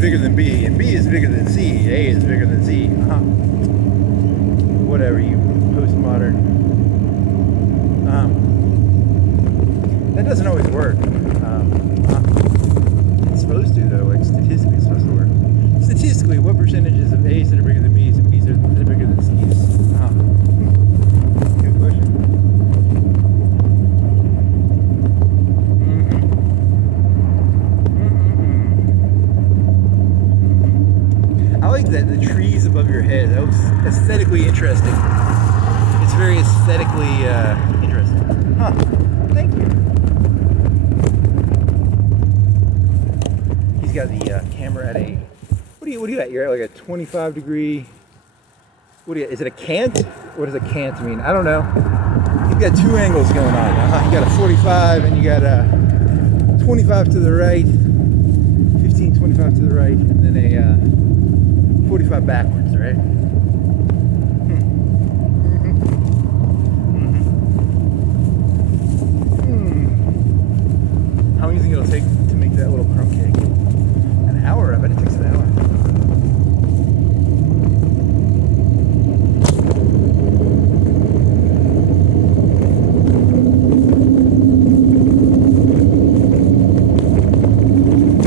bigger than B, and B is bigger than C, A is bigger than Z. Whatever, you postmodern. That doesn't always work. It's supposed to, though. Like, statistically, it's supposed to work. basically, what percentages of A's that are bigger than B's and B's that are bigger than C's? Good question. I like that the trees above your head. That was aesthetically interesting. It's very aesthetically interesting. Huh. Thank you. He's got the camera at a. What do you at? You're at like a 25 degree. What do you? Is it a cant? What does a cant mean? I don't know. You've got two angles going on. You got a 45 and you got a 25 to the right, 15, 25 to the right, and then a 45 backwards, right? How long do you think it'll take to make that little crumb cake? An hour? I bet it takes an hour.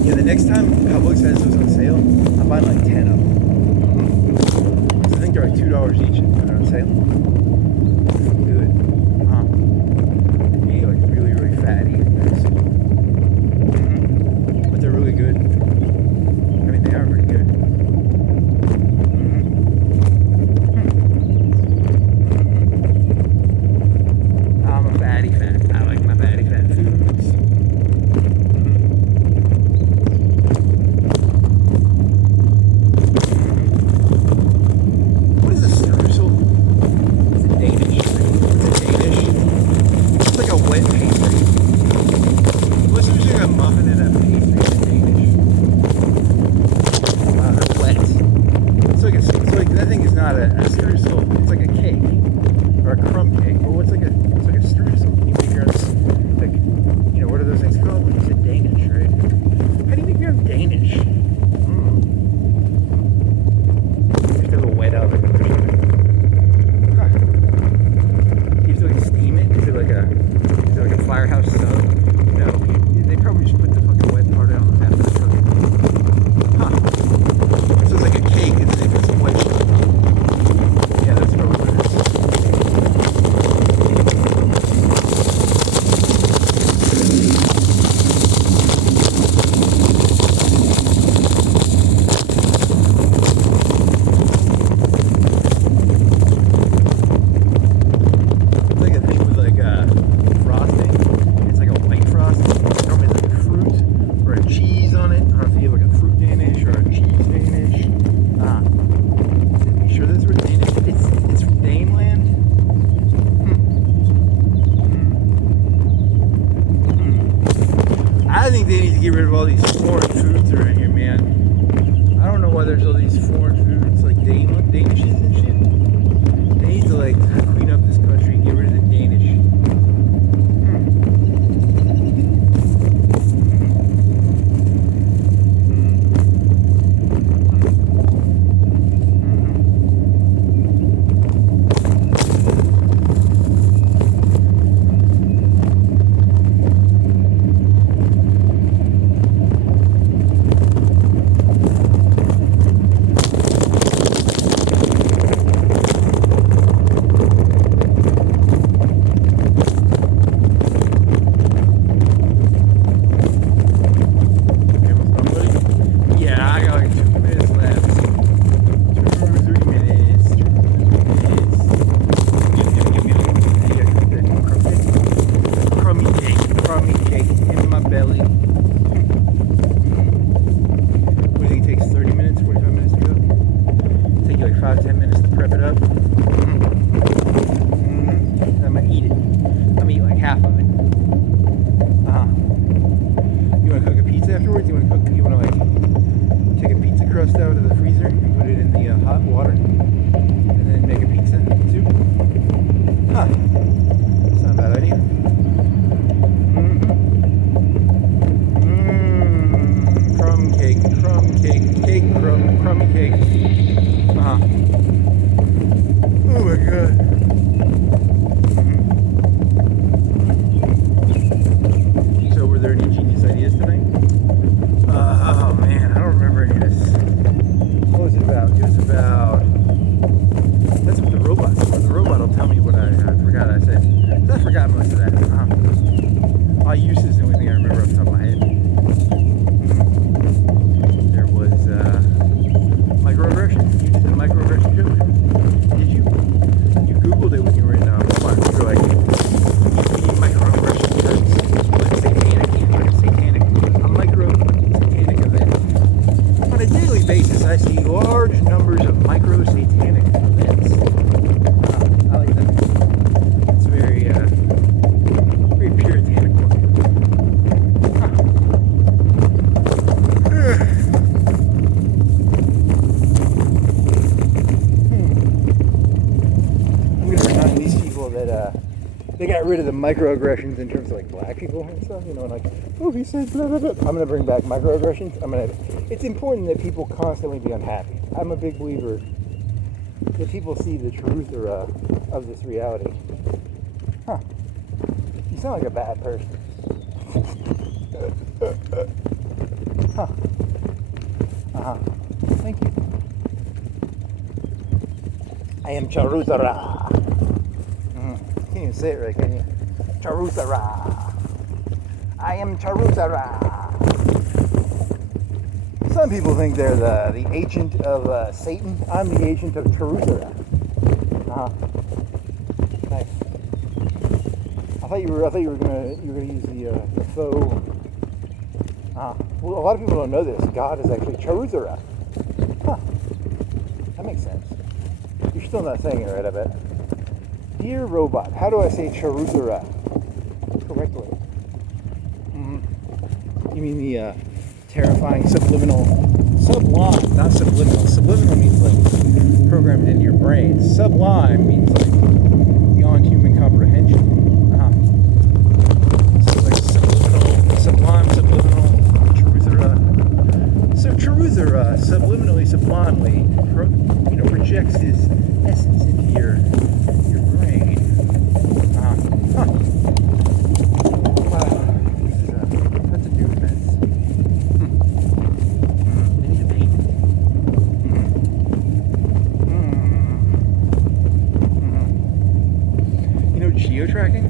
Yeah, the next time Publix has those on sale, I'm buying like 10 of them. I think they're like $2 each when they're on sale. Good. You get like really, really fatty. But they're really good. I mean, they are pretty good. I'm a fatty fan. I like my fatty fat foods. What is a streusel? It's a Danish. It's a Danish. It's like a wet pastry. What's usually like a muffin and a pastry in Danish? They're wet. It's like that thing is not a streusel. It's like a cake or a crumb cake. Well, it's like a streusel. Can you make your own? Like, what are those things called? It's a Danish, right? How do you make your own Danish? Just a little wet oven or something. Huh. You have to like steam it? Is it like a firehouse sub? No. They probably just put the fucking wet part out after the cooking. Huh. So it's like a cake and then they put some wet shit. Yeah, that's probably what it is. It's like a thing with like frosting. It's like a white frosting. Normally it's like fruit or a cheese on it. I don't know if you have like a fruit Danish or a cheese Danish. You sure that's where Danish? It's from Daneland. I think they need to get rid of all these foreign foods around here, man. I don't know why there's all these foreign foods like Danishes and shit. They need to like clean up this country and get rid of the Danish. was about. That's what the robot's for. The robot will tell me what I forgot I said. I forgot most of that. I use this is the only thing I remember off the top of my head. There was microaggression. You did the microaggression joke. Did you? You Googled it when you were in Walmart. You were like, microaggression jokes. Satanic. A micro satanic event. On a daily basis, I see large numbers of micro satanic events. I like that. It's very puritanic looking. I'm gonna remind these people that they got rid of the microaggressions in terms of like black people and stuff, you know, like, oh, he said blah blah blah. I'm gonna bring back microaggressions. It's important that people constantly be unhappy. I'm a big believer that people see the truth of this reality. Huh. You sound like a bad person. Huh. Thank you. I am Charuzara. Can't even say it right, can you? Charuzara. I am Charuzara. Some people think they're the agent of Satan. I'm the agent of Charuzara. Nice. I thought you were gonna use the faux. Well, a lot of people don't know this. God is actually Charuzara. Huh. That makes sense. You're still not saying it right, I bet. Dear robot, how do I say Charuzara correctly? You mean the terrifying subliminal, sublime, not subliminal. Subliminal means like programmed into your brain. Sublime means like beyond human comprehension. So like sublime, subliminal, Charuzara. So Charuzara subliminally, sublimely, projects his essence into your brain. Wow, that's a new fence. They need to paint. You know, geotracking?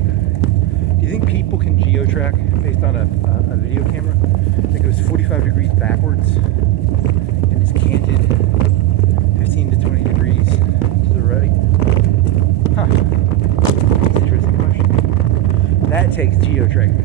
Do you think people can geotrack based on a video camera that goes 45 degrees backwards and is canted 15 to 20 degrees to the right? Huh. That's an interesting question. That takes geotracking